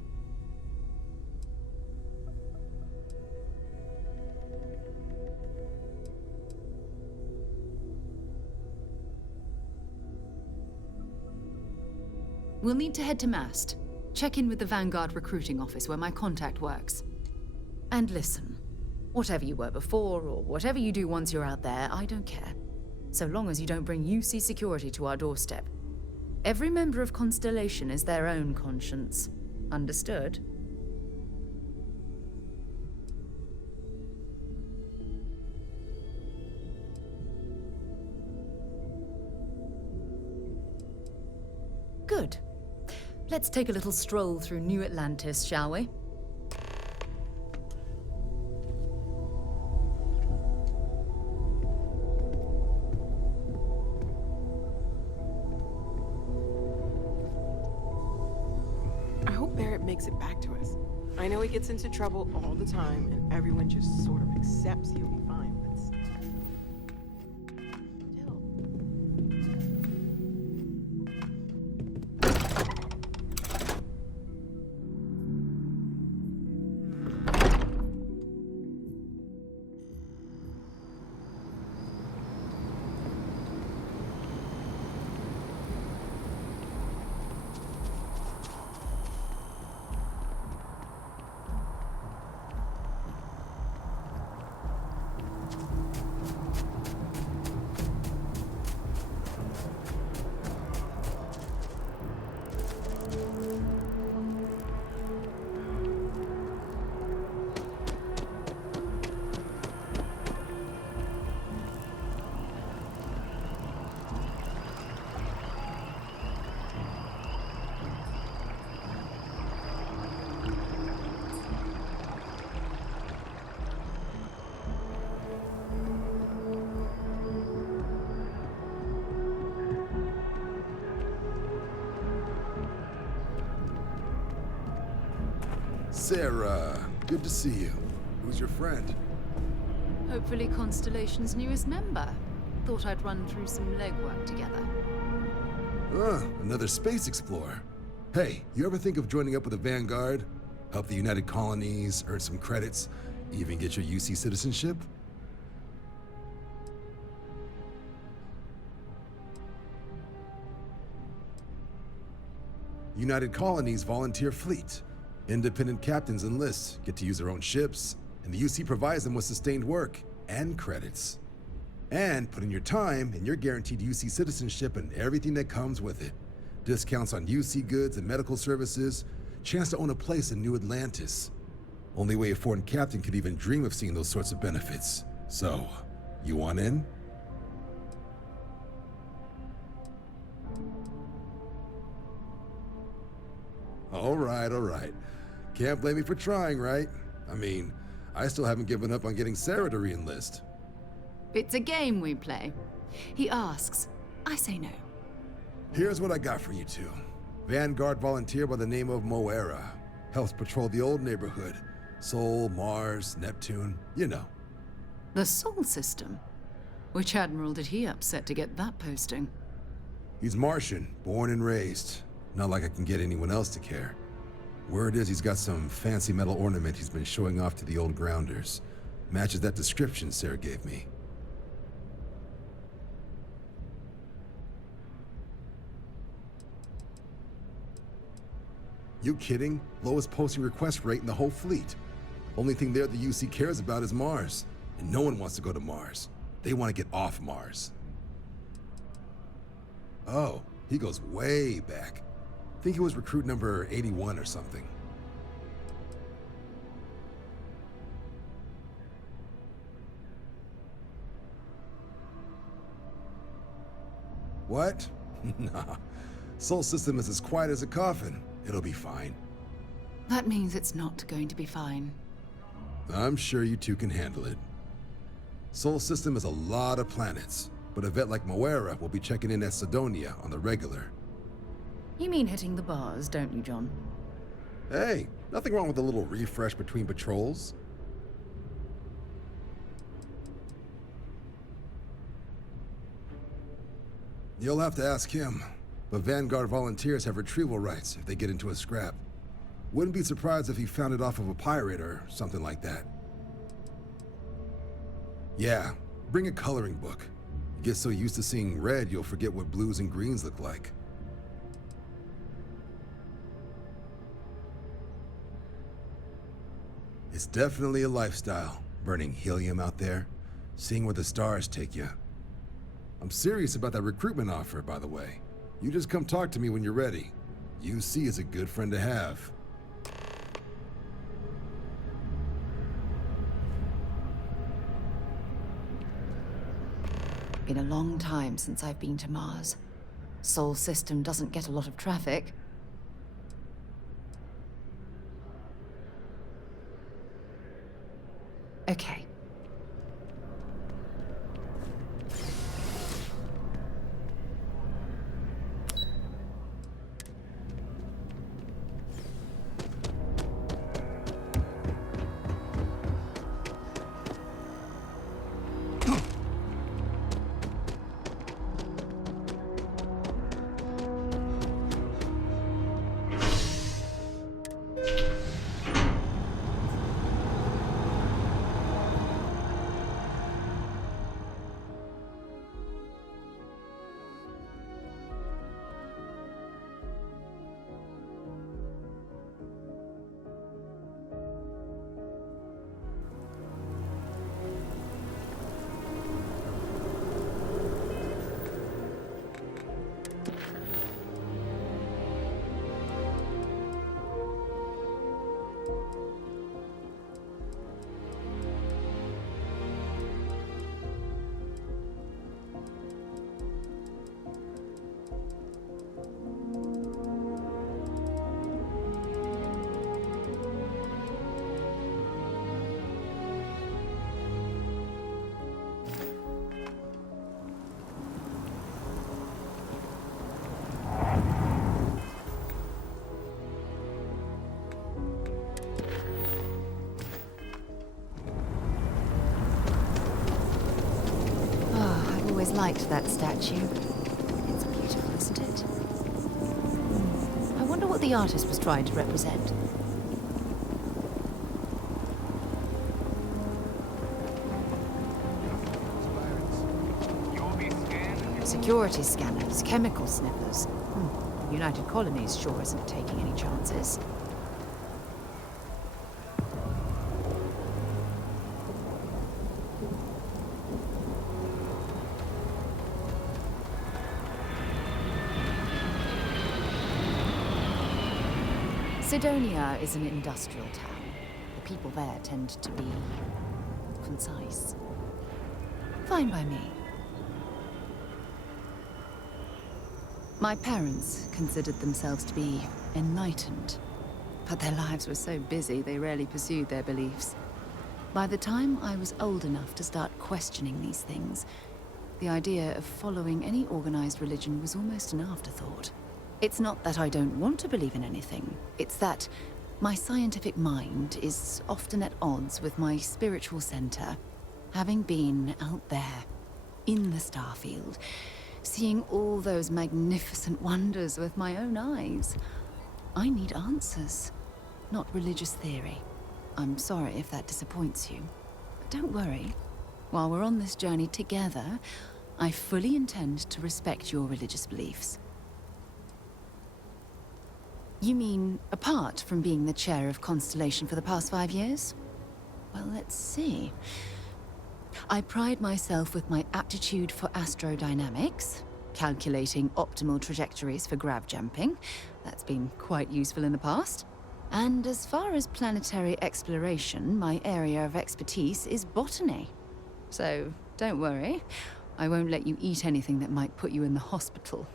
We'll need to head to Mast. Check in with the Vanguard recruiting office where my contact works. And listen, whatever you were before or whatever you do once you're out there, I don't care. So long as you don't bring UC security to our doorstep. Every member of Constellation is their own conscience. Understood? Good. Let's take a little stroll through New Atlantis, shall we? I hope Barrett makes it back to us. I know he gets into trouble all the time, and everyone just sort of accepts he'll be fine, but still. Sarah, good to see you. Who's your friend? Hopefully Constellation's newest member. Thought I'd run through some legwork together. Another space explorer. Hey, you ever think of joining up with the Vanguard? Help the United Colonies, earn some credits, even get your UC citizenship? United Colonies volunteer fleet. Independent captains enlist, get to use their own ships, and the UC provides them with sustained work and credits. And put in your time, and you're guaranteed UC citizenship and everything that comes with it. Discounts on UC goods and medical services, chance to own a place in New Atlantis. Only way a foreign captain could even dream of seeing those sorts of benefits. So, you want in? All right. Can't blame me for trying, right? I mean, I still haven't given up on getting Sarah to re-enlist. It's a game we play. He asks, I say no. Here's what I got for you two. Vanguard volunteer by the name of Moera. Helps patrol the old neighborhood. Sol, Mars, Neptune, you know. The Sol system? Which admiral did he upset to get that posting? He's Martian, born and raised. Not like I can get anyone else to care. Word is he's got some fancy metal ornament he's been showing off to the old grounders. Matches that description Sarah gave me. You kidding? Lowest posting request rate in the whole fleet. Only thing there the UC cares about is Mars. And no one wants to go to Mars. They want to get off Mars. Oh, he goes way back. I think he was recruit number 81 or something. What? Nah. Sol System is as quiet as a coffin. It'll be fine. That means it's not going to be fine. I'm sure you two can handle it. Sol System is a lot of planets, but a vet like Moera will be checking in at Sidonia on the regular. You mean hitting the bars, don't you, John? Hey, nothing wrong with a little refresh between patrols. You'll have to ask him, but Vanguard volunteers have retrieval rights if they get into a scrap. Wouldn't be surprised if he found it off of a pirate or something like that. Yeah, bring a coloring book. You get so used to seeing red, you'll forget what blues and greens look like. It's definitely a lifestyle, burning helium out there, seeing where the stars take you. I'm serious about that recruitment offer, by the way. You just come talk to me when you're ready. UC is a good friend to have. Been a long time since I've been to Mars. Sol System doesn't get a lot of traffic. Okay. Liked that statue. It's beautiful, isn't it? I wonder what the artist was trying to represent. Security scanners, chemical sniffers. The United Colonies sure isn't taking any chances. Sidonia is an industrial town. The people there tend to be concise. Fine by me. My parents considered themselves to be enlightened, but their lives were so busy they rarely pursued their beliefs. By the time I was old enough to start questioning these things, the idea of following any organized religion was almost an afterthought. It's not that I don't want to believe in anything. It's that my scientific mind is often at odds with my spiritual center. Having been out there, in the Starfield, seeing all those magnificent wonders with my own eyes, I need answers, not religious theory. I'm sorry if that disappoints you, but don't worry. While we're on this journey together, I fully intend to respect your religious beliefs. You mean, apart from being the chair of Constellation for the past 5 years? Well, let's see. I pride myself with my aptitude for astrodynamics, calculating optimal trajectories for grav jumping. That's been quite useful in the past. And as far as planetary exploration, my area of expertise is botany. So, don't worry. I won't let you eat anything that might put you in the hospital.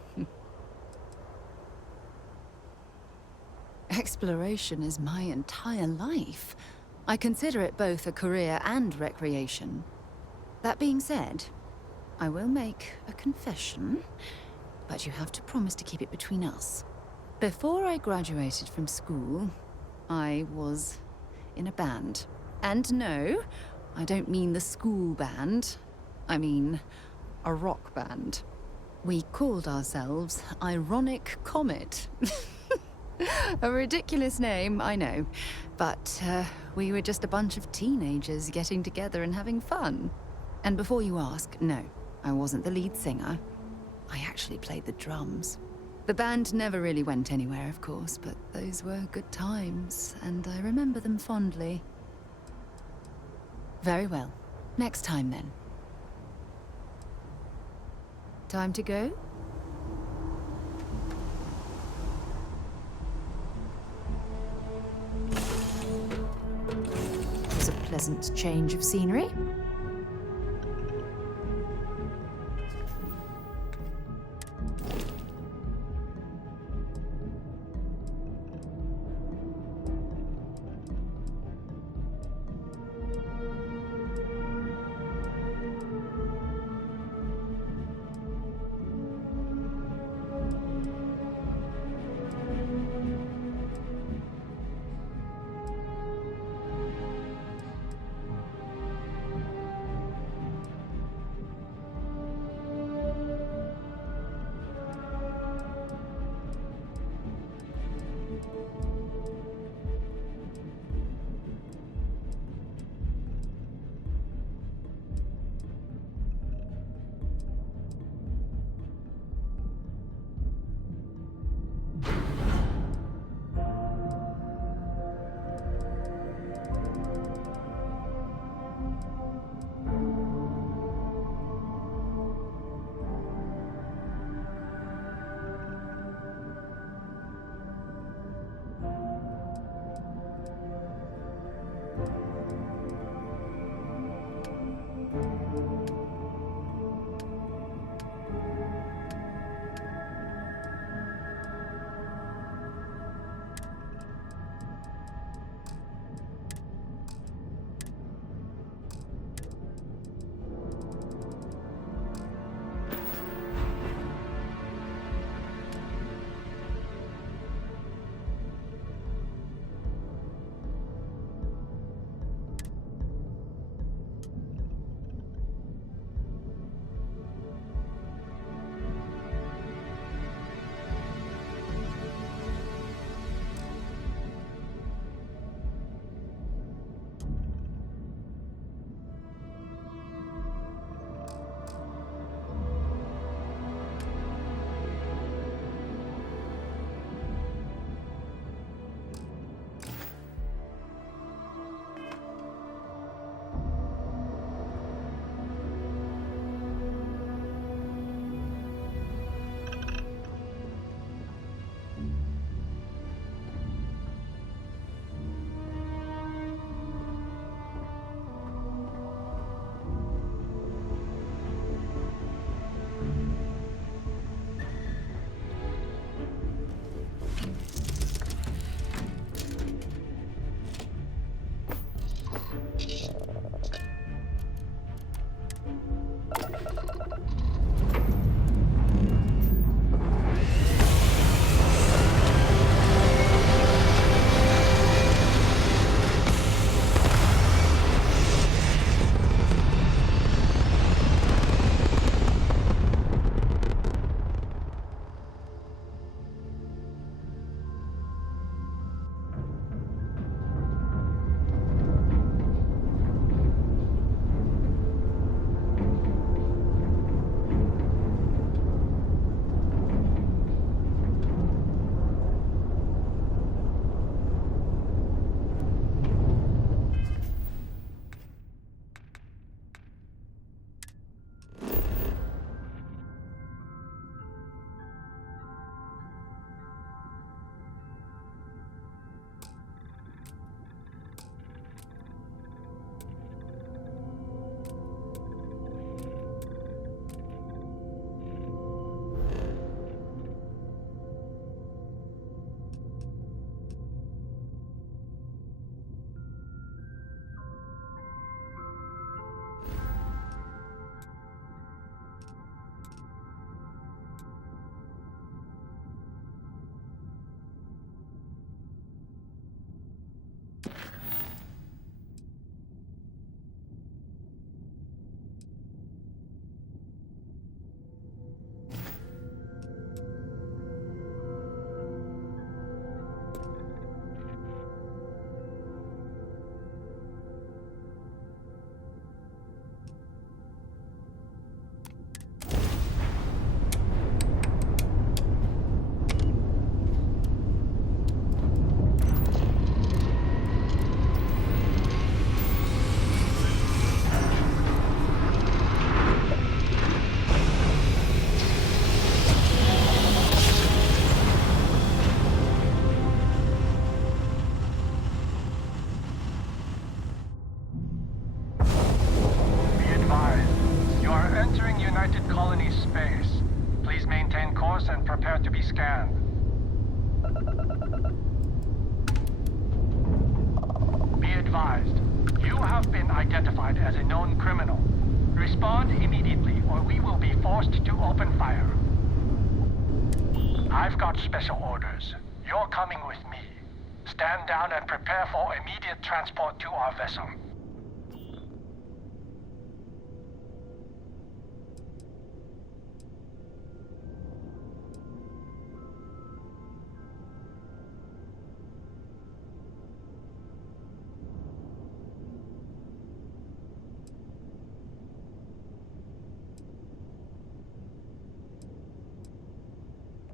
Exploration is my entire life. I consider it both a career and recreation. That being said, I will make a confession, but you have to promise to keep it between us. Before I graduated from school, I was in a band. And no, I don't mean the school band. I mean a rock band. We called ourselves Ironic Comet. A ridiculous name, I know. But we were just a bunch of teenagers getting together and having fun. And before you ask, no, I wasn't the lead singer. I actually played the drums. The band never really went anywhere, of course, but those were good times, and I remember them fondly. Very well. Next time, then. Time to go? It was a pleasant change of scenery. are entering United Colonies space. Please maintain course and prepare to be scanned. Be advised, you have been identified as a known criminal. Respond immediately, or we will be forced to open fire. I've got special orders. You're coming with me. Stand down and prepare for immediate transport to our vessel.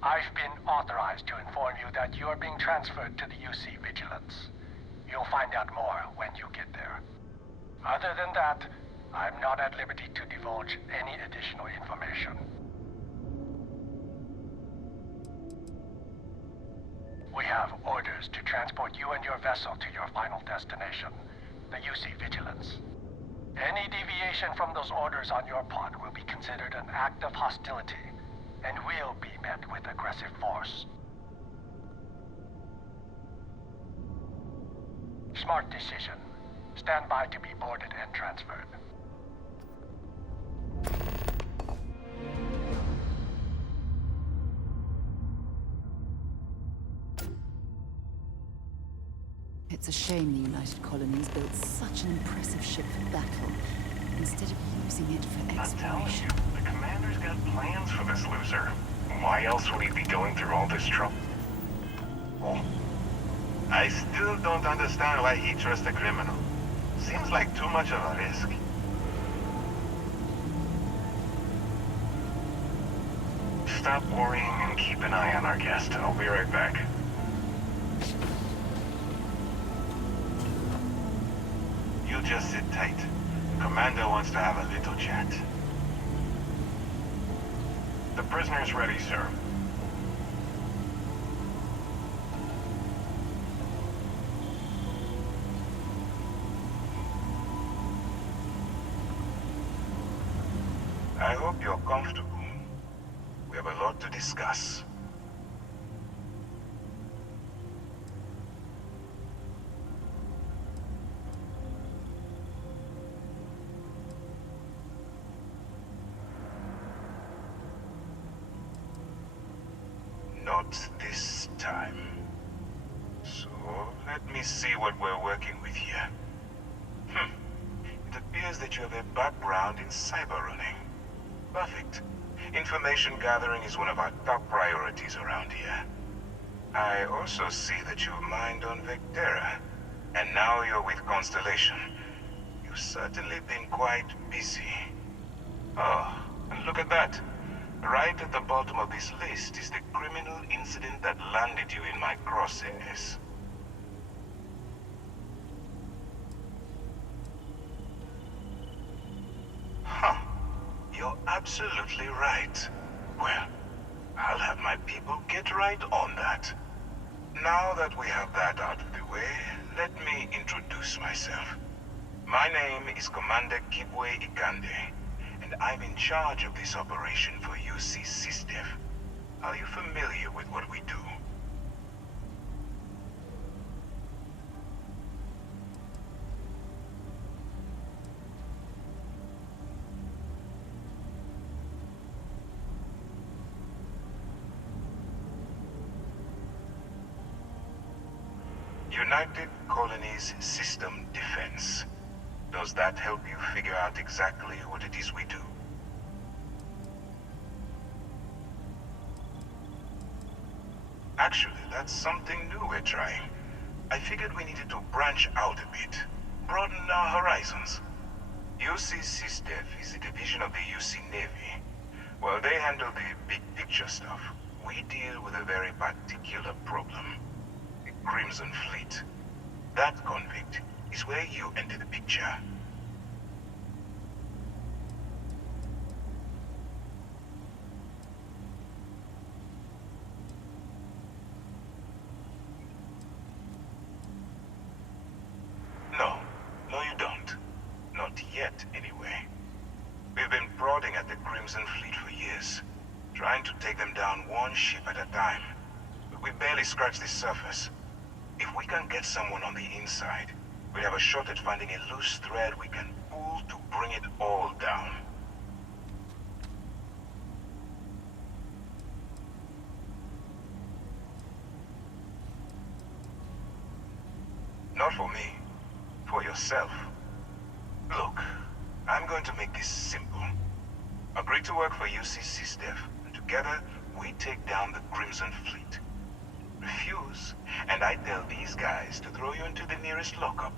I've been authorized to inform you that you are being transferred to the UC Vigilance. You'll find out more when you get there. Other than that, I'm not at liberty to divulge any additional information. We have orders to transport you and your vessel to your final destination, the UC Vigilance. Any deviation from those orders on your part will be considered an act of hostility and will be met with aggressive force. Smart decision. Stand by to be boarded and transferred. It's a shame the United Colonies built such an impressive ship for battle, instead of using it for exploration. The commander's got plans for this loser. Why else would he be going through all this trouble? Oh. I still don't understand why he trusts a criminal. Seems like too much of a risk. Stop worrying and keep an eye on our guest. I'll be right back. You just sit tight. Commander wants to have a little chat. The prisoner's ready, sir. I hope you're comfortable. We have a lot to discuss. Not this time. So, let me see what we're working with here. It appears that you have a background in cyber running. Perfect. Information gathering is one of our top priorities around here. I also see that you mined on Vectera, and now you're with Constellation. You've certainly been quite busy. Oh, and look at that. Right at the bottom of this list is the criminal incident that landed you in my crosshairs. Huh. You're absolutely right. Well, I'll have my people get right on that. Now that we have that out of the way, let me introduce myself. My name is Commander Kibwe Ikande, and I'm in charge of this operation for UC SysDef. Are you familiar with what we do? United Colonies System Defense. Does that help you figure out exactly what it is we do? Actually, that's something new we're trying. I figured we needed to branch out a bit, broaden our horizons. UC SysDef is a division of the UC Navy. While they handle the big picture stuff, we deal with a very particular problem. The Crimson Fleet. That convict is where you enter the picture. No, you don't. Not yet, anyway. We've been Crimson Fleet for years, trying to take them down one ship at a time. But we barely scratched the surface. If we can get someone on the inside, we have a shot at finding a loose thread we can pull to bring it all down. Not for me. For yourself. Look, I'm going to make this simple. Agree to work for UCC Steph, and together we take down the Crimson Fleet. Refuse, and I tell these guys to throw you into the nearest lockup.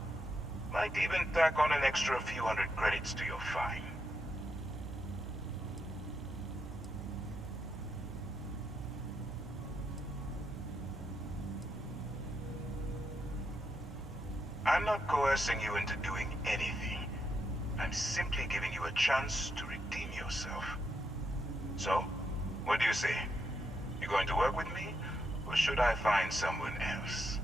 Might even tack on an extra few hundred credits to your fine. I'm not coercing you into doing anything. I'm simply giving you a chance to redeem yourself. So, what do you say? You going to work with me, or should I find someone else?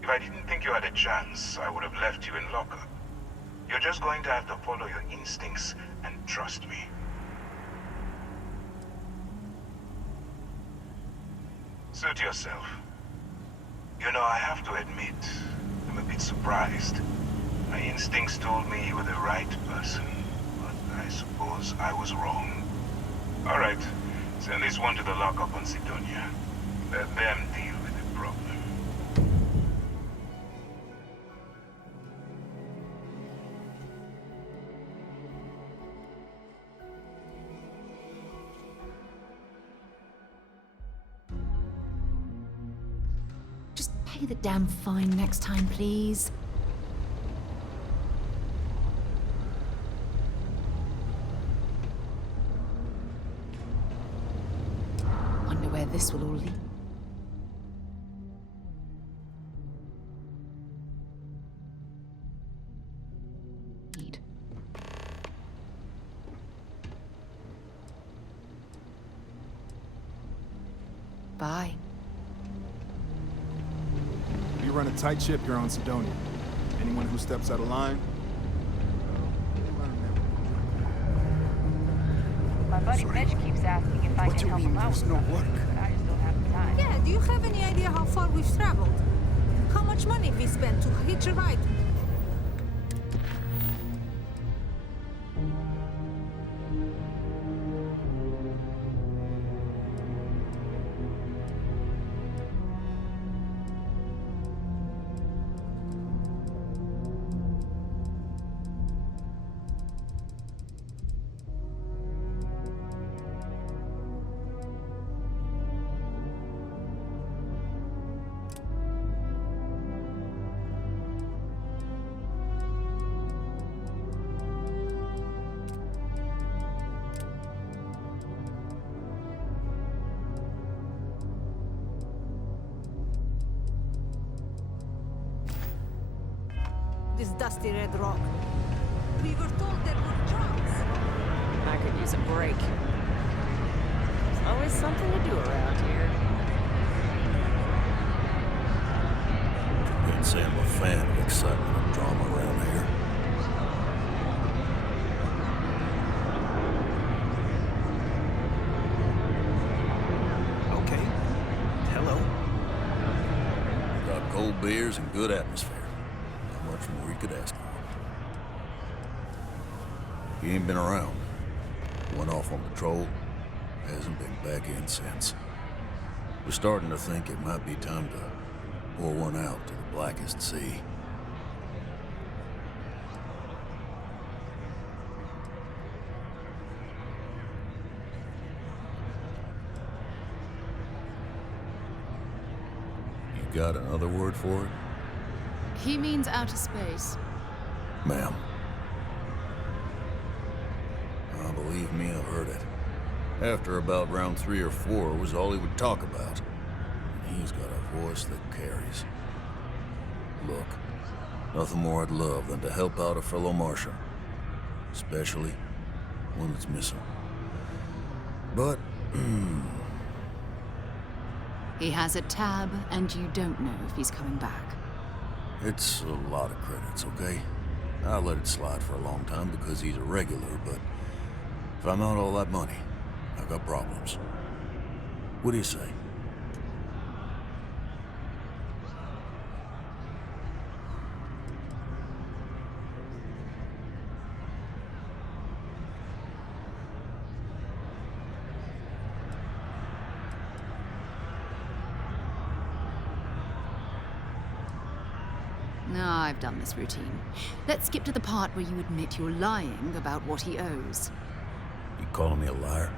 If I didn't think you had a chance, I would have left you in lockup. You're just going to have to follow your instincts and trust me. Suit yourself. You know, I have to admit, I'm a bit surprised. My instincts told me you were the right person, but I suppose I was wrong. Alright, send this one to the lockup on Sidonia. Let them deal with the problem. Just pay the damn fine next time, please. Wonder where this will all lead. Bye. You run a tight ship here on Sidonia. Anyone who steps out of line, My buddy Mitch keeps asking if I can help him out with something, but I just don't have the time. Yeah, do you have any idea how far we've traveled? How much money we spent to hitch a ride? This dusty red rock. We were told there were jobs. I could use a break. There's always something to do around here. Can't say I'm a fan of excitement and drama around here. Okay. Hello. Got cold beers and good atmosphere. Not much more you could ask for. He ain't been around. Went off on patrol. Hasn't been back in since. We're starting to think it might be time to pour one out to the blackest sea. You got another word for it? He means outer space. Ma'am. Believe me, I've heard it. After about round 3 or 4 was all he would talk about. And he's got a voice that carries. Look, nothing more I'd love than to help out a fellow Martian. Especially one that's missing. But, He has a tab, and you don't know if he's coming back. It's a lot of credits, okay? I let it slide for a long time because he's a regular, but if I'm out all that money, I got problems. What do you say? No, I've done this routine. Let's skip to the part where you admit you're lying about what he owes. You calling me a liar?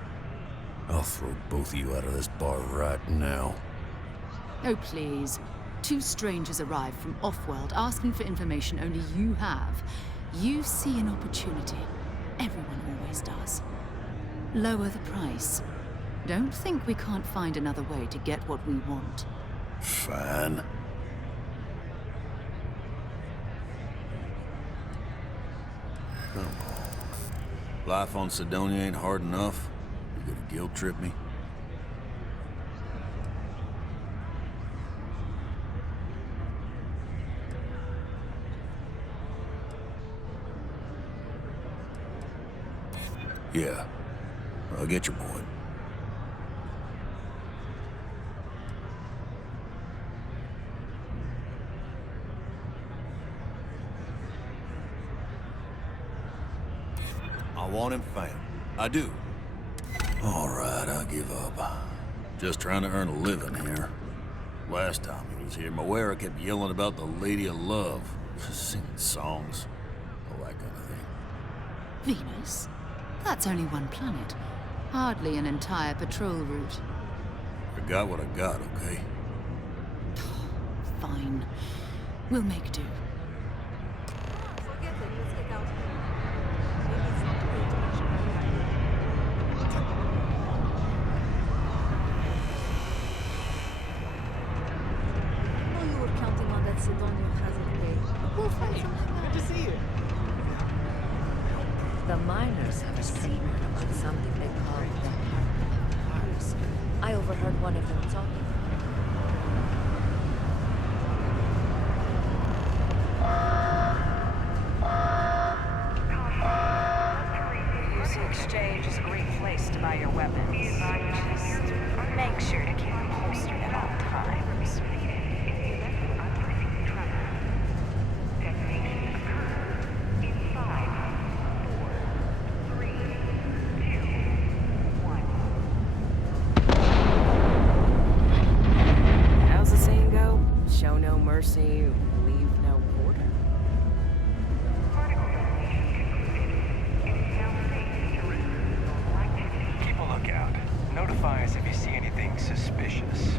I'll throw both of you out of this bar right now. Oh, please. Two strangers arrive from off-world asking for information only you have. You see an opportunity. Everyone always does. Lower the price. Don't think we can't find another way to get what we want. Fine. Come on. Life on Cydonia ain't hard enough. You gonna guilt trip me? Yeah. I get your point. I want him found. I do. All right, I give up. Just trying to earn a living here. Last time he was here, Moira kept yelling about the Lady of Love, singing songs, all that kind of thing. Venus? That's only one planet. Hardly an entire patrol route. I got what I got, okay? Fine. We'll make do. Forget it, let's get out of here. Maybe it's not too late to mention why we are here. I know you were counting on that Cydonia hazard day. We'll find something. Good to see you. The miners have a secret about something they call the hearts. I overheard one of them talking. The UC Exchange is a great place to buy your weapons. Just make sure to keep them holstered at all times. How's the saying go? Show no mercy, leave no quarter. Keep a lookout. Notify us if you see anything suspicious.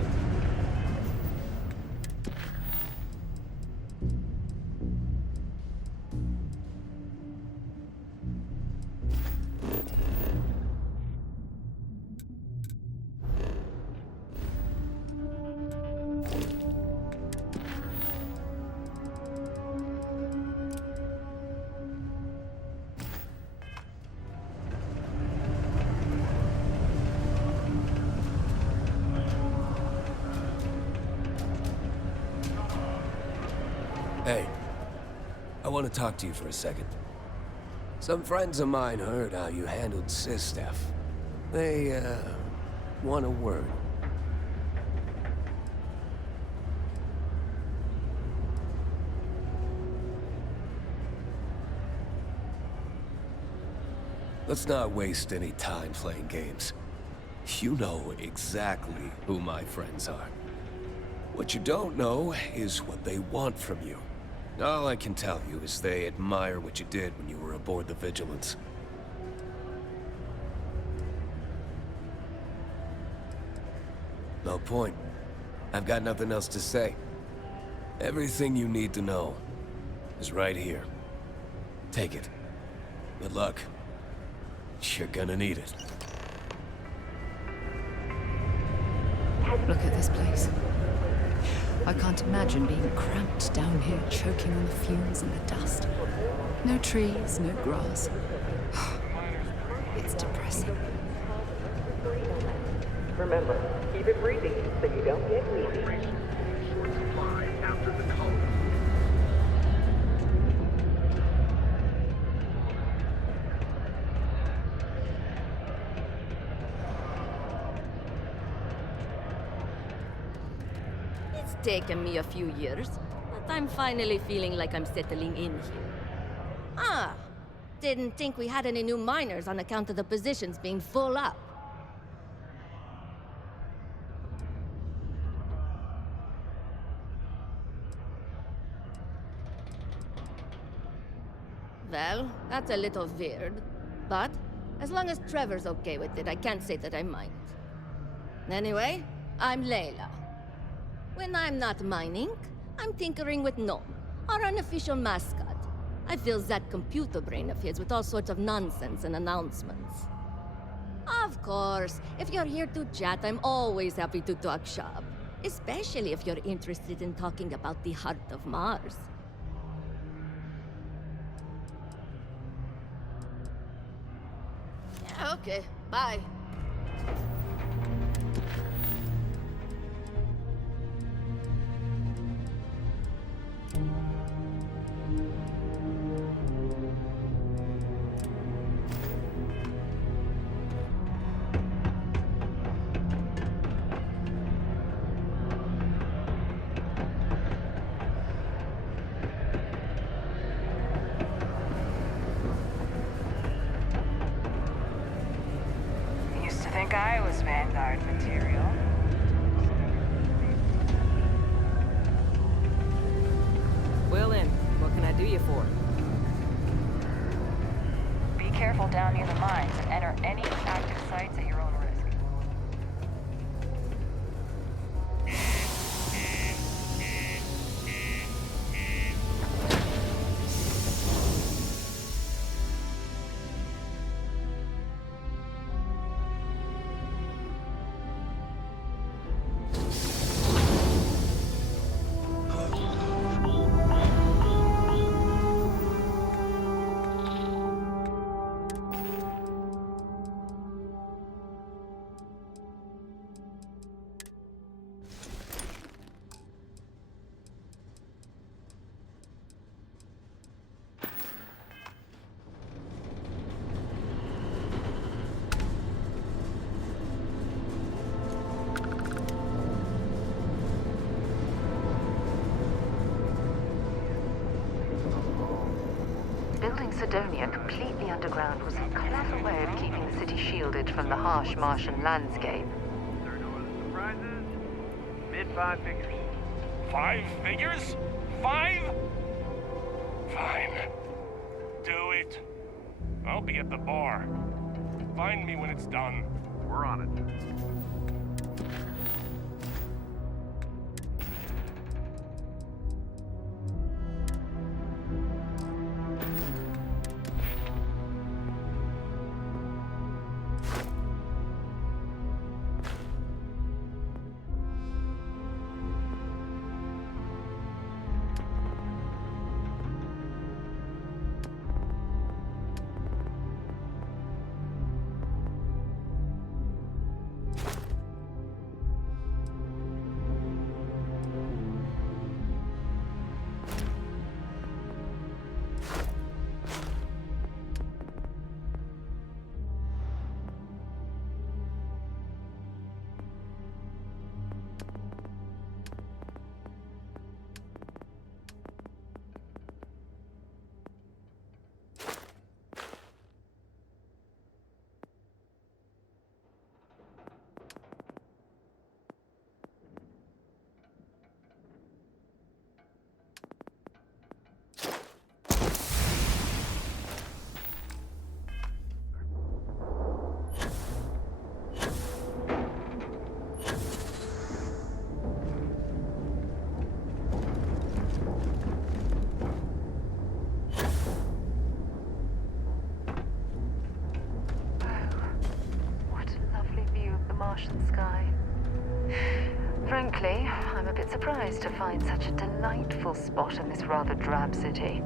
Hey, I want to talk to you for a second. Some friends of mine heard how you handled Sistef. They, want a word. Let's not waste any time playing games. You know exactly who my friends are. What you don't know is what they want from you. All I can tell you is they admire what you did when you were aboard the Vigilance. No point. I've got nothing else to say. Everything you need to know is right here. Take it. Good luck. You're gonna need it. Look at this place. I can't imagine being cramped down here, choking on the fumes and the dust. No trees, no grass. It's depressing. Remember, keep it breezy so you don't get greasy. It's taken me a few years, but I'm finally feeling like I'm settling in here. Ah, didn't think we had any new miners on account of the positions being full up. Well, that's a little weird, but as long as Trevor's okay with it, I can't say that I mind. Anyway, I'm Layla. When I'm not mining, I'm tinkering with Gnome, our unofficial mascot. I fill that computer brain of his with all sorts of nonsense and announcements. Of course, if you're here to chat, I'm always happy to talk shop. Especially if you're interested in talking about the heart of Mars. Yeah, okay, bye. Used to think I was Vanguard material. Well then, what can I do you for? Be careful down near the mines and enter any active sites at your own risk. Building Sidonia completely underground was a clever way of keeping the city shielded from the harsh Martian landscape. Mid-five figures. 5 figures? 5? Fine. Do it. I'll be at the bar. Find me when it's done. We're on it. Martian sky. Frankly, I'm a bit surprised to find such a delightful spot in this rather drab city.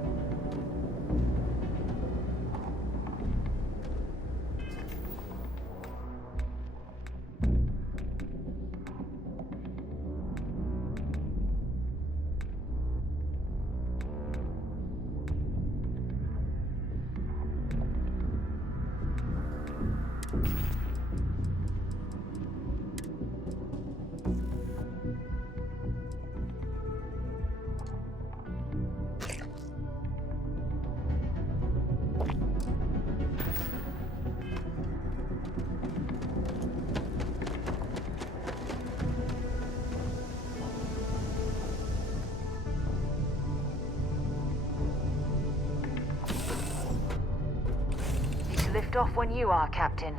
off when you are, Captain.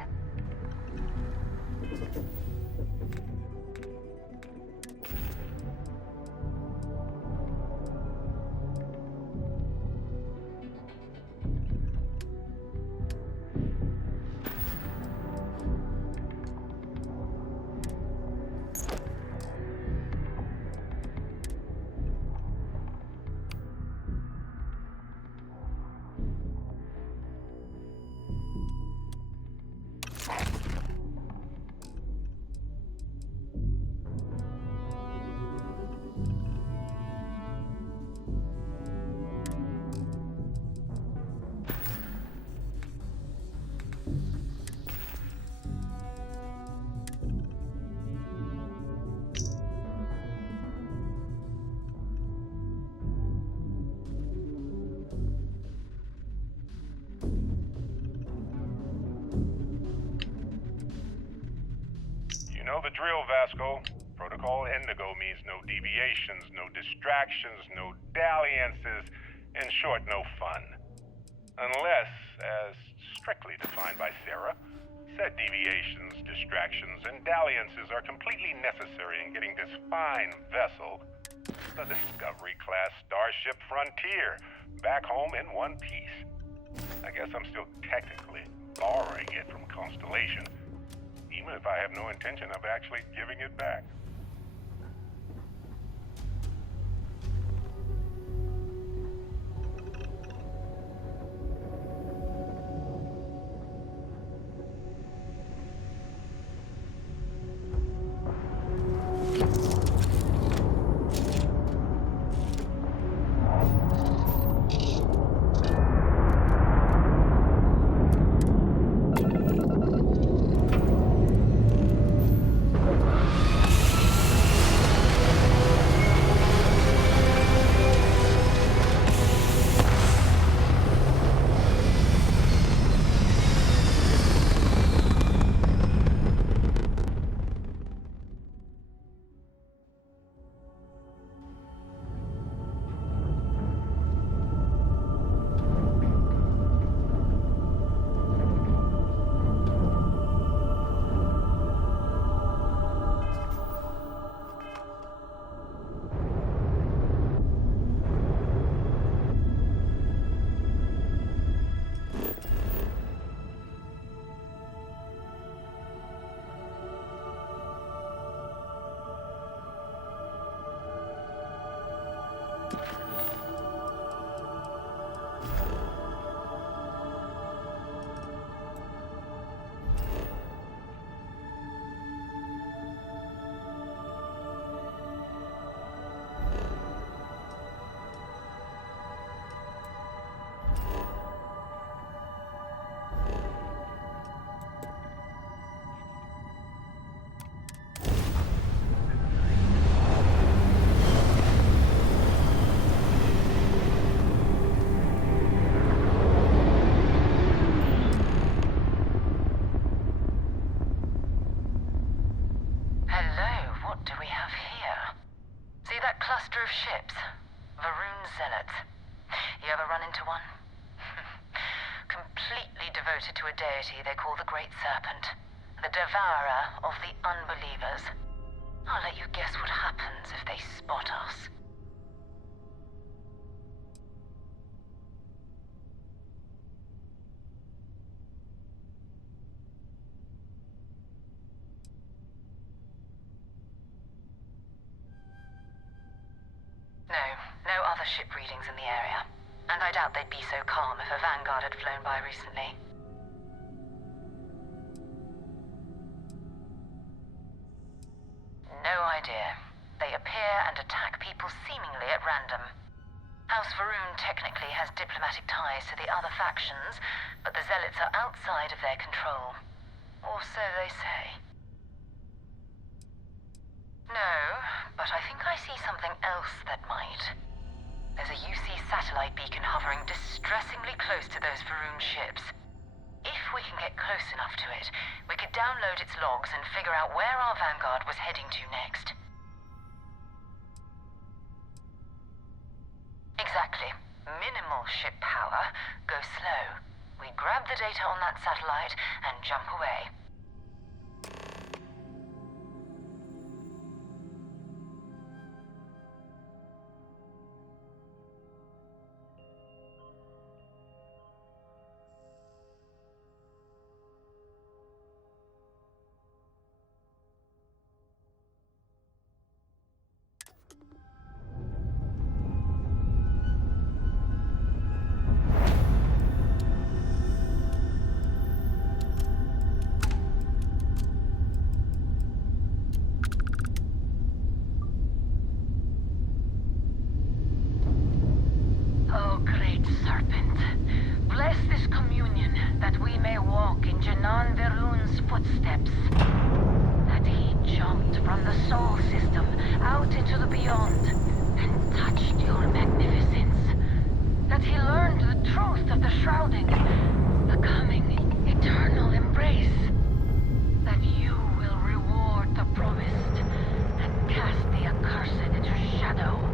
You know the drill, Vasco. Protocol Indigo means no deviations, no distractions, no dalliances, in short, no fun. Unless, as strictly defined by Sarah, said deviations, distractions, and dalliances are completely necessary in getting this fine vessel, the Discovery-class Starship Frontier, back home in one piece. I guess I'm still technically borrowing it from Constellation, even if I have no intention of actually giving it back. cluster of ships. Varun Zealots. You ever run into one? Completely devoted to a deity they call the Great Serpent. The devourer of the unbelievers. I'll let you guess what happens if they spot us. No other ship readings in the area. And I doubt they'd be so calm if a Vanguard had flown by recently. No idea. They appear and attack people seemingly at random. House Varun technically has diplomatic ties to the other factions, but the Zealots are outside of their control. Or so they say. No, but I think I see something else that might. There's a UC satellite beacon hovering distressingly close to those Varun ships. If we can get close enough to it, we could download its logs and figure out where our Vanguard was heading to next. Exactly. Minimal ship power, go slow. We grab the data on that satellite and jump away. Oh, great serpent, bless this communion that we may walk in Janan Verun's footsteps. That he jumped from the Sol system out into the beyond and touched your magnificence. That he learned the truth of the shrouding, the coming eternal embrace. That you will reward the promised and cast the accursed into shadow.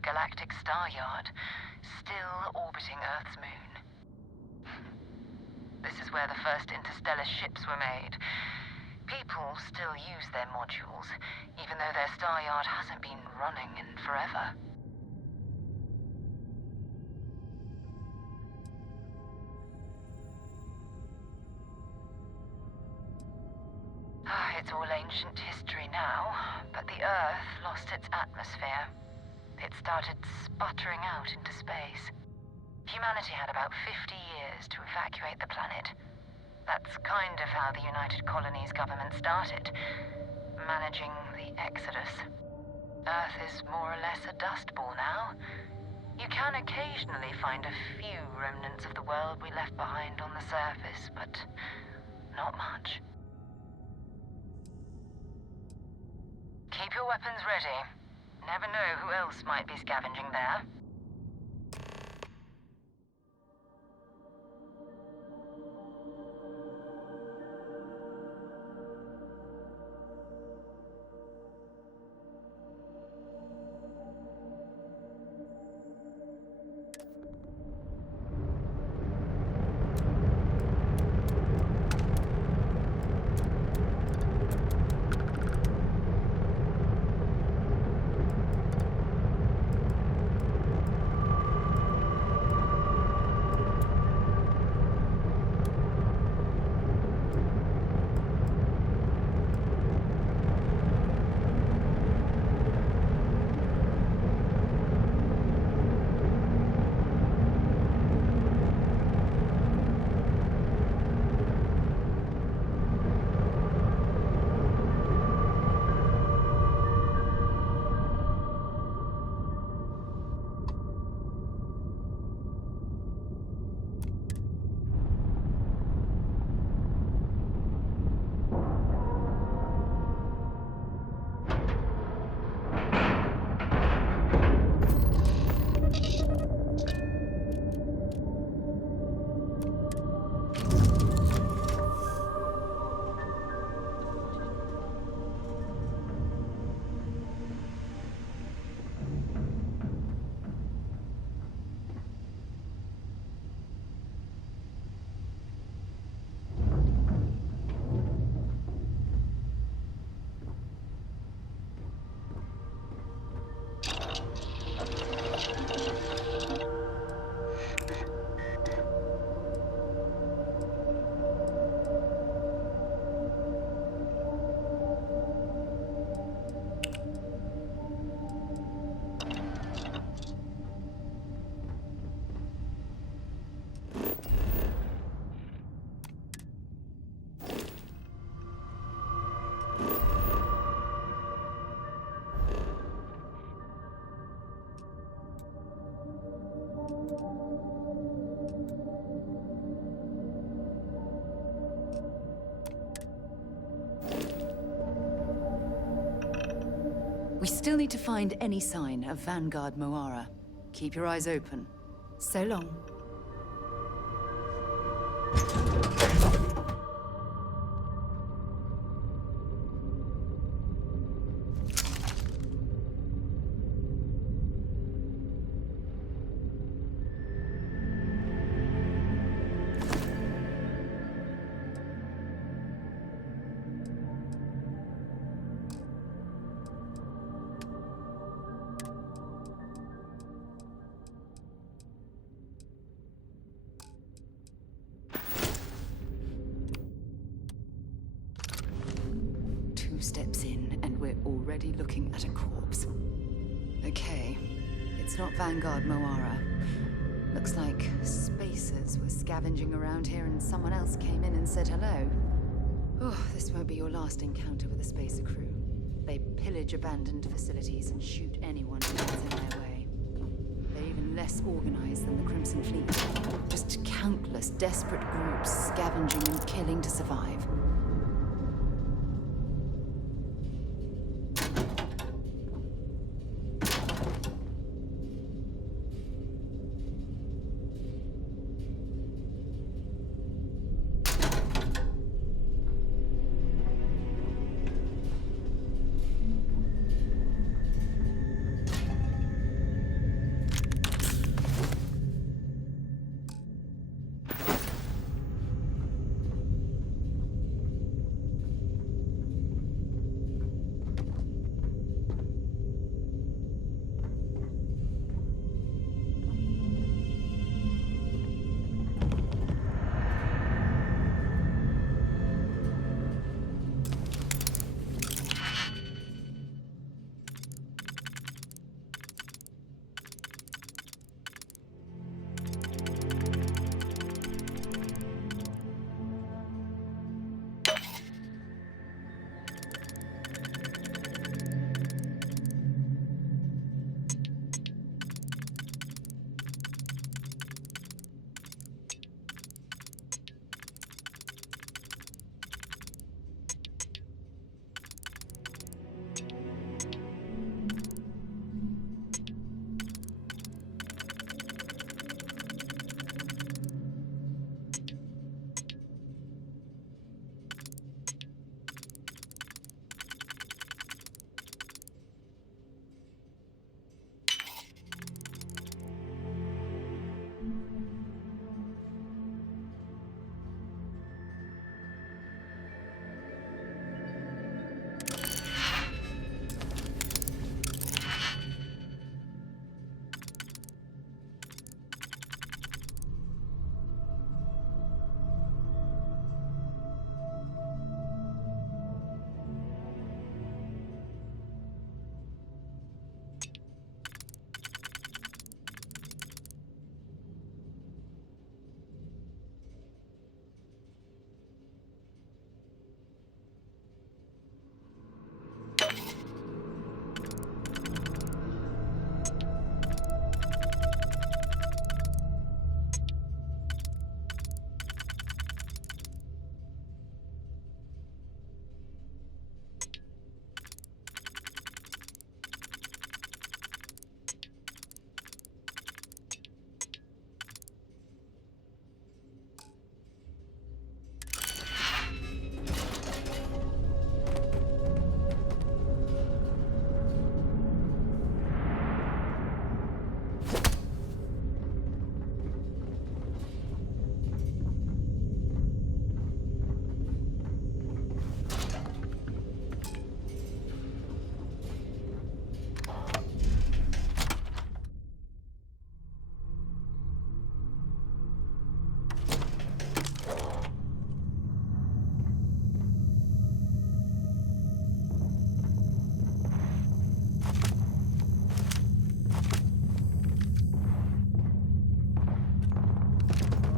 Galactic Star Yard, still orbiting Earth's moon. This is where the first interstellar ships were made. People still use their modules, even though their Star Yard hasn't been running in forever. It's all ancient history now, but the Earth lost its atmosphere. It started sputtering out into space. Humanity had about 50 years to evacuate the planet. That's kind of how the United Colonies government started, managing the exodus. Earth is more or less a dust ball now. You can occasionally find a few remnants of the world we left behind on the surface, but not much. Keep your weapons ready. Never know who else might be scavenging there. We still need to find any sign of Vanguard Moara. Keep your eyes open. So long. Steps in, and we're already looking at a corpse. Okay, it's not Vanguard Moara. Looks like spacers were scavenging around here and someone else came in and said hello. Oh, this won't be your last encounter with a spacer crew. They pillage abandoned facilities and shoot anyone who gets in their way. They're even less organized than the Crimson Fleet. Just countless desperate groups scavenging and killing to survive.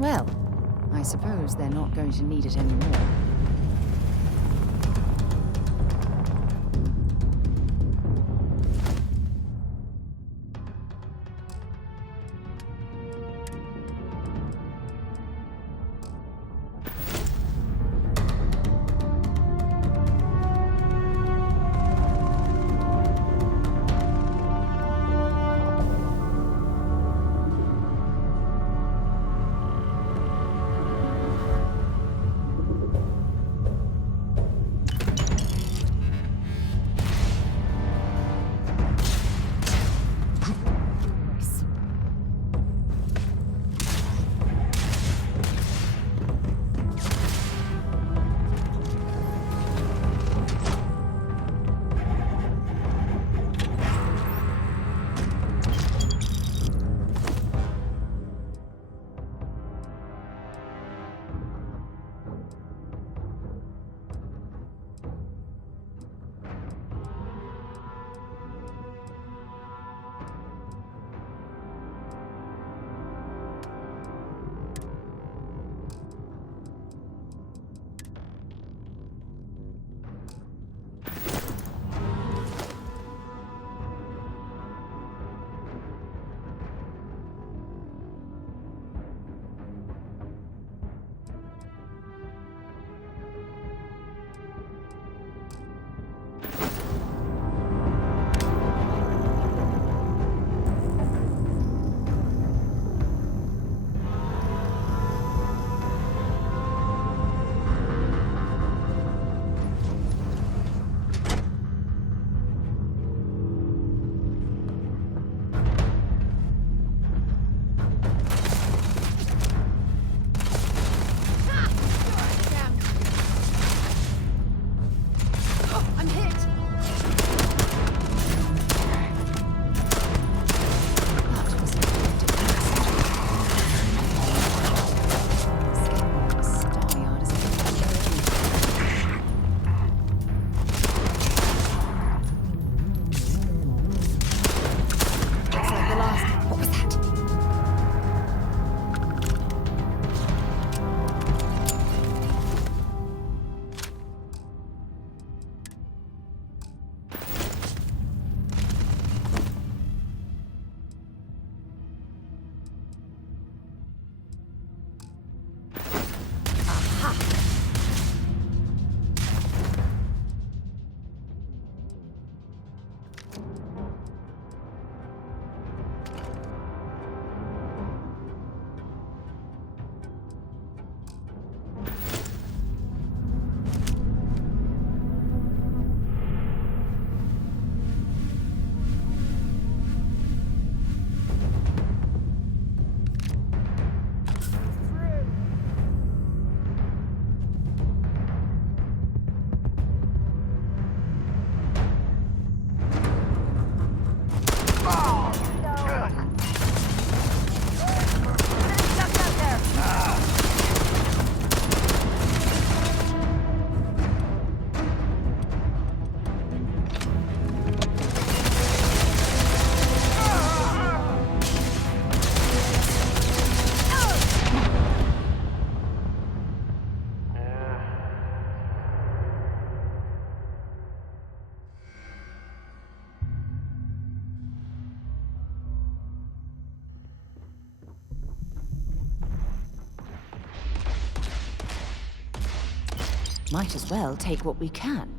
Well, I suppose they're not going to need it anymore. Might as well take what we can.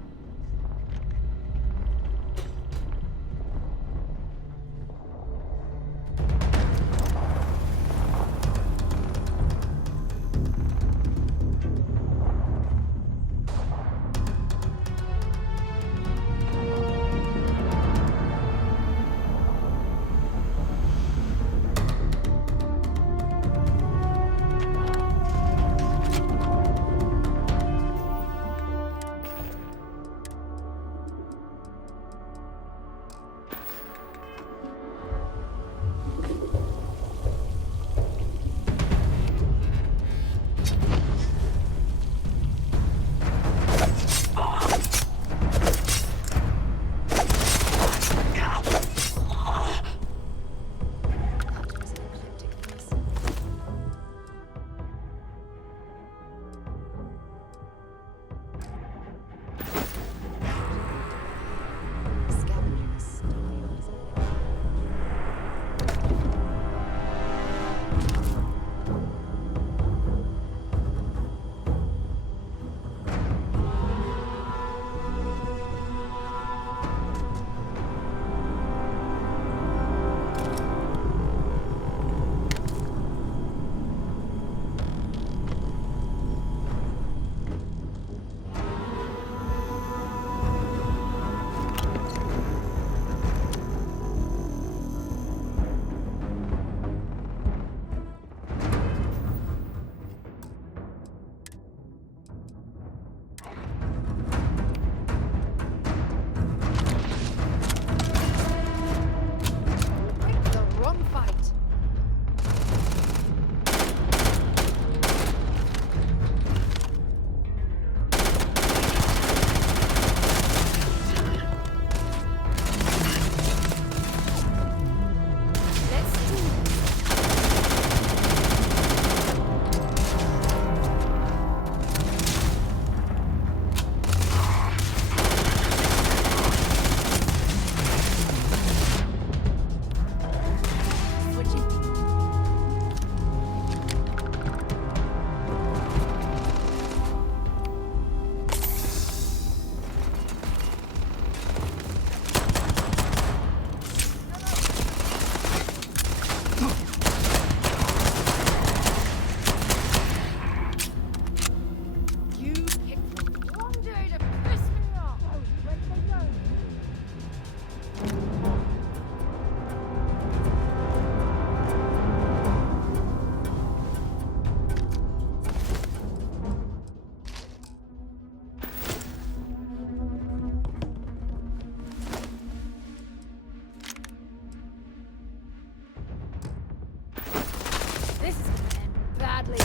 This is gonna end badly.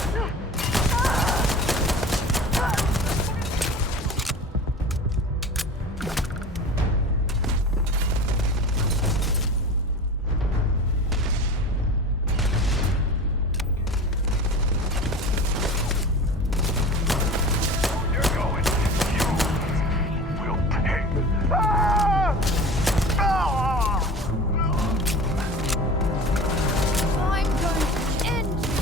I'm going to end you.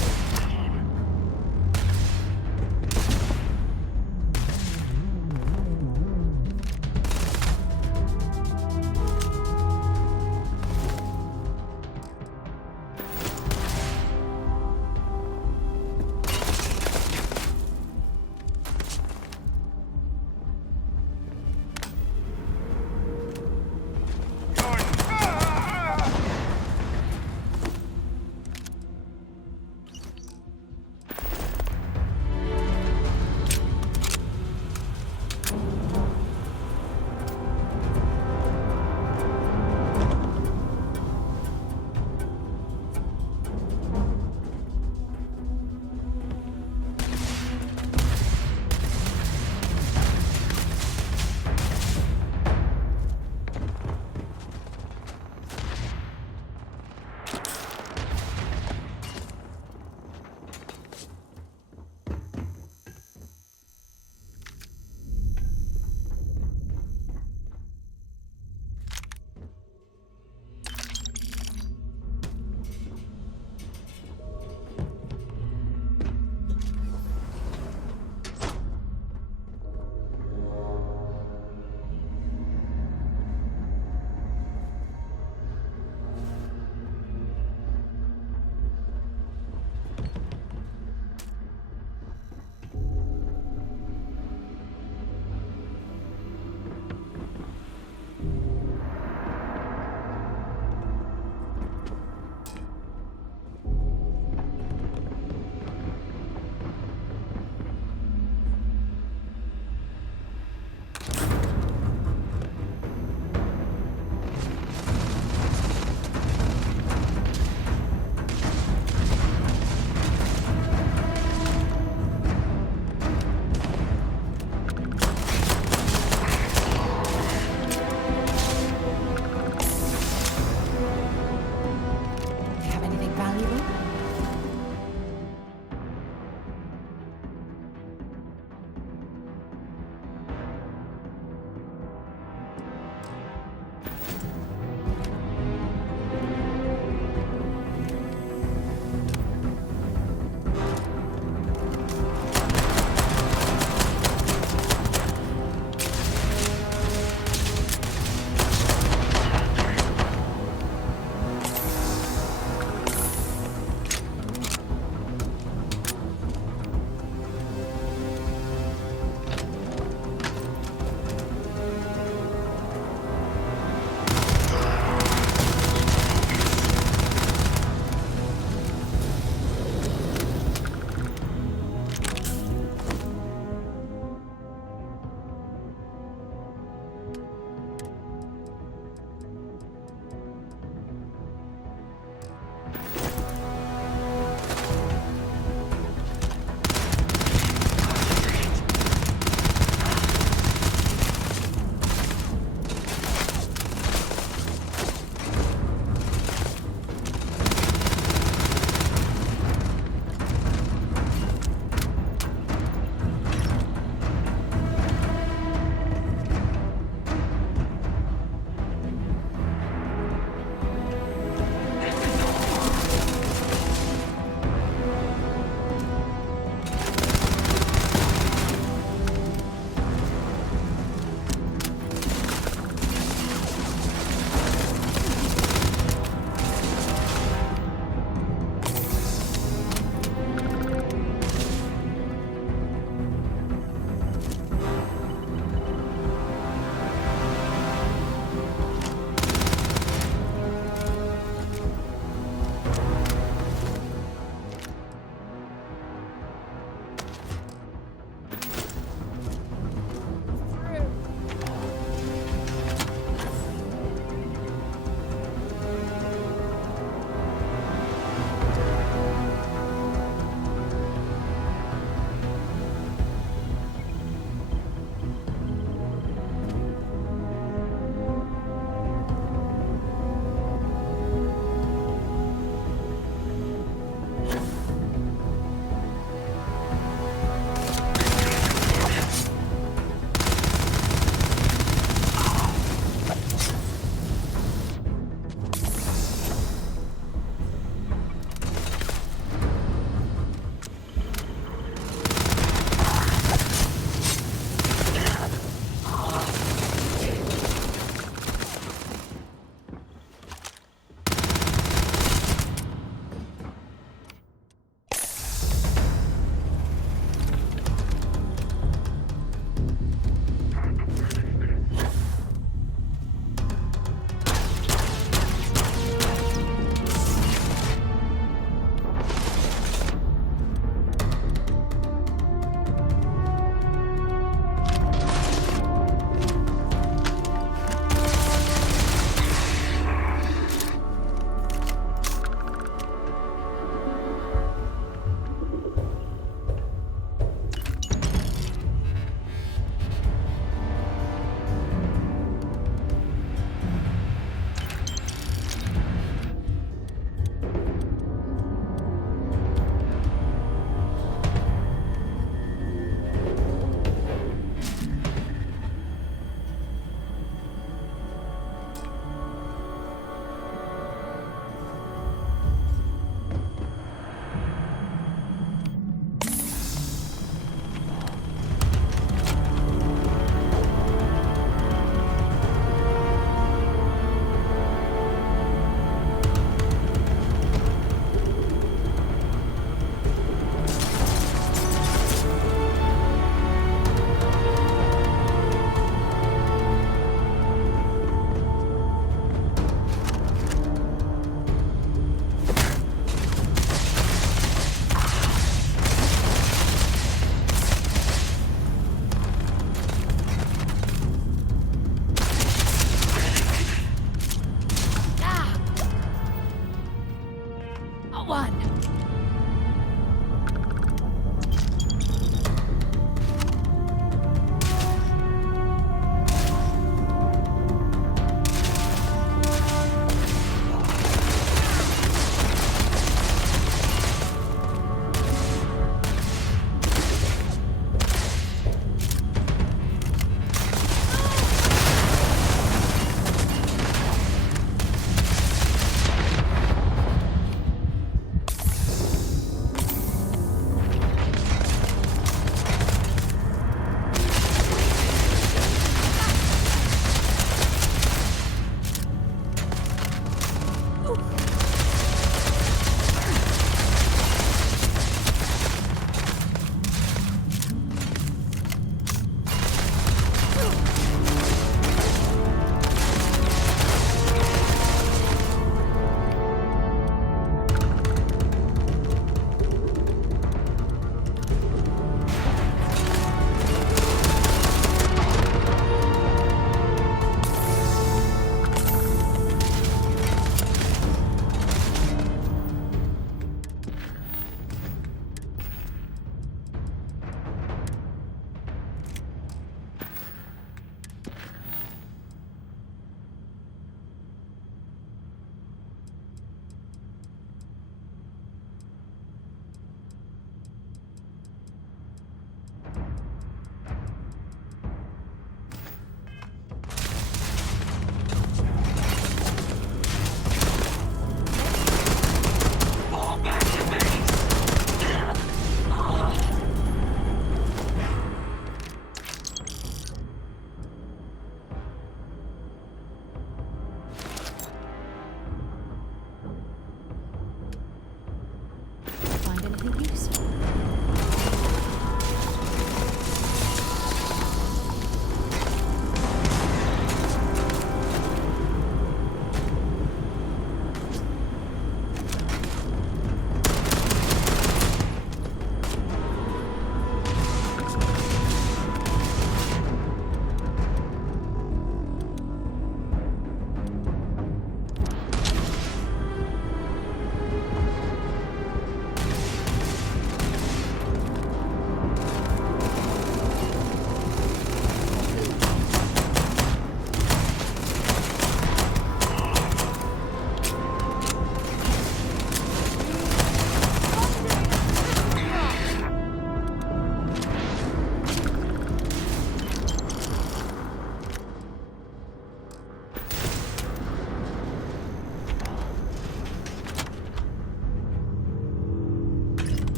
got one!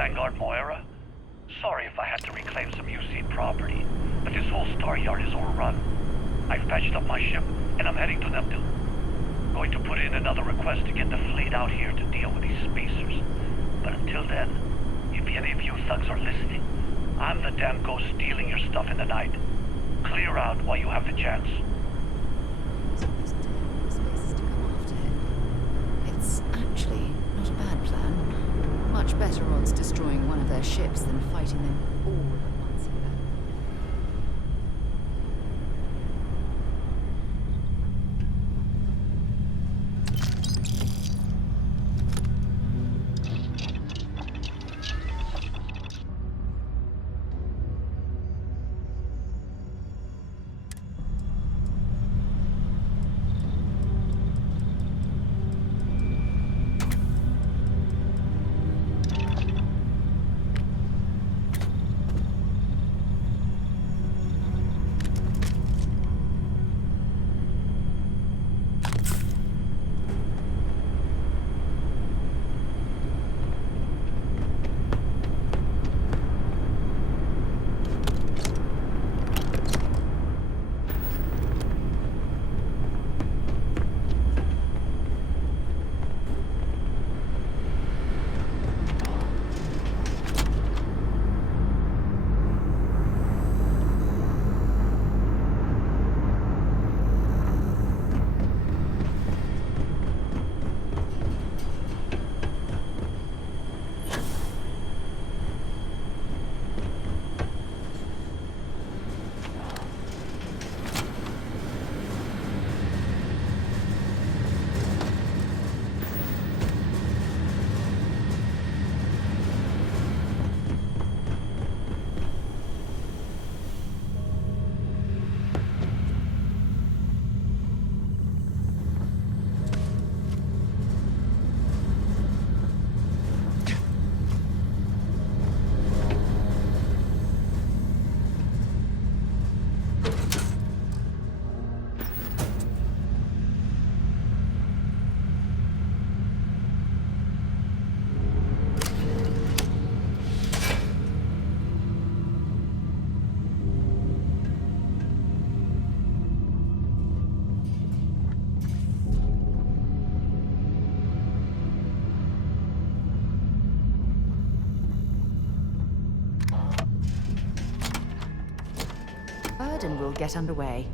Vanguard Moira. Sorry if I had to reclaim some UC property, but this whole star yard is overrun. I've patched up my ship, and I'm heading to Neptune. Going to put in another request to get the fleet out here to deal with these spacers. But until then, if any of you thugs are listening, I'm the damn ghost stealing your stuff in the night. Clear out while you have the chance. It's actually not a bad plan. Much better odds destroying one of their ships than fighting them all at once here. And we'll get underway.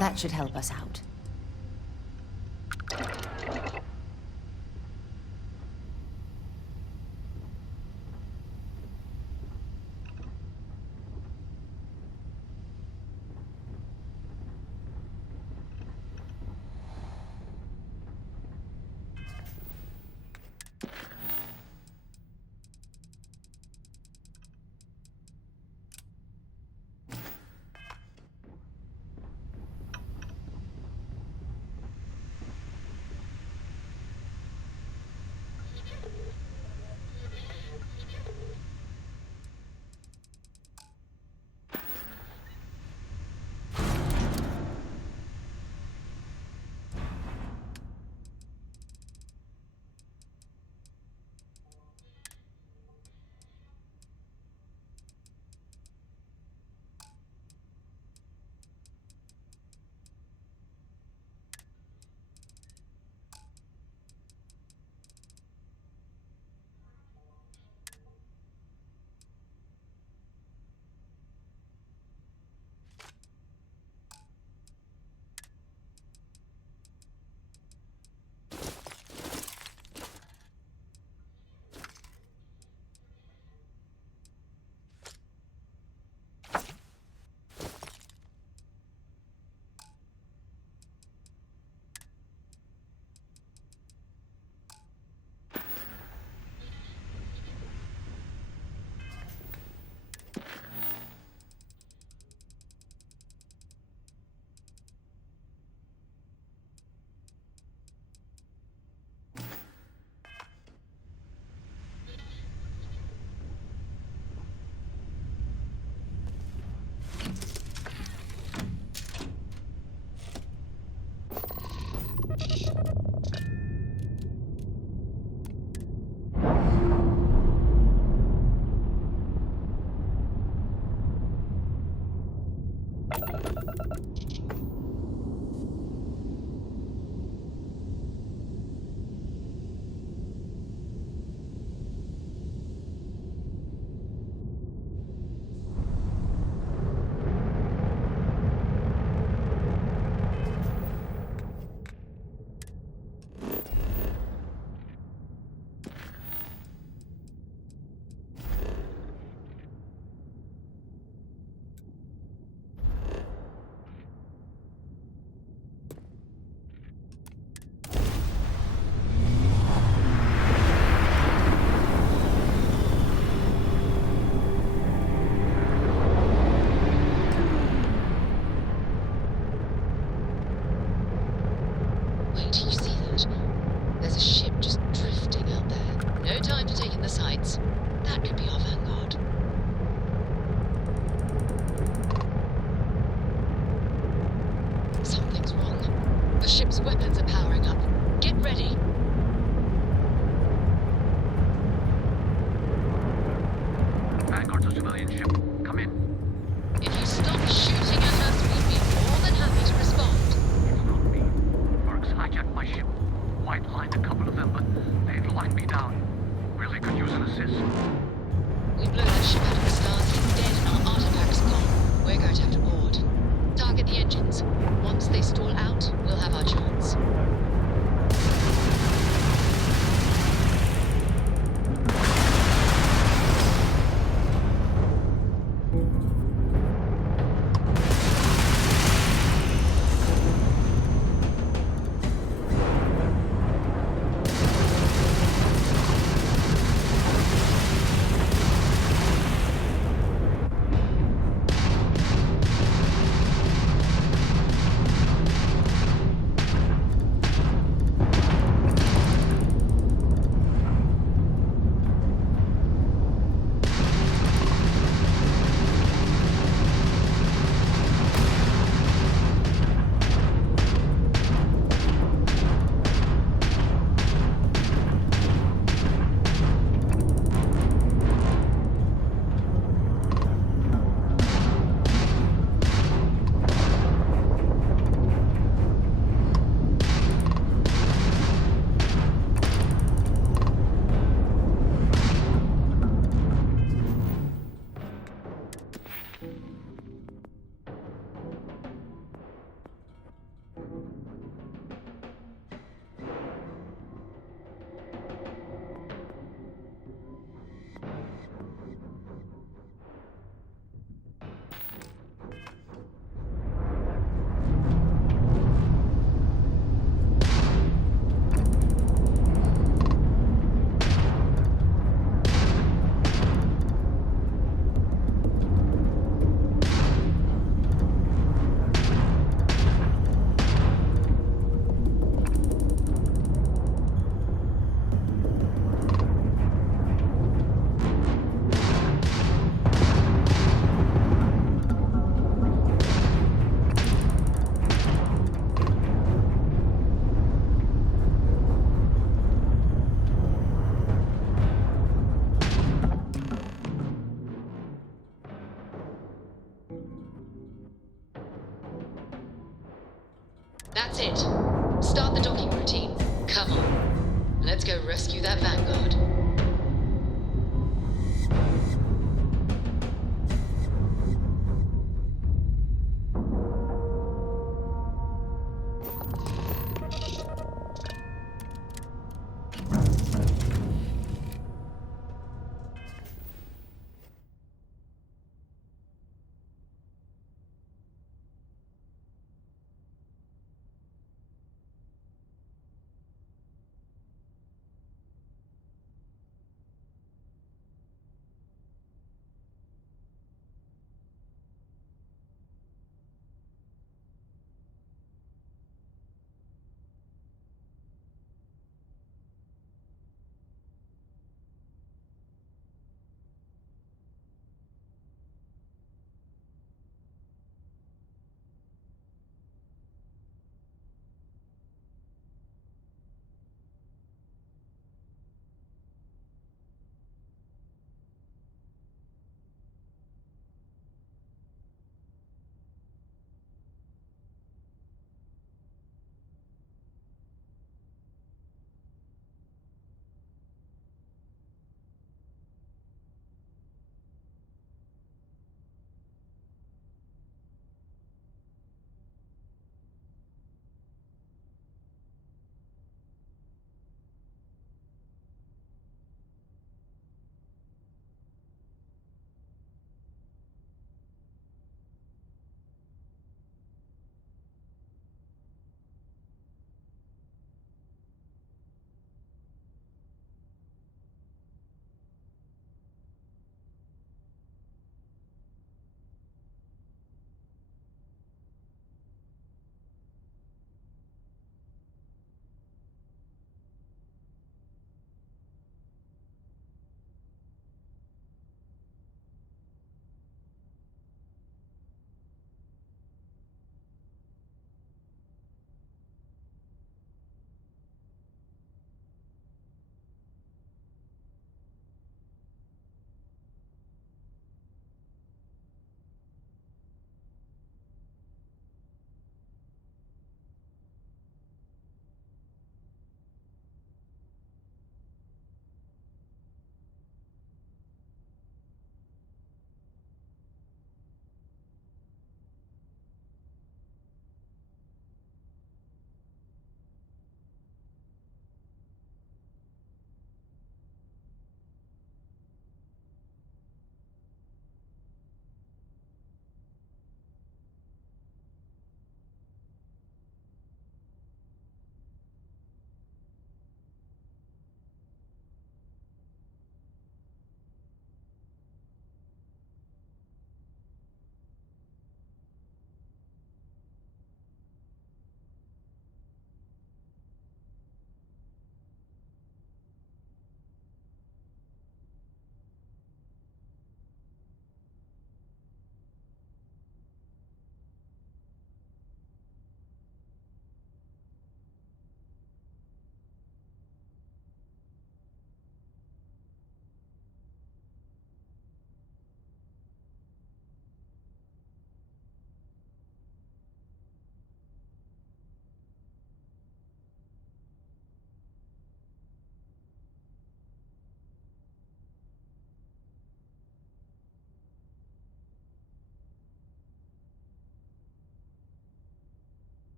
That should help us out. find a couple of them, but they've lined me down. Really could use an assist. We blew that ship out of the stars, he's dead and our artifacts gone. We're going to have to board. Target the engines. Once they stall out, we'll have our chance. That's it. Start the docking routine. Come on. Let's go rescue that Vanguard.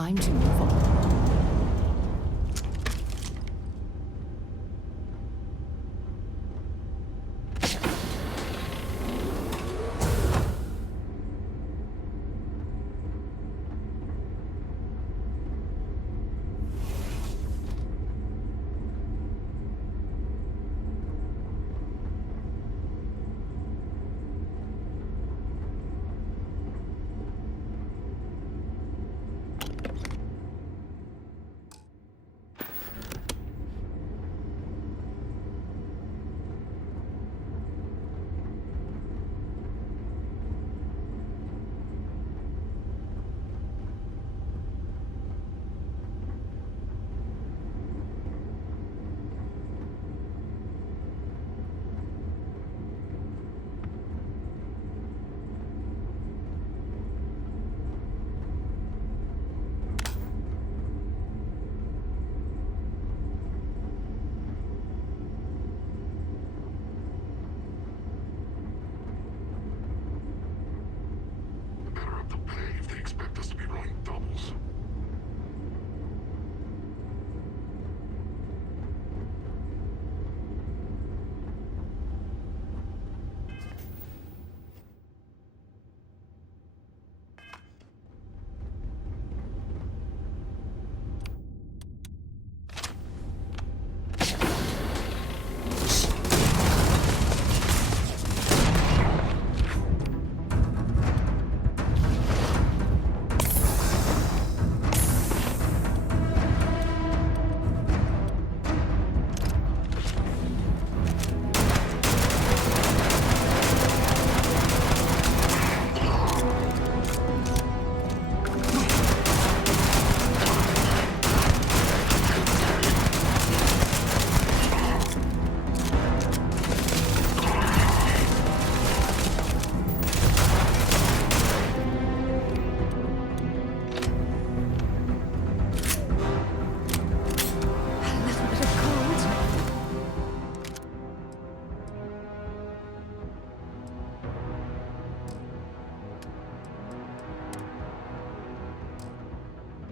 Time to move on.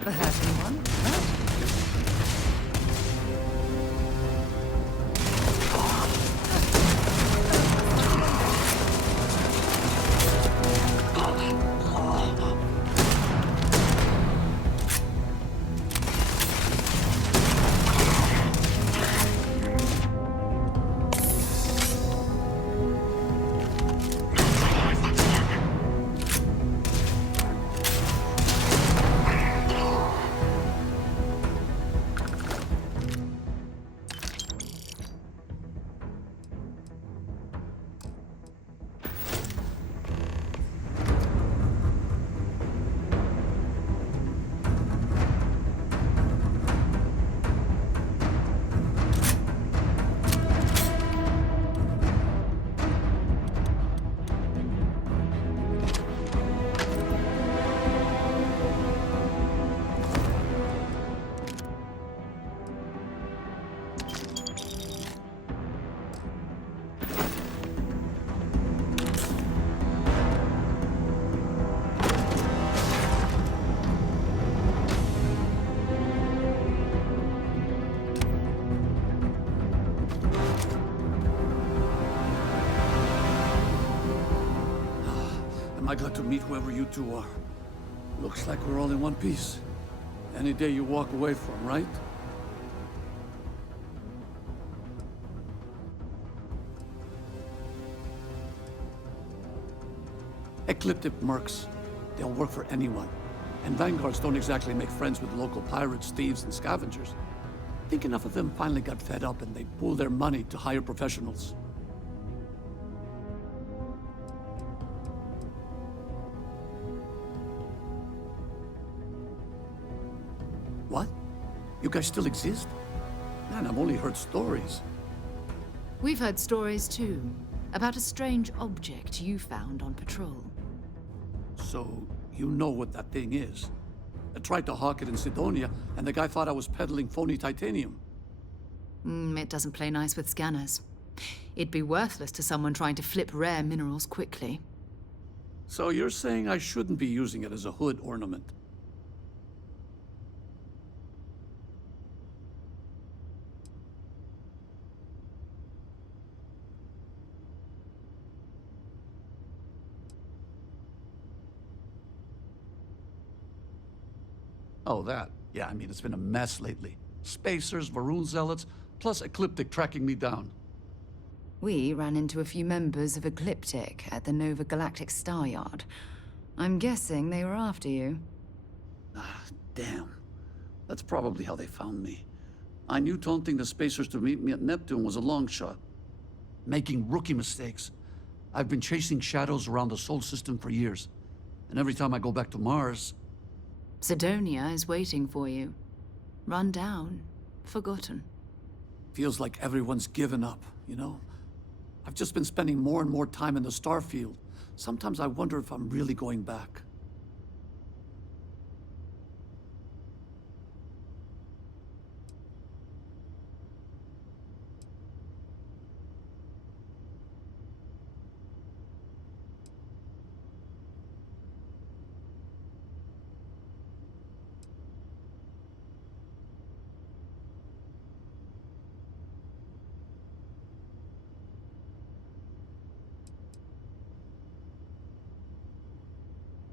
The happy one? Am I glad to meet whoever you two are? Looks like we're all in one piece. Any day you walk away from, right? Ecliptic mercs. They'll work for anyone. And vanguards don't exactly make friends with local pirates, thieves, and scavengers. I think enough of them finally got fed up and they pooled their money to hire professionals. What? You guys still exist? Man, I've only heard stories. We've heard stories too, about a strange object you found on patrol. So, you know what that thing is? I tried to hawk it in Sidonia, and the guy thought I was peddling phony titanium. It doesn't play nice with scanners. It'd be worthless to someone trying to flip rare minerals quickly. So you're saying I shouldn't be using it as a hood ornament? Oh, that. Yeah, I mean, it's been a mess lately. Spacers, Varun zealots, plus Ecliptic tracking me down. We ran into a few members of Ecliptic at the Nova Galactic Star Yard. I'm guessing they were after you. Ah, damn. That's probably how they found me. I knew taunting the Spacers to meet me at Neptune was a long shot. Making rookie mistakes. I've been chasing shadows around the Sol system for years. And every time I go back to Mars... Sidonia is waiting for you. Run down. Forgotten. Feels like everyone's given up, you know? I've just been spending more and more time in the Starfield. Sometimes I wonder if I'm really going back.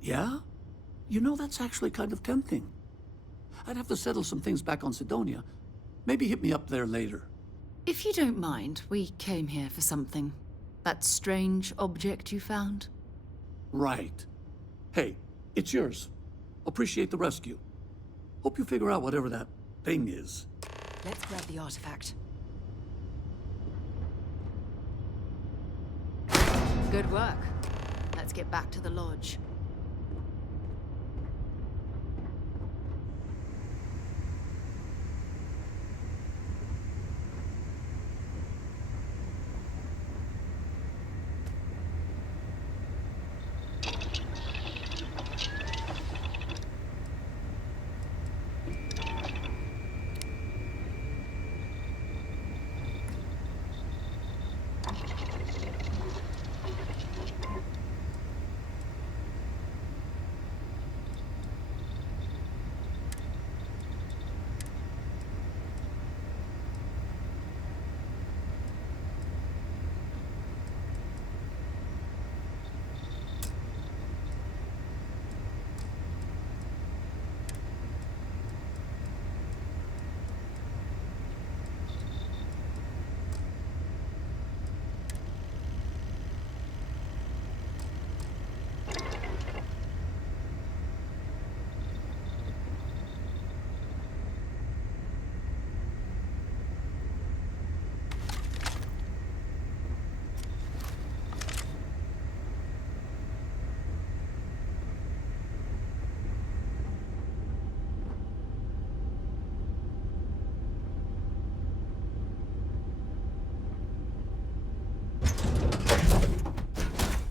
Yeah? You know, that's actually kind of tempting. I'd have to settle some things back on Sidonia. Maybe hit me up there later. If you don't mind, we came here for something. That strange object you found? Right. Hey, it's yours. Appreciate the rescue. Hope you figure out whatever that thing is. Let's grab the artifact. Good work. Let's get back to the lodge.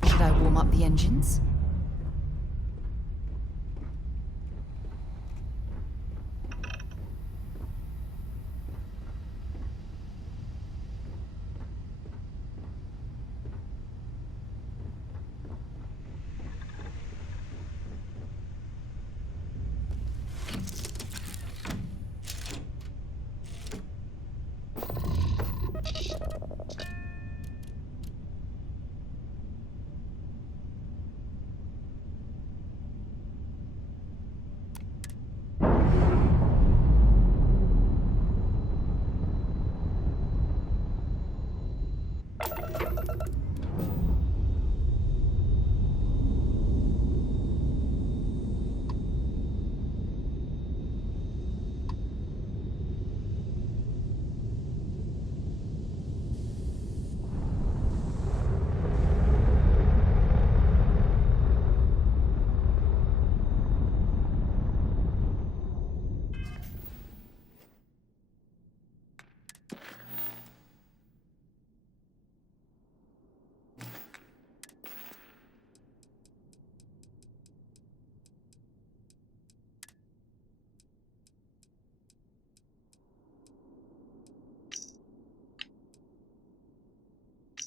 Should I warm up the engines?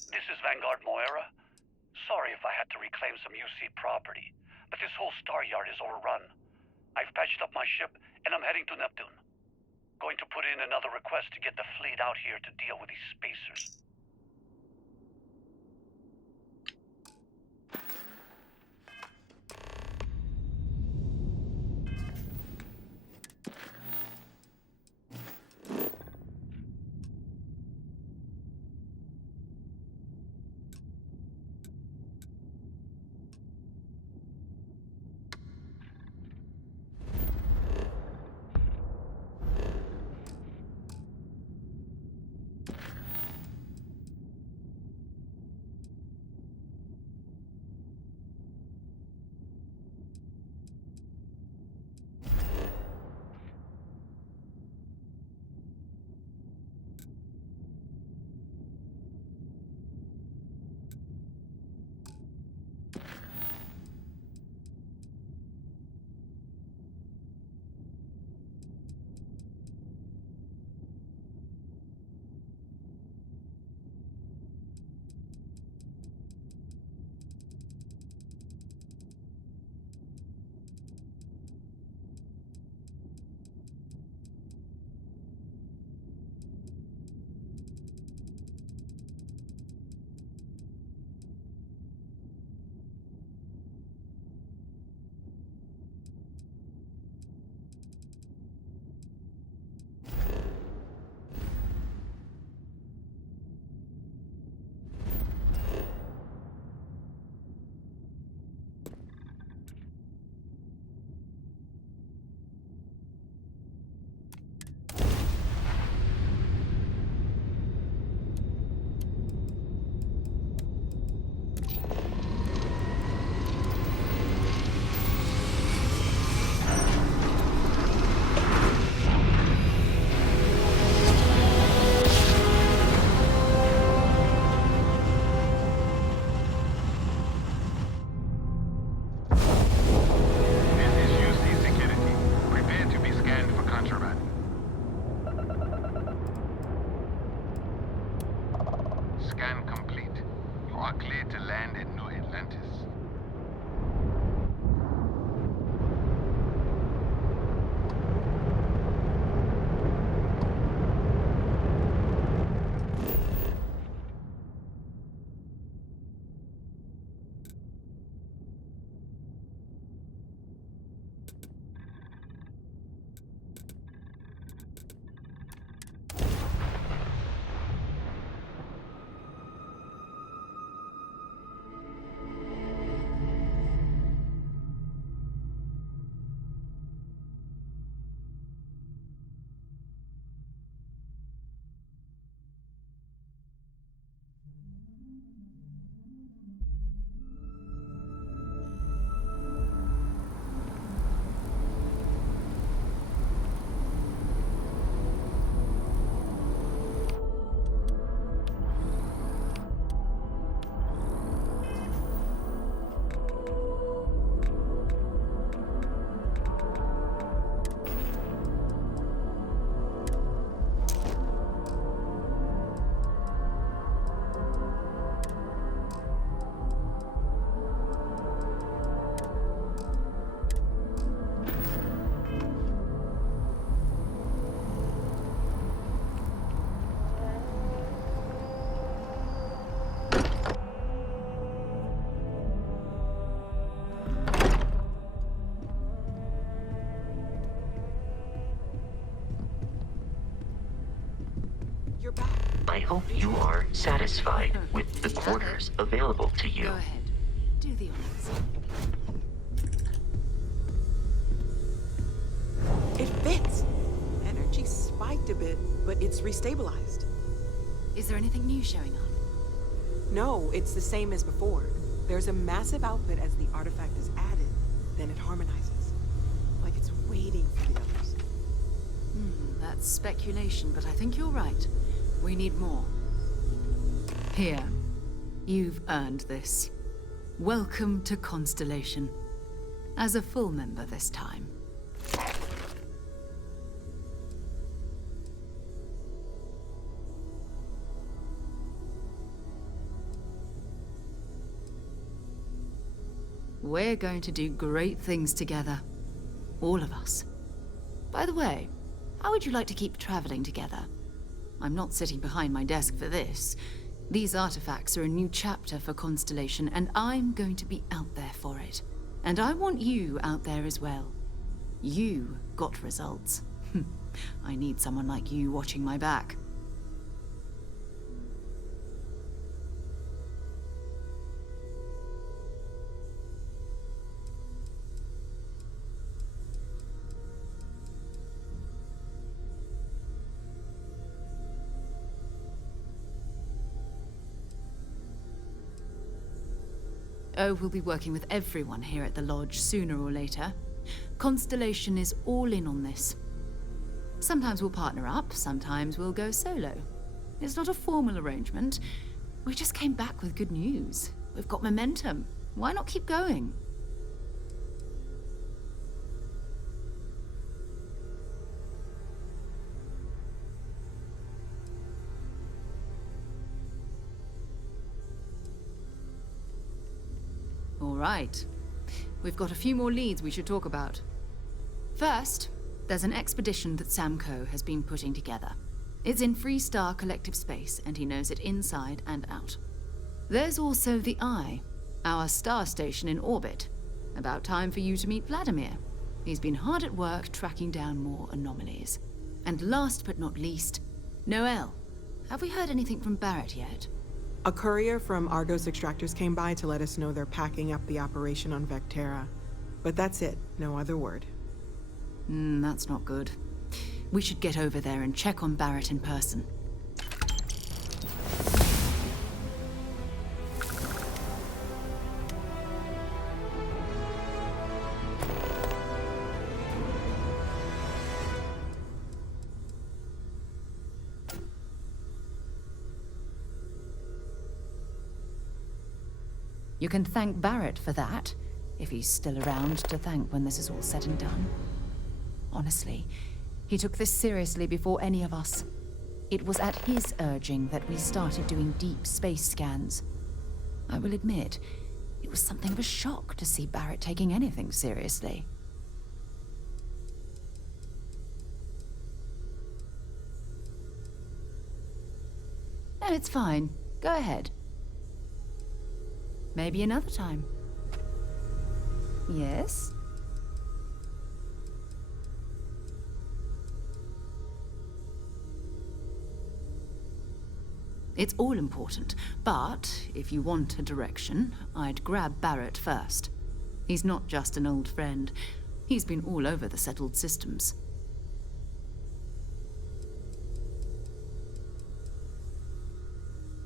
This is Vanguard Moira. Sorry if I had to reclaim some UC property, but this whole star yard is overrun. I've patched up my ship, and I'm heading to Neptune. Going to put in another request to get the fleet out here to deal with these spacers. hope you are satisfied with the quarters available to you. Go ahead. Do the honors. It fits. Energy spiked a bit, but it's restabilized. Is there anything new showing up? No, it's the same as before. There's a massive output as the artifact is added, then it harmonizes. Like it's waiting for the others. That's speculation, but I think you're right. We need more. Here. You've earned this. Welcome to Constellation. As a full member this time. We're going to do great things together. All of us. By the way, how would you like to keep traveling together? I'm not sitting behind my desk for this. These artifacts are a new chapter for Constellation, and I'm going to be out there for it. And I want you out there as well. You got results. I need someone like you watching my back. Oh, we'll be working with everyone here at the Lodge sooner or later. Constellation is all in on this. Sometimes we'll partner up, sometimes we'll go solo. It's not a formal arrangement. We just came back with good news. We've got momentum. Why not keep going? All right. We've got a few more leads we should talk about. First, there's an expedition that Samco has been putting together. It's in Freestar Collective Space, and he knows it inside and out. There's also the Eye, our star station in orbit. About time for you to meet Vladimir. He's been hard at work tracking down more anomalies. And last but not least, Noel. Have we heard anything from Barrett yet? A courier from Argos Extractors came by to let us know they're packing up the operation on Vectera. But that's it, no other word. That's not good. We should get over there and check on Barrett in person. You can thank Barrett for that, if he's still around to thank when this is all said and done. Honestly, he took this seriously before any of us. It was at his urging that we started doing deep space scans. I will admit, it was something of a shock to see Barrett taking anything seriously. No, it's fine. Go ahead. Maybe another time. Yes? It's all important, but if you want a direction, I'd grab Barrett first. He's not just an old friend. He's been all over the settled systems.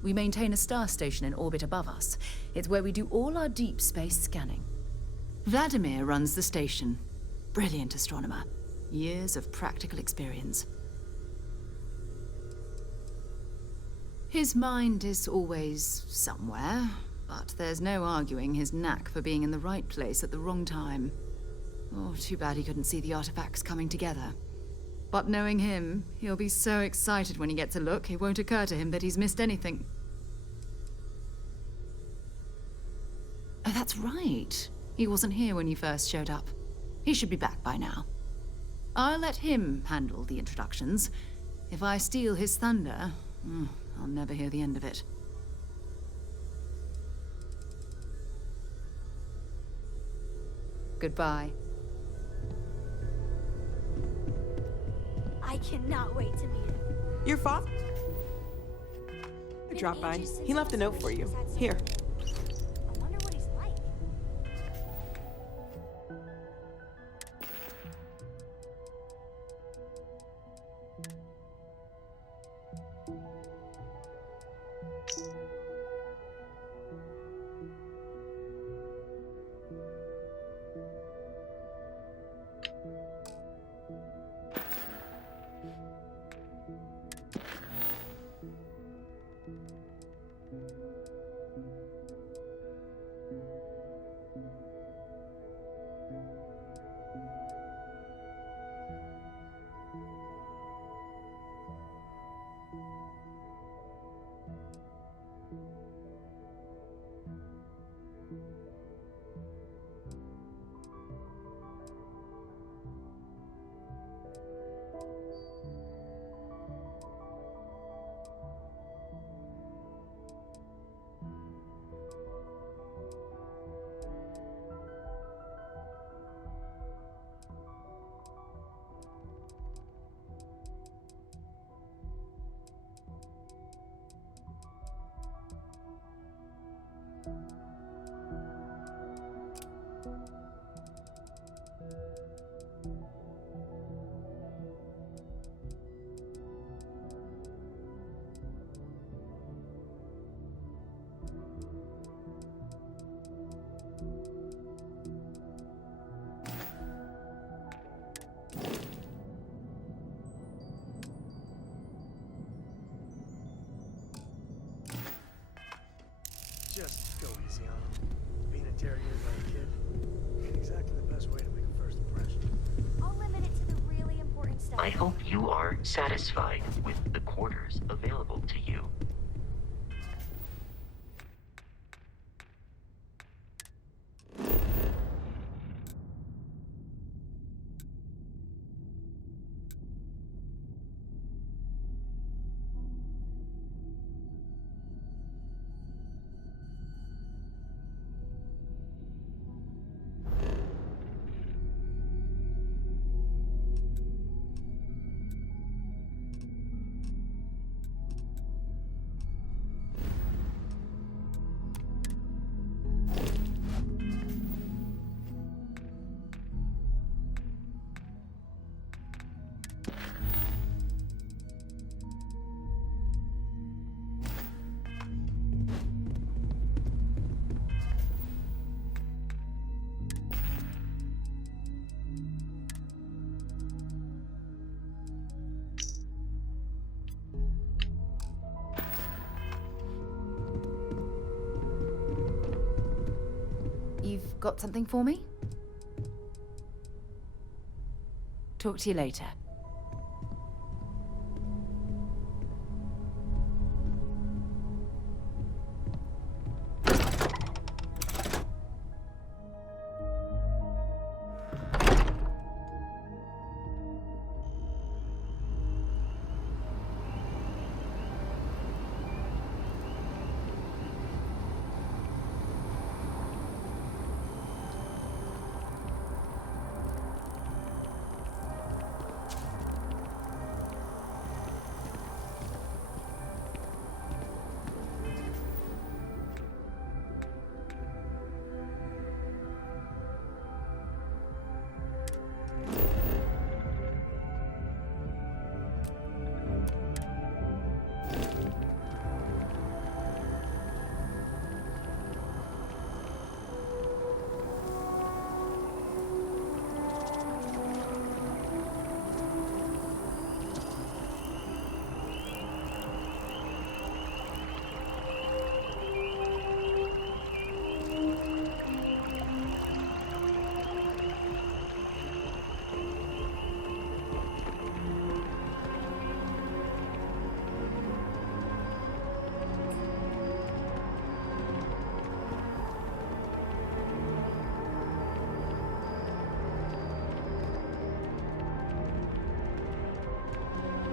We maintain a star station in orbit above us. It's where we do all our deep space scanning. Vladimir runs the station. Brilliant astronomer. Years of practical experience. His mind is always somewhere, but there's no arguing his knack for being in the right place at the wrong time. Oh, too bad he couldn't see the artifacts coming together. But knowing him, he'll be so excited when he gets a look, it won't occur to him that he's missed anything. Oh, that's right. He wasn't here when you first showed up. He should be back by now. I'll let him handle the introductions. If I steal his thunder, I'll never hear the end of it. Goodbye. I cannot wait to meet him. Your father? I dropped by. He left a note for you. Here. I wonder what he's like. Just go easy on him. Being interrogated by a kid ain't exactly the best way to make a first impression. I'll limit it to the really important stuff. I hope you are satisfied with the quarters available to you. You've got something for me? Talk to you later.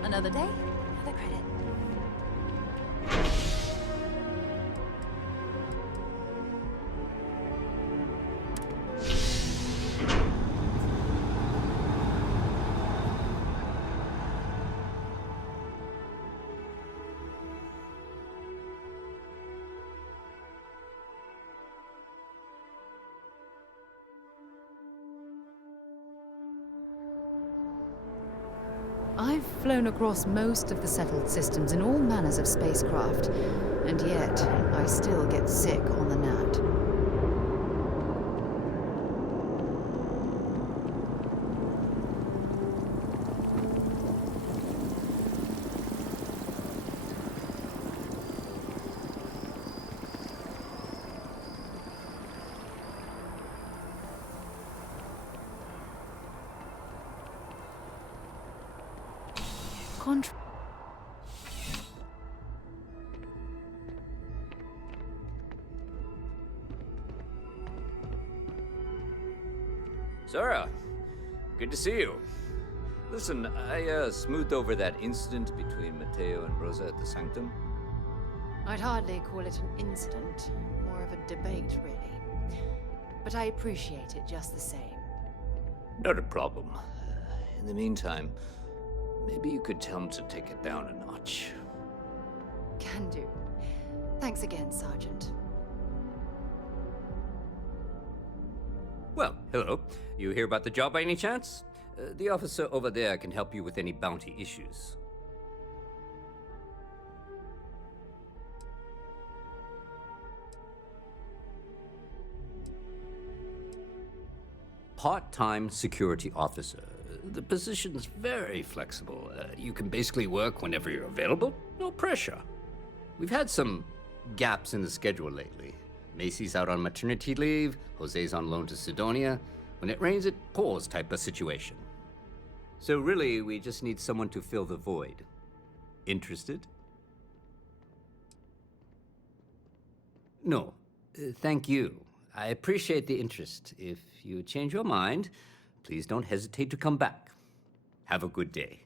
Another day, another credit. I've flown across most of the settled systems in all manners of spacecraft, and yet I still get sick on the gnat. Sarah, good to see you. Listen, I smoothed over that incident between Matteo and Rosa at the Sanctum. I'd hardly call it an incident, more of a debate, really. But I appreciate it just the same. Not a problem. In the meantime, maybe you could tell him to take it down a notch. Can do. Thanks again, Sergeant. Well, hello. You hear about the job by any chance? The officer over there can help you with any bounty issues. Part-time security officer. The position's very flexible. You can basically work whenever you're available. No pressure. We've had some gaps in the schedule lately. Macy's out on maternity leave, Jose's on loan to Sidonia. When it rains, it pours type of situation. So really, we just need someone to fill the void. Interested? No. Thank you. I appreciate the interest. If you change your mind, please don't hesitate to come back. Have a good day.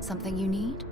Something you need?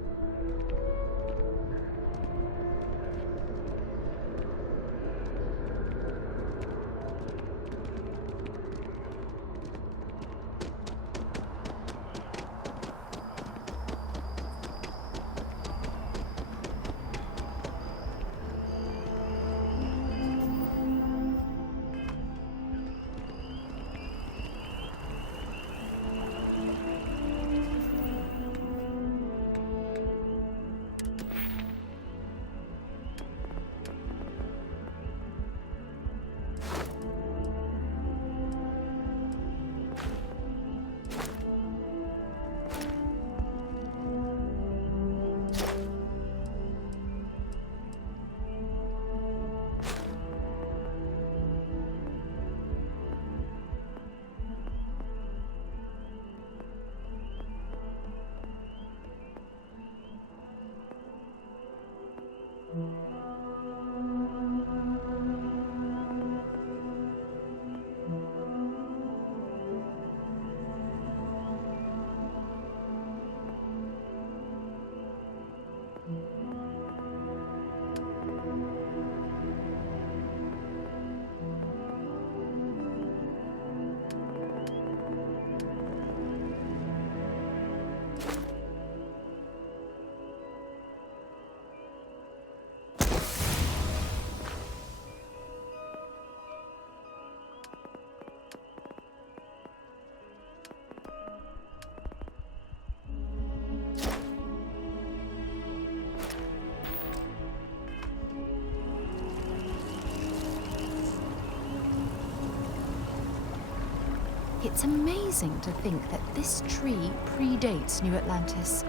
It's amazing to think that this tree predates New Atlantis.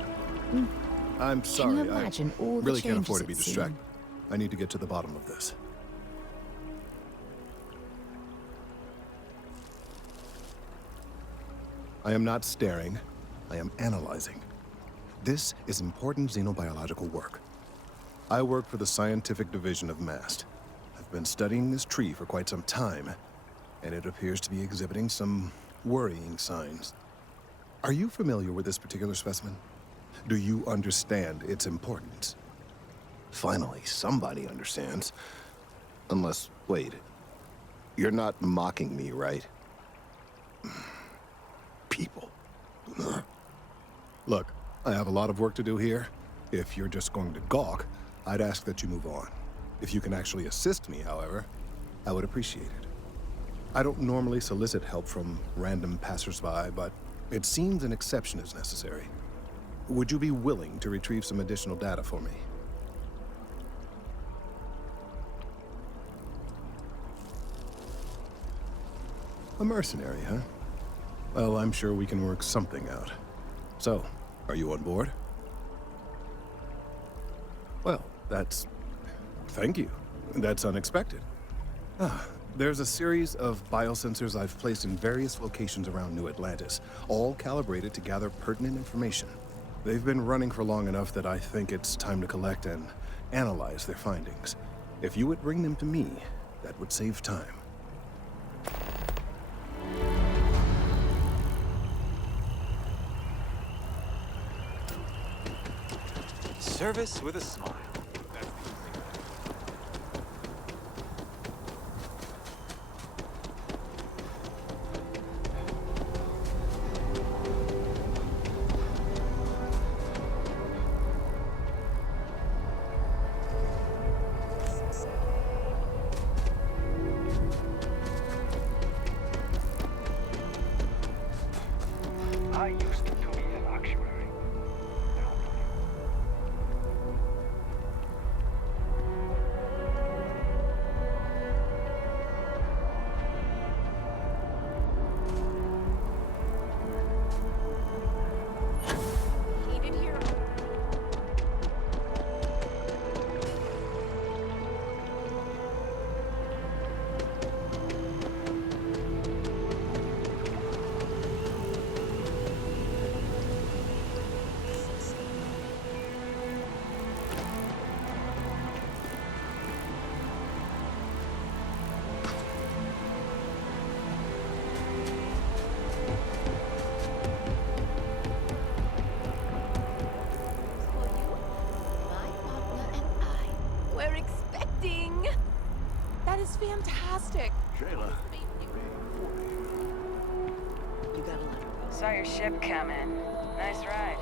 Mm. I'm sorry. Can you imagine all the really can't changes afford to be it's seen? distracted. I need to get to the bottom of this. I am not staring. I am analyzing. This is important xenobiological work. I work for the scientific division of MAST. I've been studying this tree for quite some time, and it appears to be exhibiting some worrying signs. Are you familiar with this particular specimen? Do you understand its importance? Finally, somebody understands. Unless, wait, you're not mocking me, right? People. Look, I have a lot of work to do here. If you're just going to gawk, I'd ask that you move on. If you can actually assist me, however, I would appreciate it. I don't normally solicit help from random passersby, but it seems an exception is necessary. Would you be willing to retrieve some additional data for me? A mercenary, huh? Well, I'm sure we can work something out. So, are you on board? Well, thank you. That's unexpected. There's a series of biosensors I've placed in various locations around New Atlantis, all calibrated to gather pertinent information. They've been running for long enough that I think it's time to collect and analyze their findings. If you would bring them to me, that would save time. Service with a smile. I used to be an actuary. Heated here. We're expecting. That is fantastic. Shayla. You gotta let her go. Saw your ship come in. Nice ride.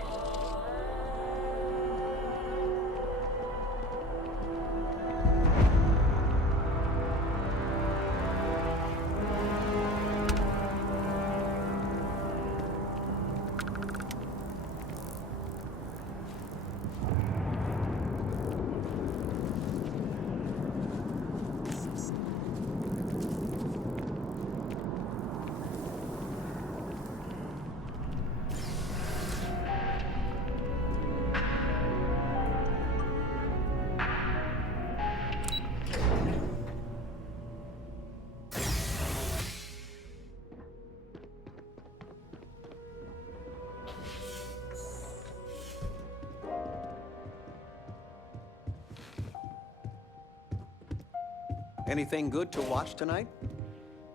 Anything good to watch tonight?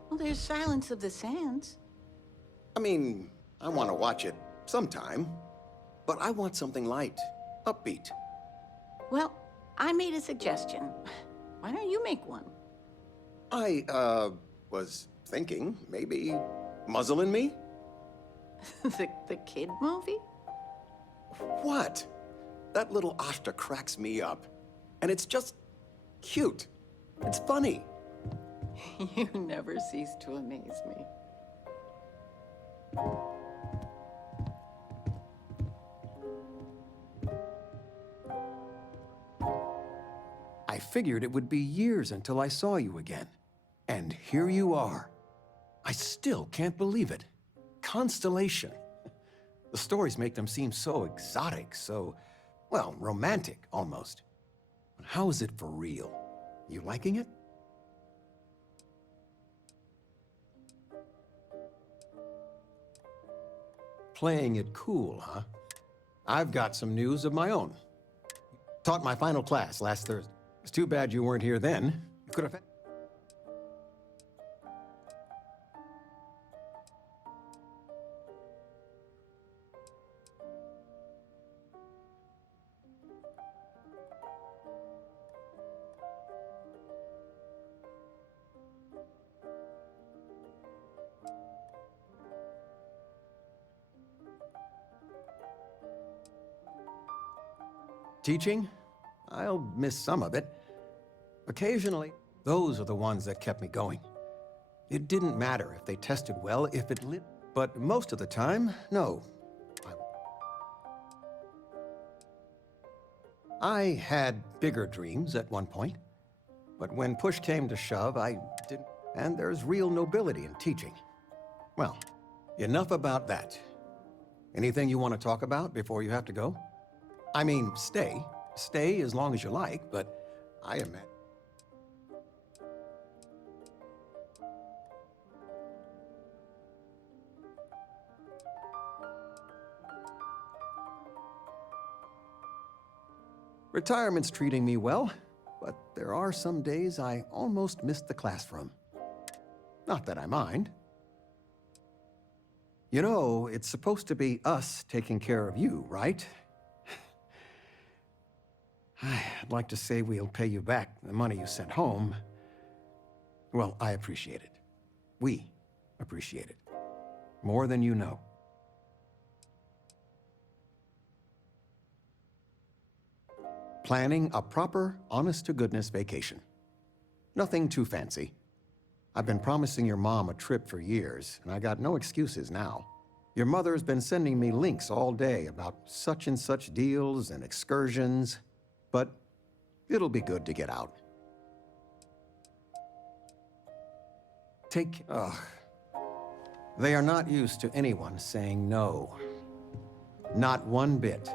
Well, there's Silence of the Sands. I mean, I want to watch it sometime, but I want something light, upbeat. Well, I made a suggestion. Why don't you make one? I, was thinking maybe Muzzle and Me? the kid movie? What? That little Ashta cracks me up. And it's just cute. It's funny. You never cease to amaze me. I figured it would be years until I saw you again. And here you are. I still can't believe it. Constellation. The stories make them seem so exotic, so, well, romantic, almost. But how is it for real? You liking it? Playing it cool, huh? I've got some news of my own. Taught my final class last Thursday. It's too bad you weren't here then. You could have... Teaching? I'll miss some of it. Occasionally, those are the ones that kept me going. It didn't matter if they tested well, if it lit, but most of the time, no. I had bigger dreams at one point, but when push came to shove, I didn't. And there's real nobility in teaching. Well, enough about that. Anything you want to talk about before you have to go? I mean, stay. Stay as long as you like, but I imagine... Retirement's treating me well, but there are some days I almost miss the classroom. Not that I mind. You know, it's supposed to be us taking care of you, right? I'd like to say we'll pay you back the money you sent home. Well, I appreciate it. We appreciate it. More than you know. Planning a proper, honest-to-goodness vacation. Nothing too fancy. I've been promising your mom a trip for years, and I got no excuses now. Your mother's been sending me links all day about such and such deals and excursions. But it'll be good to get out. They are not used to anyone saying no. Not one bit.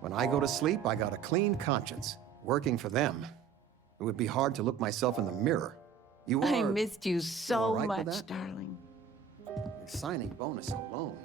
When I go to sleep, I got a clean conscience. Working for them, it would be hard to look myself in the mirror. You are... I missed you so right much, darling. Your signing bonus alone.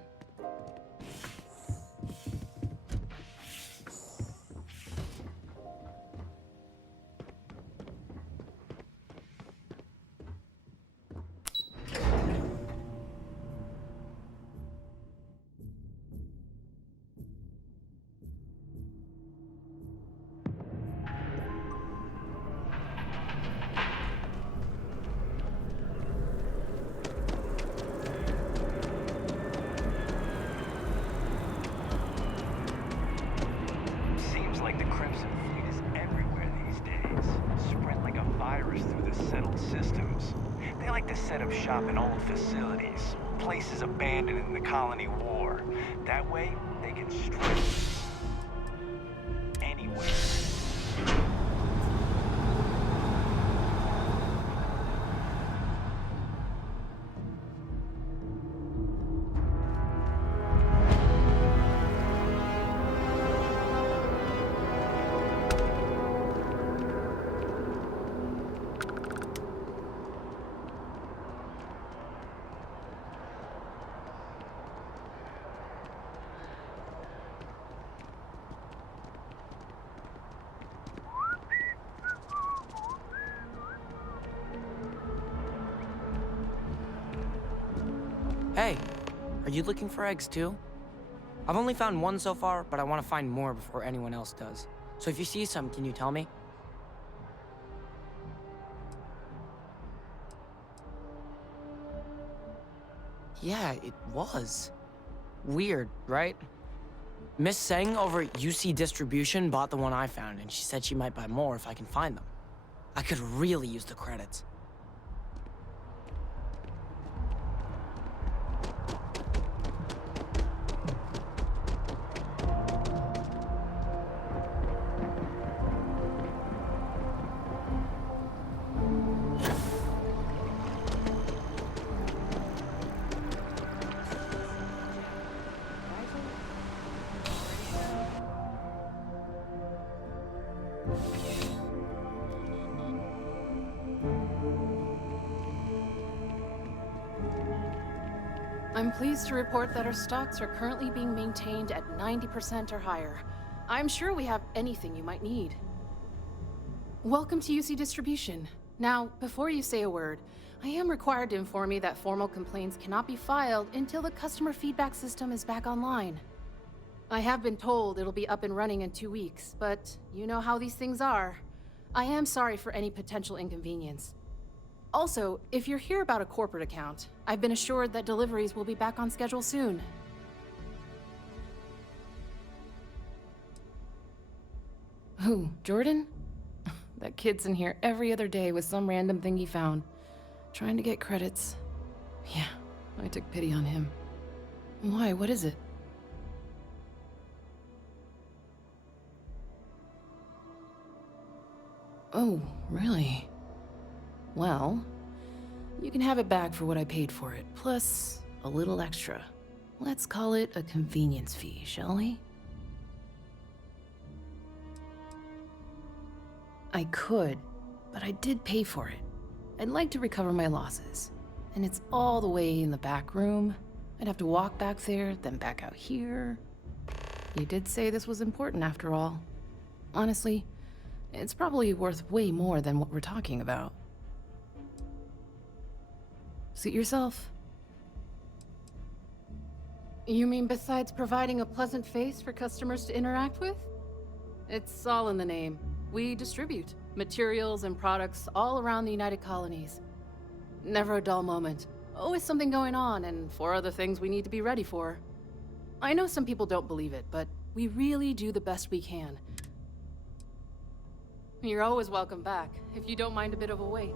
Set up shop in old facilities, places abandoned in the colony war. That way, they can strike anywhere. Hey, are you looking for eggs too? I've only found one so far, but I want to find more before anyone else does. So if you see some, can you tell me? Yeah, it was. Weird, right? Miss Seng over at UC Distribution bought the one I found, and she said she might buy more if I can find them. I could really use the credits. I'm pleased to report that our stocks are currently being maintained at 90% or higher. I'm sure we have anything you might need. Welcome to UC Distribution. Now, before you say a word, I am required to inform you that formal complaints cannot be filed until the customer feedback system is back online. I have been told it'll be up and running in 2 weeks, but you know how these things are. I am sorry for any potential inconvenience. Also, if you're here about a corporate account, I've been assured that deliveries will be back on schedule soon. Who, Jordan? That kid's in here every other day with some random thing he found, trying to get credits. Yeah, I took pity on him. Why, what is it? Oh, really? Well, you can have it back for what I paid for it, plus a little extra. Let's call it a convenience fee, shall we? I could, but I did pay for it. I'd like to recover my losses. And it's all the way in the back room. I'd have to walk back there, then back out here. You did say this was important after all. Honestly, it's probably worth way more than what we're talking about. Suit yourself. You mean besides providing a pleasant face for customers to interact with? It's all in the name. We distribute materials and products all around the United Colonies. Never a dull moment. Always something going on, and 4 other things we need to be ready for. I know some people don't believe it, but we really do the best we can. You're always welcome back, if you don't mind a bit of a wait.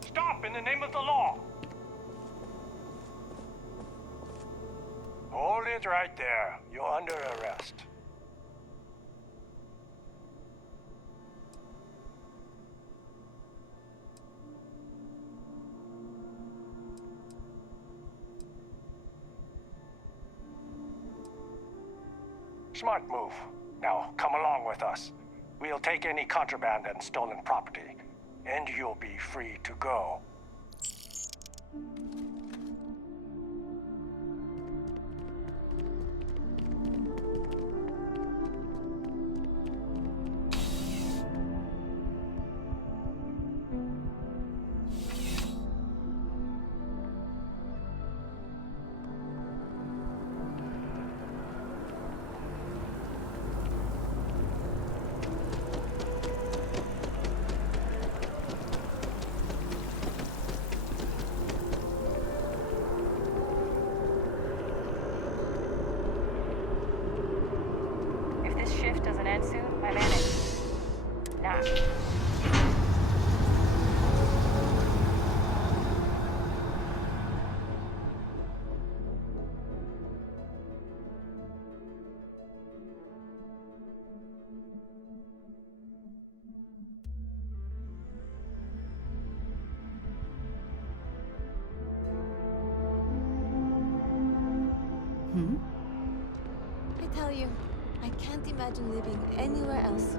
Stop in the name of the law! Hold it right there. You're under arrest. Smart move. Now, come along with us. We'll take any contraband and stolen property, and you'll be free to go. Shift doesn't end soon, my man is not. I tell you, I can't imagine living anywhere else.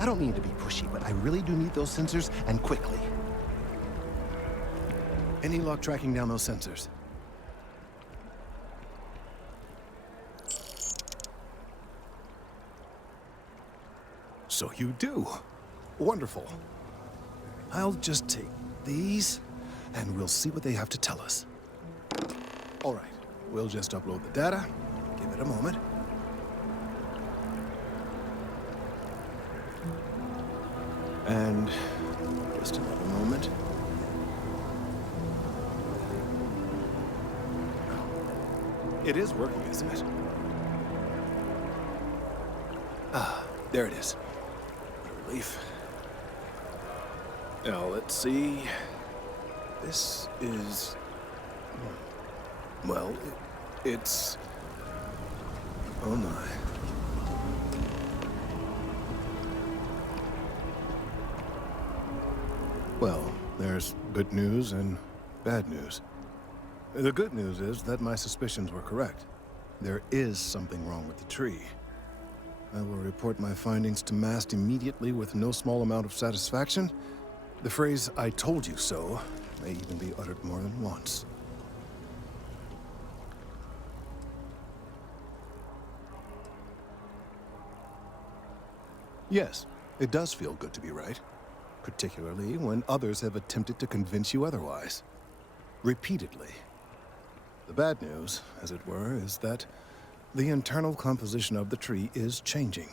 I don't mean to be pushy, but I really do need those sensors, and quickly. Any luck tracking down those sensors? So you do. Wonderful. I'll just take these, and we'll see what they have to tell us. All right, we'll just upload the data. Give it a moment. And just another moment. It is working, isn't it? Ah, there it is. What a relief. Now, let's see. This is... Well, it's... Oh my. Well, there's good news and bad news. The good news is that my suspicions were correct. There is something wrong with the tree. I will report my findings to MAST immediately with no small amount of satisfaction. The phrase, "I told you so," may even be uttered more than once. Yes, it does feel good to be right, particularly when others have attempted to convince you otherwise. Repeatedly. The bad news, as it were, is that the internal composition of the tree is changing.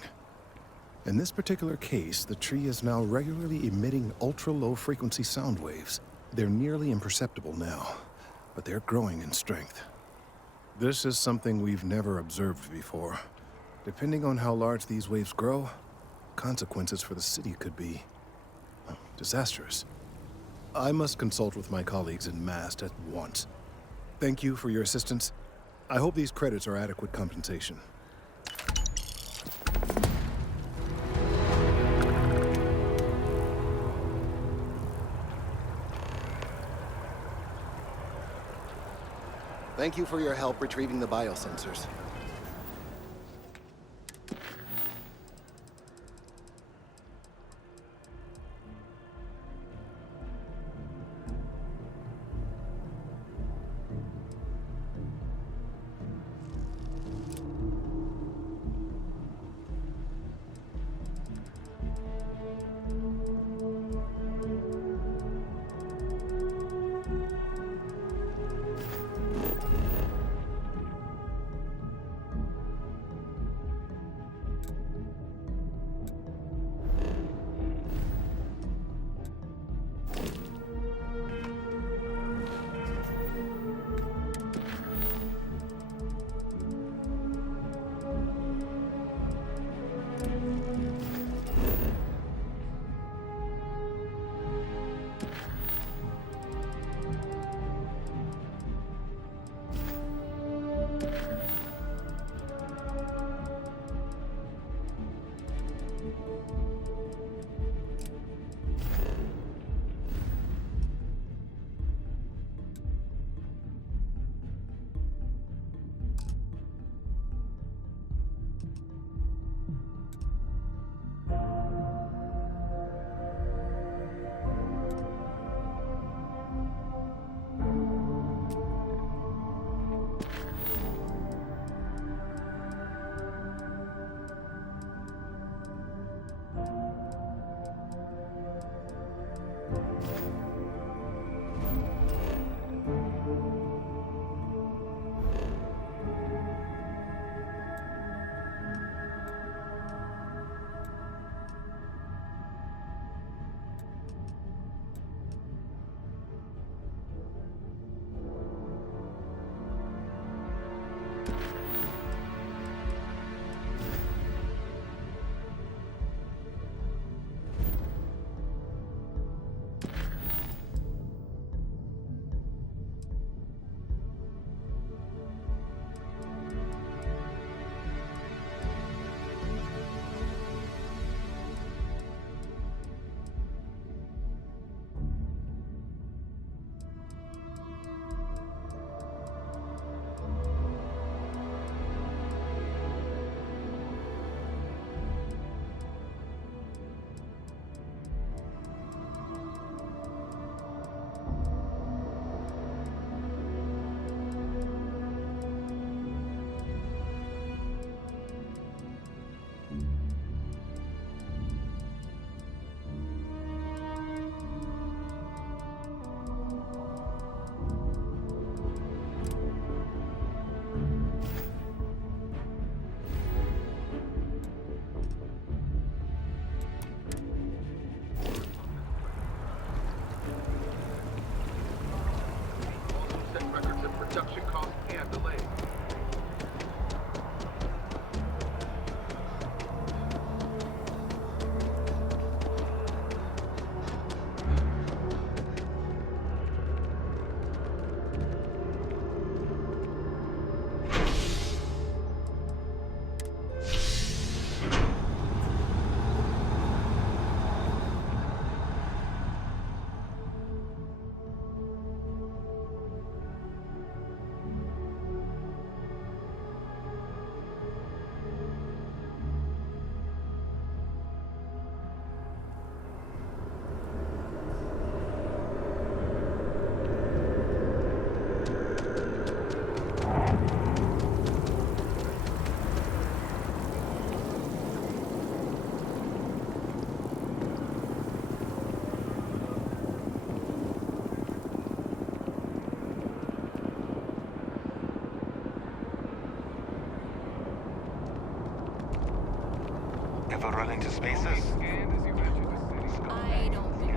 In this particular case, the tree is now regularly emitting ultra-low frequency sound waves. They're nearly imperceptible now, but they're growing in strength. This is something we've never observed before. Depending on how large these waves grow, consequences for the city could be disastrous. I must consult with my colleagues in MAST at once. Thank you for your assistance. I hope these credits are adequate compensation. Thank you for your help retrieving the biosensors. Ever run into spaces? I don't think.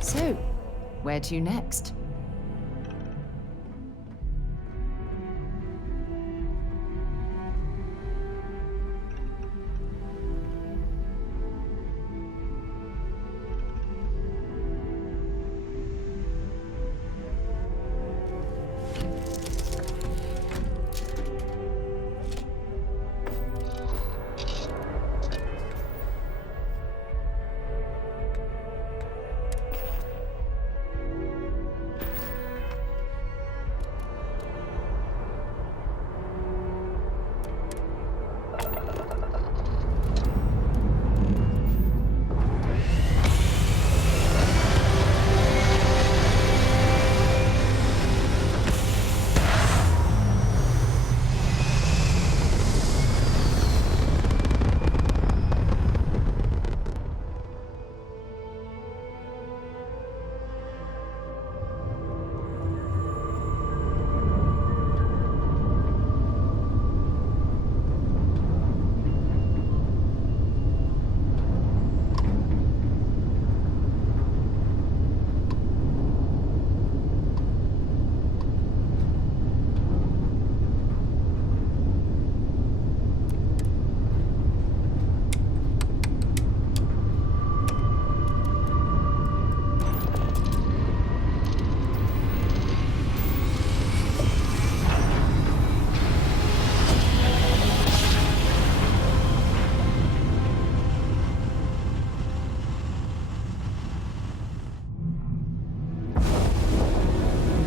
So, where to next?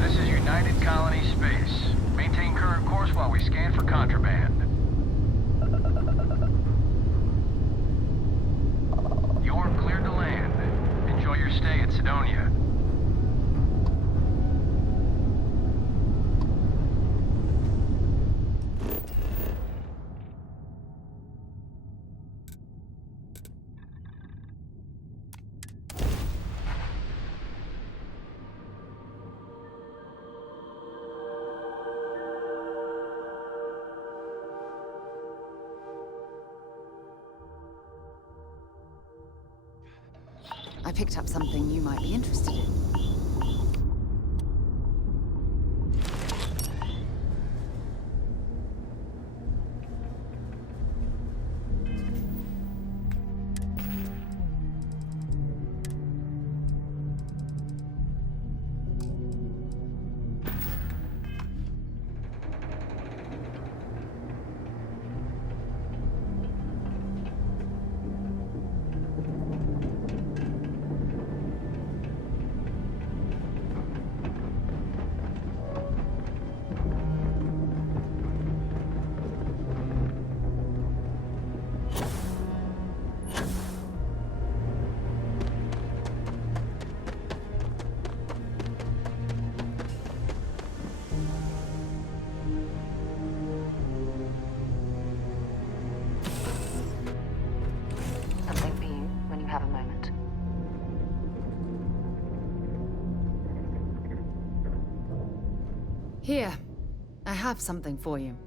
This is United Colony Space. Maintain current course while we scan for contraband. You're cleared to land. Enjoy your stay at Sidonia. I picked up something you might be interested in. Something for you when you have a moment. Here, I have something for you.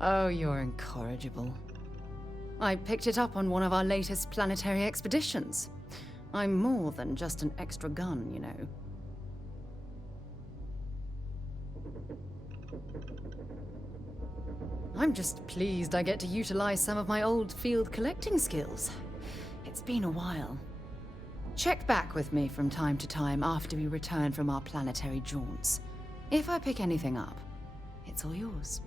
Oh, you're incorrigible. I picked it up on one of our latest planetary expeditions. I'm more than just an extra gun, you know. I'm just pleased I get to utilize some of my old field collecting skills. It's been a while. Check back with me from time to time after we return from our planetary jaunts. If I pick anything up, it's all yours.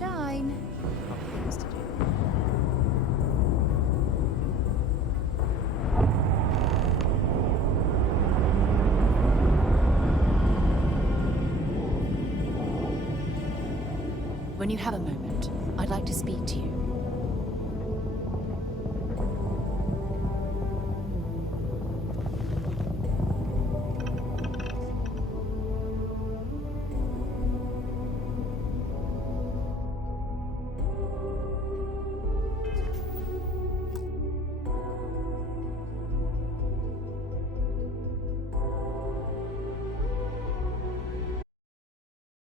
shine. Things to do. When you have a moment, I'd like to speak to you.